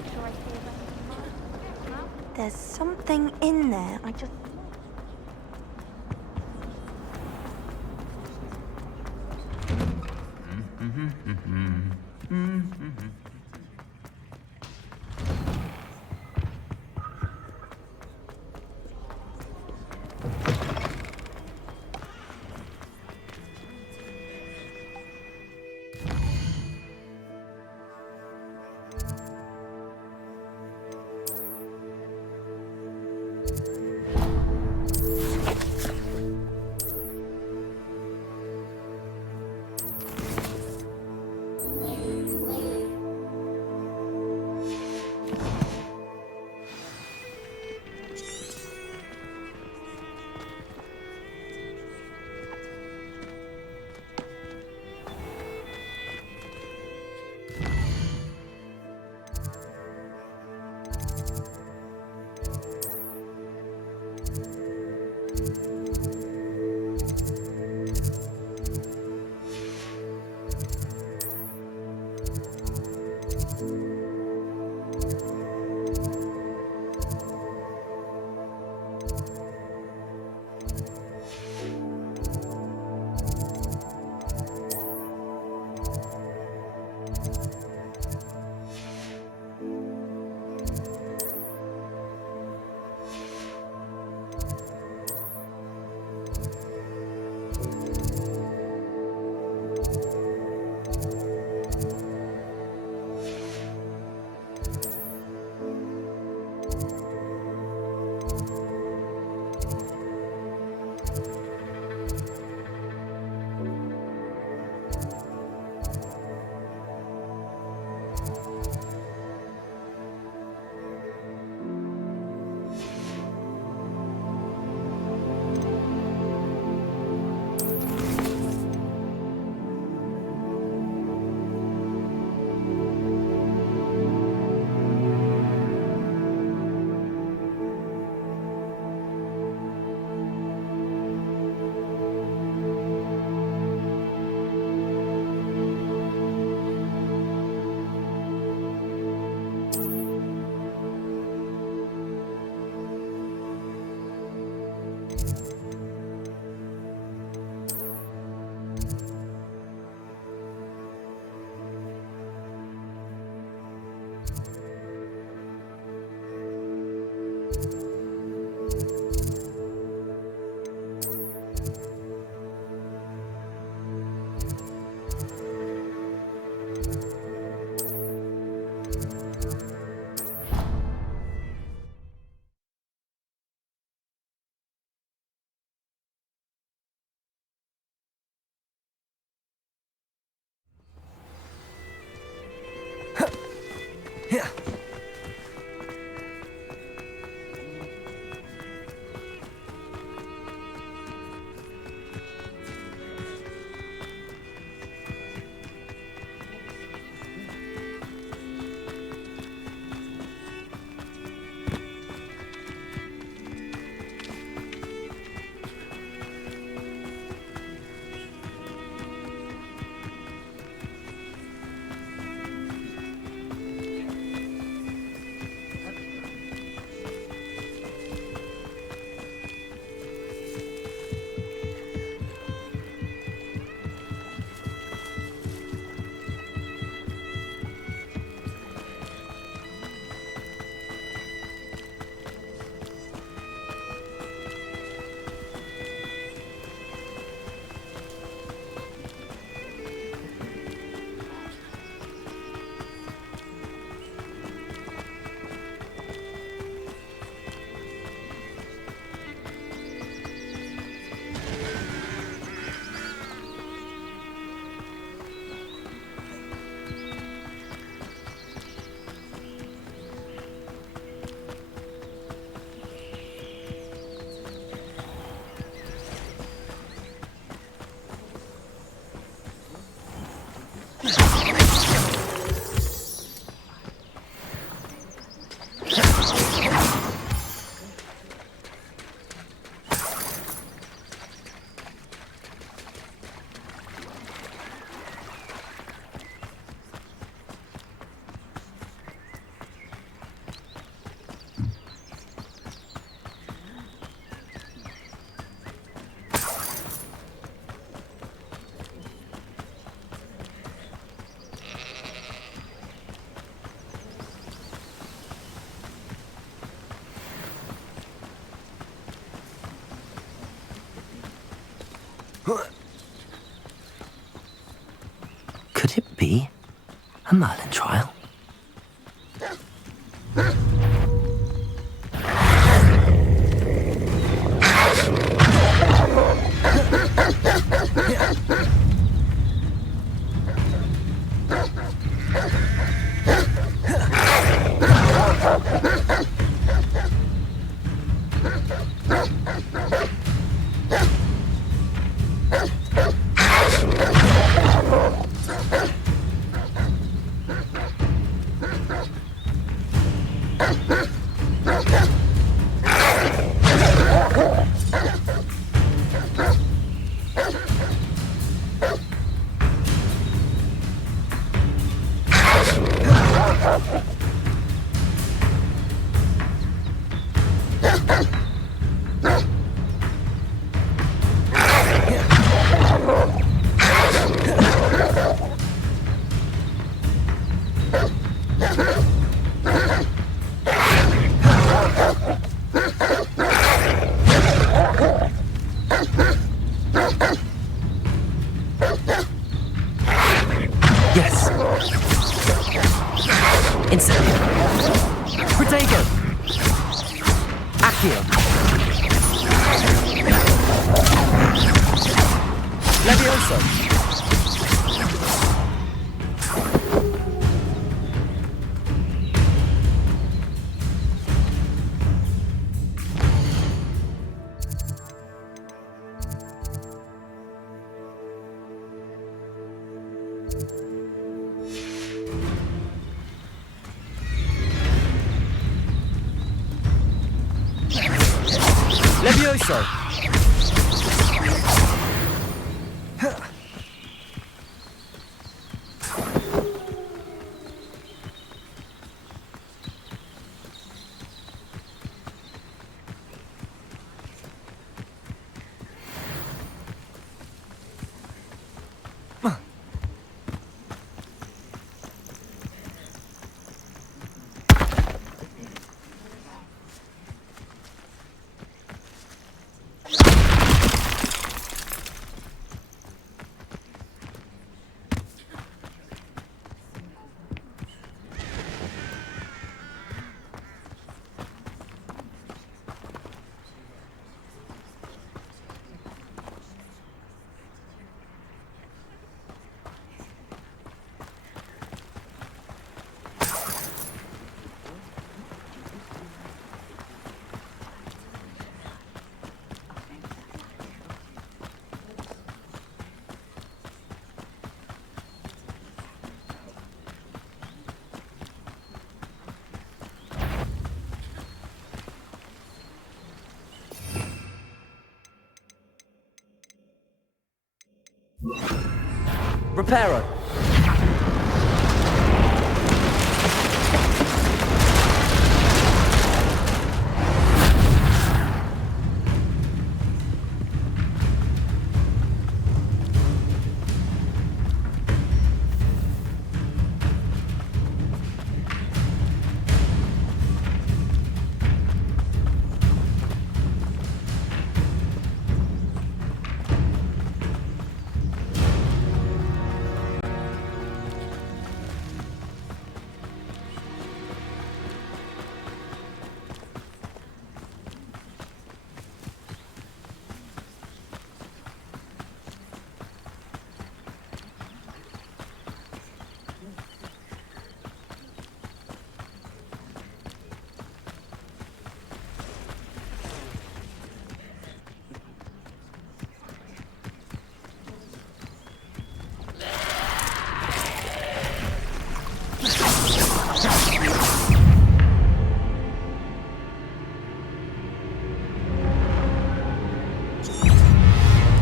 make sure I stay above. There's something in there. I just... Could it be a Merlin trial? Yes. Incendio. Protego. Accio. Levioso. Levioso. Reparo.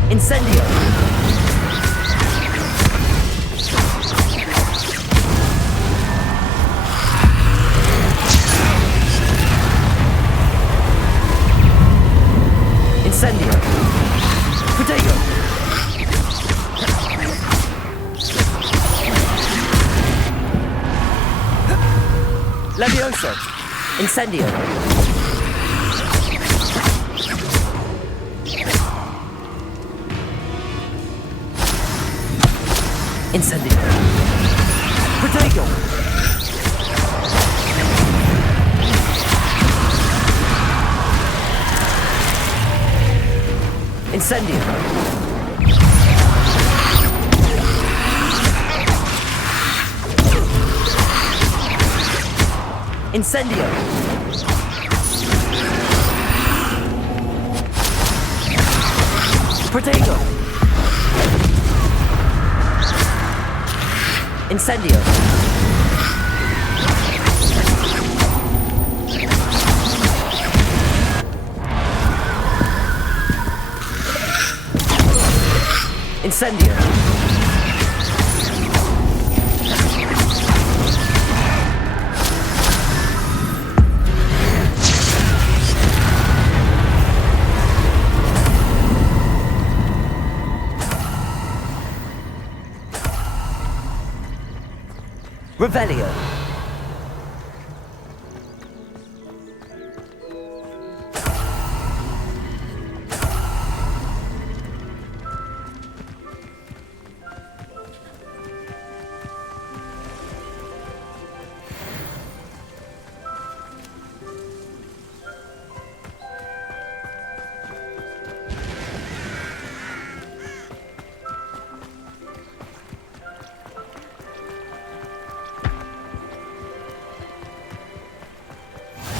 Incendio. Incendio. Protego. Levioso. Incendio. Incendio! Incendio! Protego! Incendio! Incendio! Revelio.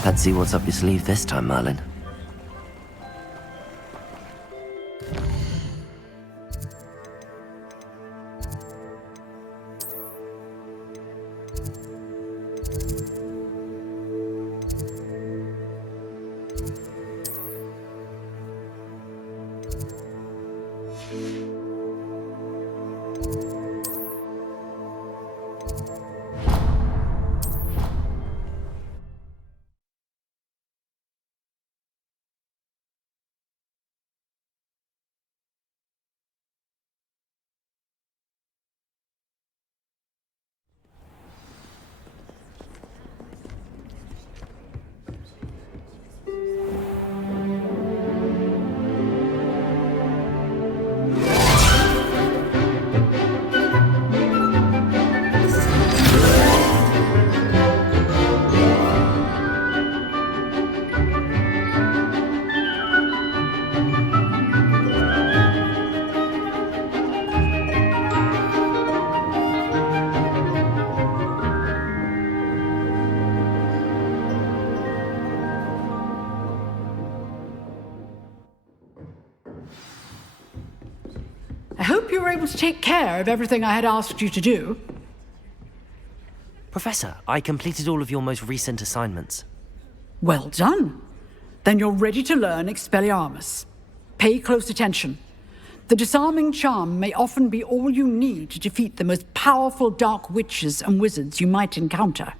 Let's see what's up your sleeve this time, Merlin. I hope you were able to take care of everything I had asked you to do. Professor, I completed all of your most recent assignments. Well done. Then you're ready to learn Expelliarmus. Pay close attention. The disarming charm may often be all you need to defeat the most powerful dark witches and wizards you might encounter.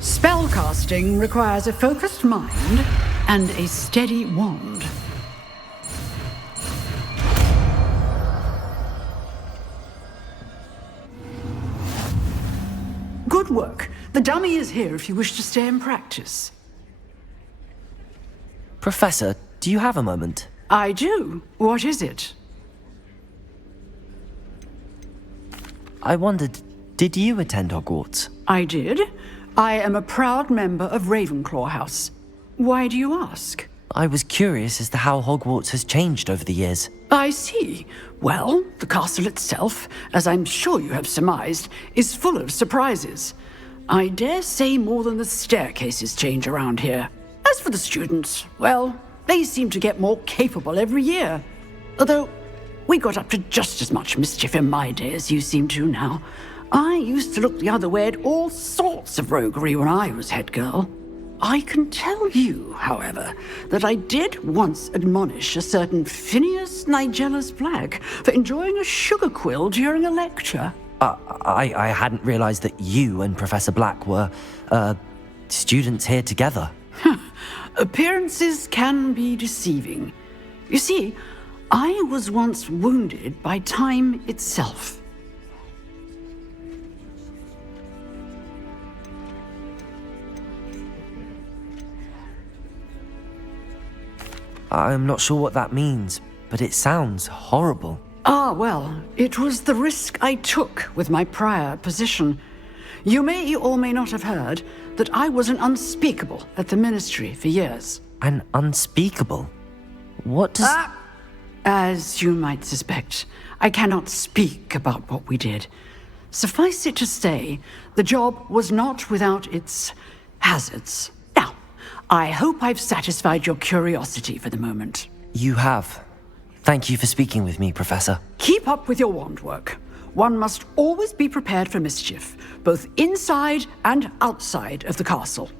Spellcasting requires a focused mind and a steady wand. Good work. The dummy is here if you wish to stay and practice. Professor, do you have a moment? I do. What is it? I wondered, did you attend Hogwarts? I did. I am a proud member of Ravenclaw House. Why do you ask? I was curious as to how Hogwarts has changed over the years. I see. Well, the castle itself, as I'm sure you have surmised, is full of surprises. I dare say more than the staircases change around here. As for the students, well, they seem to get more capable every year. Although, we got up to just as much mischief in my day as you seem to now. I used to look the other way at all sorts of roguery when I was head girl. I can tell you, however, that I did once admonish a certain Phineas Nigellus Black for enjoying a sugar quill during a lecture. I hadn't realized that you and Professor Black were, students here together. Appearances can be deceiving. You see, I was once wounded by time itself. I'm not sure what that means, but it sounds horrible. Ah, well, it was the risk I took with my prior position. You may or may not have heard that I was an unspeakable at the Ministry for years. An unspeakable? What does... As you might suspect, I cannot speak about what we did. Suffice it to say, the job was not without its hazards. Now, I hope I've satisfied your curiosity for the moment. You have. Thank you for speaking with me, Professor. Keep up with your wand work. One must always be prepared for mischief, both inside and outside of the castle.